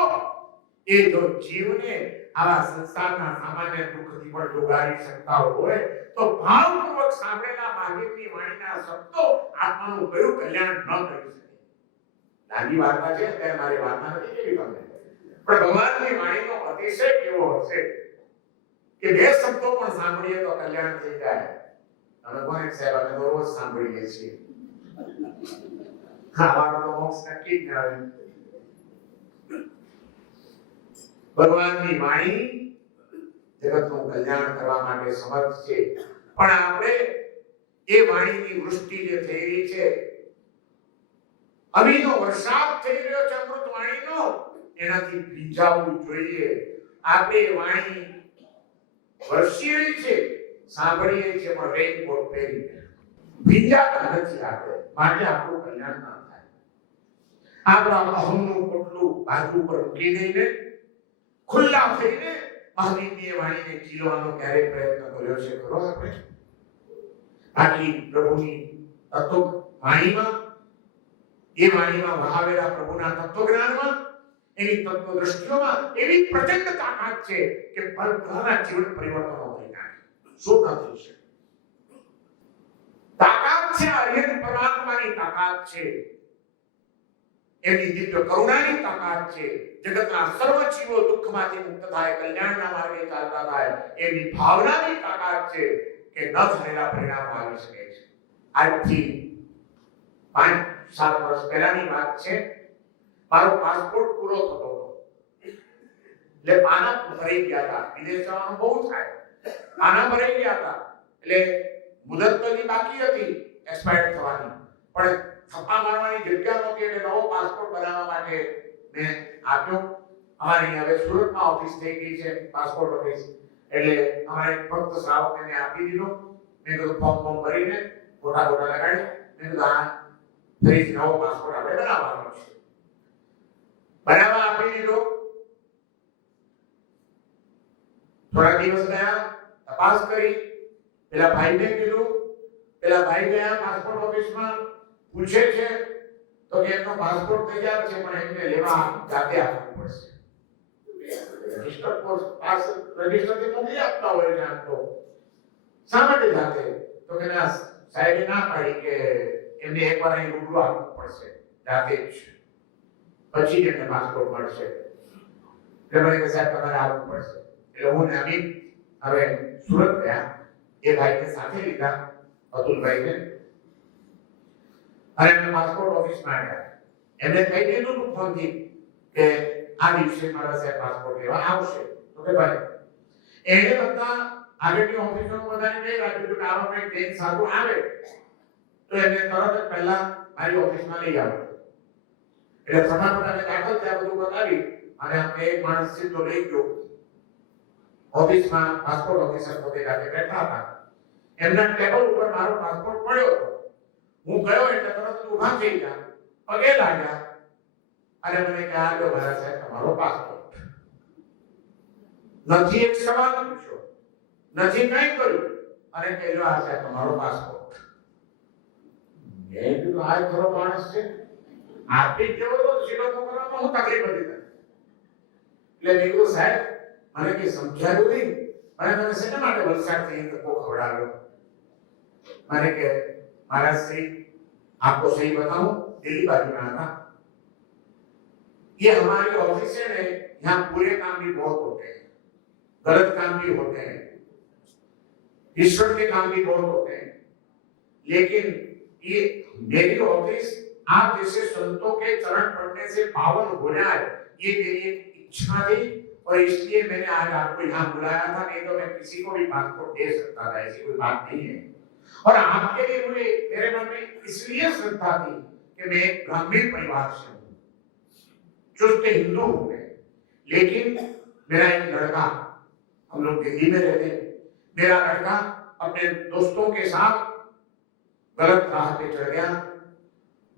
એ જો જીવને આવા સંસારના સામાન્ય દુઃખથી પણ ડોગારી શકતા હોય તો ભાવપૂર્વક સાંભળેલા મહાવીરની વાણીના શબ્દો આત્માનું કયું કલ્યાણ ન કરી શકે. લાંબી વાર્તા છે, ત્યારે મારી વાર્તા નથી કેવી તમને, પણ ભગવાનની વાણીનો અતિશય કેવો હશે કે બે શબ્દો પણ સાંભળીએ તો કલ્યાણ થઈ જાય. અમે કોને સાહેબ અમે તો રોજ સાંભળીએ છીએ. અમારો તો મોક્ષ નક્કી જ આવે. ભગવાનની વાણી જગતનું કલ્યાણ કરવા માટે સમર્થ છે, પણ આપણે એ વાણીની વૃષ્ટિ જે થઈ રહી છે, અમીનો વરસાદ થઈ રહ્યો છે અમૃત વાણીનો, એનાથી ભીંજાવવું જોઈએ. આપણે વાણી વરસી રહી છે, સાંભળીએ છીએ, પણ રેનકોટ પહેરીને ભીંજાતા નથી આપણે, માટે આપણું કલ્યાણ ના થાય. આપણા અહમનું પોટલું બાજુ પર મૂકી દઈને ખુલ્લા થઈને મહાવીરની વાણીને ખીલવાનો ક્યારે પ્રયત્ન કર્યો છે ખરો આપણે? આટલી પ્રભુની તત્વ વાણીમાં, એ વાણીમાં વહાવેલા પ્રભુના તત્વજ્ઞાનમાં, એની તત્વ દ્રષ્ટિઓમાં એવી પ્રચંડ તાકાત છે કે બધાના જીવન પરિવર્તનો કરી નાખે. શું ન થઈ શકે? તાકાત છે, અરિહંત પરમાત્માની તાકાત છે, એની દિવ્ય કરુણાની તાકાત છે. જગતના સર્વ જીવો દુઃખમાંથી મુક્ત થાય, કલ્યાણના માર્ગે ચાલતા થાય, એની ભાવનાની તાકાત છે કે ન થયેલા પરિણામો આવી શકે છે. આજથી 5-7 વર્ષ પહેલાની વાત છે. મારો પાસપોર્ટ પૂરો થતો હતો, એટલે પાના ભરાઈ ગયા હતા. વિદેશ જવાનું બહુ થાય, પાના ભરાઈ ગયા હતા. એટલે મુદત તો બાકી હતી એક્સપાયર થવાની, પણ છપ્પા મારવાની જગ્યા નહોતી, એટલે નવો પાસપોર્ટ બનાવવા માટે મેં આપ્યો. અમારી હવે સુરતમાં ઓફિસ થઈ ગઈ છે, પાસપોર્ટ ઓફિસ, એટલે અમારે ફક્ત શ્રાવકને આપી દીધો. મેં કીધું ફોર્મ ભરીને ફોટા લગાડી, મેં કીધું આ ફરી નવો પાસપોર્ટ આપણે બનાવવાનો છે. બનાવવા આપી દીધો. થોડા દિવસ ગયા, તપાસ કરી, પેલા ભાઈને કીધું, પેલા ભાઈ ગયા પાસપોર્ટ ઓફિસમાં, પૂછે છે તો કે એમનો પાસપોર્ટ તૈયાર છે, પણ એમને લેવા જાતે આપવું પડશે. રજિસ્ટર પાસ રજિસ્ટરથી મોકલી આપતા હોય છે આમ તો, શા માટે જાતે? તો કે ના, સાહેબે ના પાડી કે એમને એકવાર અહીં રૂબરૂ આપવું પડશે જાતે જ, પછી જ એમને પાસપોર્ટ મળશે. એટલે મને કે સાહેબ તમારે આવવું પડશે. એટલે હું ને અમિત હવે સુરત ગયા, એ ભાઈને સાથે લીધા, અતુલભાઈને, અને એમને પાસપોર્ટ ઓફિસમાં ગયા. એમને કહી દીધું ફોનથી કે આ દિવસે મારા સાહેબ પાસપોર્ટ લેવા આવશે. તો કે ભલે. એને બધા આગળની ઓફિસનો બધાને કહી રાખ્યું કે આવા કંઈક ટ્રેન સારું આવે તો એને તરત જ પહેલા મારી ઓફિસમાં લઈ આવો. એટલે ફટાફટ અમે દાખલ થયા, બધું બતાવી, અને અમને એક માણસ સીધો લઈ ગયો ઓફિસમાં. પાસપોર્ટ ઓફિસર પોતે જાતે બેઠા હતા, એમના ટેબલ ઉપર મારો પાસપોર્ટ પડ્યો હતો. હું ગયો એટલે તરત ઊભા થઈ ગયા, પગે લાગ્યા, અને મને કહે આવ્યો મારા સાહેબ તમારો પાસપોર્ટ નથી, એક સવાલ પૂછ્યો નથી, કઈ કર્યું અને કહ્યું આ સાહેબ તમારો પાસપોર્ટ. મેં કીધું આ ખરો માણસ છે, આર્થિક જેવો તો સીધો કરવામાં હું તકલીફ હતી. એટલે મેં કીધું સાહેબ મને કઈ સમજાયું નહીં, મને તમે શેના માટે વલસાડથી ધક્કો ખવડાવ્યો? मैंने कहा महाराज श्री आपको सही बताऊं, दिल्ली बाजू में था, ये हमारी ऑफिस है, यहाँ बुरे काम भी बहुत होते हैं, गलत काम भी होते हैं, ईश्वर के काम भी बहुत होते हैं, लेकिन ये मेरी ऑफिस आप जैसे संतों के चरण पड़ने से पावन हो जाए, ये मेरी एक इच्छा थी और इसलिए मैंने आज आपको यहाँ बुलाया था, नहीं तो मैं किसी को भी पासपोर्ट दे सकता था, ऐसी कोई बात नहीं है. और आपके लिए मुझे मेरे मन में इसलिए श्रद्धा थी कि मैं एक ब्राह्मण परिवार से हूं, चुस्त हिंदू हूं मैं, लेकिन मेरा एक लड़का, हम लोग दिल्ली में रहते हैं, मेरा लड़का अपने दोस्तों के साथ गलत राह पे चढ़ गया,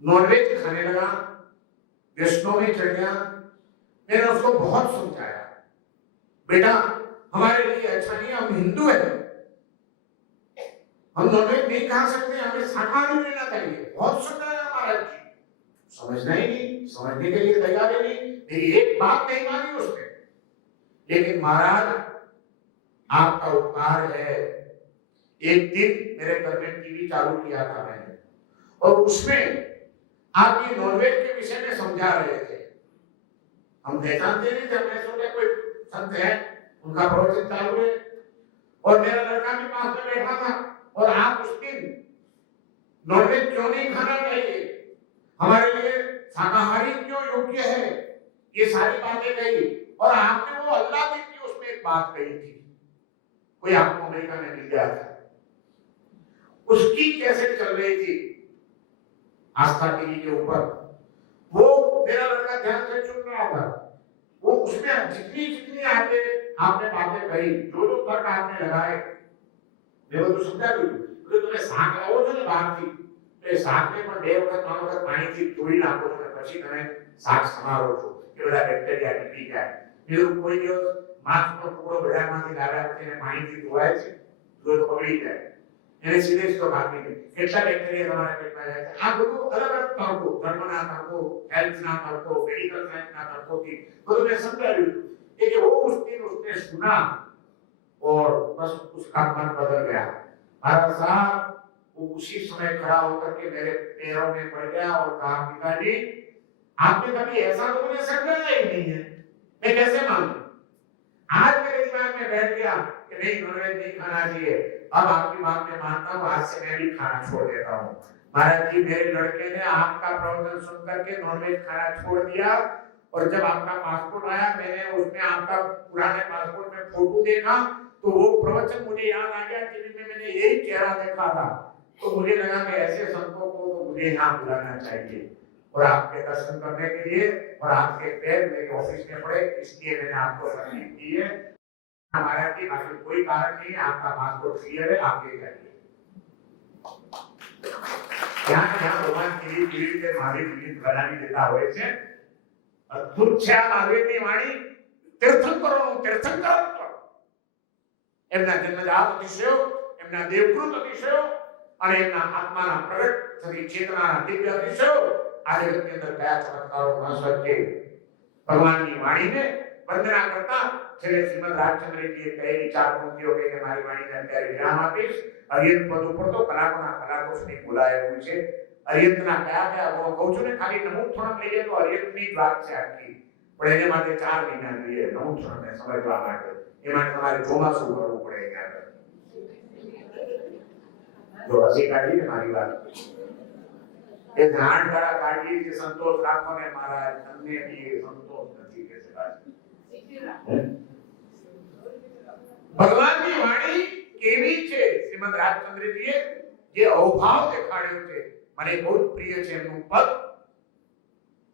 नॉनवेज खाने लगा, वैष्णो में चढ़ गया. मैंने उसको बहुत समझाया, बेटा हमारे लिए अच्छा नहीं है, हम हिंदू हैं, हम नॉनवेज नहीं खा सकते, हमें शाकाहारी रहना चाहिए. बहुत समझाया महाराज जी, समझना ही नहीं, समझने के लिए तैयार ही नहीं, मेरी एक बात नहीं मानी उसने. लेकिन महाराज आपका उपकार है. एक दिन मेरे घर में टीवी चालू किया था मैंने, और उसमें आप ये नॉनवेज के विषय में समझा रहे थे. हम पहचानते नहीं थे, हमने सोचा कोई संत है, उनका प्रवचन चालू है, और मेरा लड़का भी पास में बैठा था, और आप उस दिन नॉनवेज क्यों नहीं खाना चाहिए, हमारे लिए शाकाहारी क्यों योग्य है, ये सारी बातें कही. और आपने वो अल्लाह की उसमें एक बात कही थी, कोई आपको अमेरिका में मिल गया था, उसकी कैसेट चल रही थी आस्था टीवी के ऊपर, वो मेरा लड़का ध्यान से सुन रहा था. वो उसमें जितनी जितनी आपने बातें कही, जो जो तर्क आपने लगाए, मैं वो तो समझा दूं. तो तुम्हें શાક લાવો છો ને બહારથી, તો એ શાકને પણ 2 વખત 3 વખત પાણીથી ધોઈ નાખો છો ને પછી તમે શાક સમારો છો કે બધા બેક્ટેરિયા નીકળી જાય. એવું કોઈ દિવસ માછનો ટુકડો બજારમાંથી લાવ્યા પછી એને પાણીથી ધોવાય છે, જો તો પકડી જાય, એને સીધે સીધો ભાગી જાય, કેટલા બેક્ટેરિયા તમારા પેટમાં જાય છે. આ બધું અલગ અલગ તર્કો, ધર્મના તર્કો, હેલ્થના તર્કો, મેડિકલ સાયન્સના તર્કોથી બધું મેં સમજાવ્યું કે वो उस दिन उसने सुना और बस उसका मन बदल गया. महाराज साहब वो उसी समय खड़ा होकर के मेरे पैरों में पड़ गया और कहा पिताजी आपने कभी ऐसा तो मुझे समझाया ही नहीं है, मैं कैसे मानूं. आज मेरे दिमाग में बैठ गया कि नहीं, नॉनवेज नहीं खाना चाहिए. अब आपकी बात में मानता हूँ, आज से मैं भी खाना छोड़ देता हूँ. महाराज जी मेरे लड़के ने आपका प्रवचन सुनकर के नॉनवेज खाना छोड़ दिया, और जब आपका पासपोर्ट आया मैंने उसमें आपका पुराने पासपोर्ट में फोटो देखा, तो वो प्रवचन मुझे याद आ गया, टीवी में मैंने यही चेहरा देखा था. तो मुझे लगा कि ऐसे संतों को तो मुझे यहाँ बुलाना चाहिए और आपके दर्शन करने के लिए, और आपके पैर मेरे ऑफिस में पड़े, इसलिए मैंने आपको तकलीफ दी है. हमारा की बाकी कोई कारण नहीं है, आपका पासपोर्ट क्लियर है, आप ले जाइए. यहाँ भगवान के महावीर बनावी देता હોય છે. અદ્ભુત છે આ મહાવીરની વાણી. તીર્થંકરોનું તીર્થંકરત્વ, એમના જન્મજાત અતિશયો, એમના દેવકૃત અતિશયો અને એમના આત્માના પ્રગટ થતી ચેતનાના દિવ્ય અતિશયો આ જગતની અંદર કયા ચમત્કારો ભાષવત છે. ભગવાનની વાણીને વંદના કરતા છેલ્લે શ્રીમદ રાજચંદ્રજીએ કહેલી 4 પંક્તિઓ કહીને મારી વાણીને અત્યારે વિરામ આપીશ. અર્યંત પદ ઉપર તો કલાકોના કલાકો સુધી બોલાયેલું છે. અર્યંતના કયા કયા હું કહું છું ને, ખાલી નમૂક થોડક લઈએ તો અર્યંતની જ વાત છે આખી, પણ એને માટે 4 મહિના જોઈએ નમૂક થોડકને સમજવા માટે. એ માટે તમારે ચોમાસું કરવું પડે. ત્યાં જો હસી કાઢીને મારી વાત એ ધ્યાન કરા કાઢી કે સંતોષ રાખો ને મહારાજ, તમને બી સંતોષ નથી કે ભગવાનની વાણી કેવી છે. શ્રીમદ રાજચંદ્રજીએ જે અવભાવ દેખાડ્યો છે મને બહુ પ્રિય છે. એમનું પદ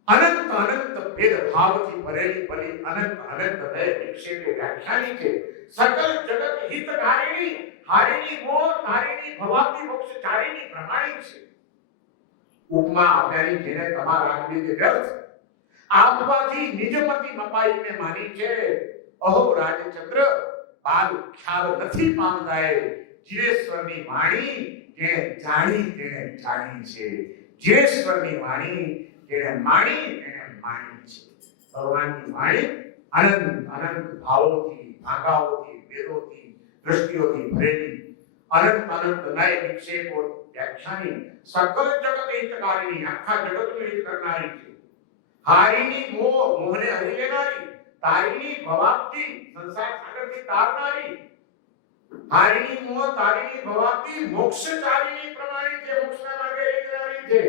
અનંત અનંત ભેદ ભાવથી ભરેલી ભલી અનંત અનંત દય વિક્ષેપે વ્યાખ્યાની છે. सकल जगत हितकारिणी हारिणी मोह तारिणी भवाती मोक्ष चारिणी प्रमाणिक છે. ઉપમા આપ્યાની જેને તમાર રાખવી તે વ્યર્થ. આપવાથી નિજમતી મપાઈને માની છે અહો રાજચંદ્ર બાલ ખ્યાલ નથી પામતાએ જીવેશ્વરની વાણી જેણે જાણી તેણે જાણી છે જીવેશ્વરની વાણી જેણે માણી તેણે માણી છે ભગવાનની વાણી અનંત અનંત ભાવોથી ભાગાઓથી વેદોથી દૃષ્ટિઓથી ભરેલી અનંત અનંત નય વિક્ષેપો વ્યાખ્યાની સકલ જગત હિતકારીની આખા જગતનું હિત કરનારી છે હારીની મોહને હરી લેનારી તારીની ભવાબ્દી સંસાર સાગરથી તારનારી હારીની મોહ તારીની ભવાબ્દી મોક્ષચારીની પ્રમાણિત છે મોક્ષના માર્ગે લઈ જનારી છે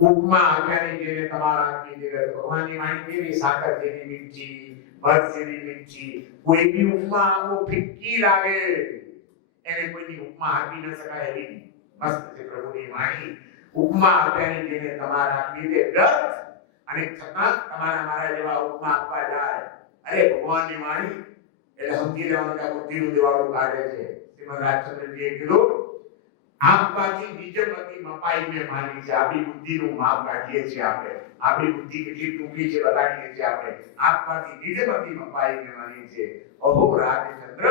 ઉપમા આપ્યાની જેને તમારા આપી દે ભગવાનની વાણી કેવી સાકર જેવી મીઠી મધ જેવી મીઠી કોઈ બી ઉપમા આપો ફિક્કી લાગે એને કોઈની ઉપમા આપી ન શકાય એવી મસ્ત છે પ્રભુની વાણી ઉપમા આપ્યાની જેને તમારા આપી દે વ્યર્થ અને છતાં તમારા મારા જેવા ઉપમા આપવા જાય અરે ભગવાનની વાણી એટલે સમજી લેવાનું કે બુદ્ધિનું દેવાળું કાઢે છે શ્રીમદ રાજચંદ્રજીએ કીધું આપવાથી નિજમતી મપાઈને માની છે આપણી બુદ્ધિનું માપ કાઢીએ છીએ આપણે આપણી બુદ્ધિ કેટલી ટૂંકી છે બતાડીએ છીએ આપણે આપવાથી નિજમતી મપાઈને માની છે અહો રાજચંદ્ર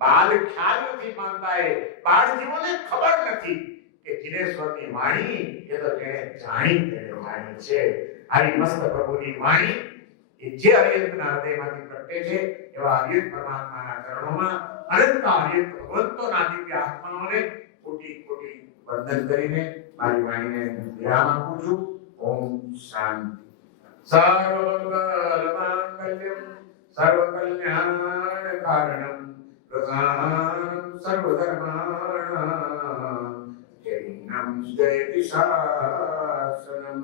બાલ ખ્યાલ નથી માનતા એ બાળ જીવોને ખબર નથી કે જીનેશ્વરની વાણી એ તો જેણે જાણી તેને જાણી છે આવી મસ્ત પ્રભુની વાણી એ જે હરિયંતના હૃદયમાંથી પ્રગટે છે એવા હરિયંત પરમાત્માના ચરણોમાં અનંત હરિયંત ભગવંતોના દિવ્ય આત્માઓને કોટી કોટી વંદન કરીને મારી વાણીને વિરામ આપું છું ઓમ શાંતિ સર્વમંગલ માંગલ્યમ સર્વકલ્યાણ કારણમ પ્રસાદમ સર્વધર્માણામ જયમ જયતિ શાસનમ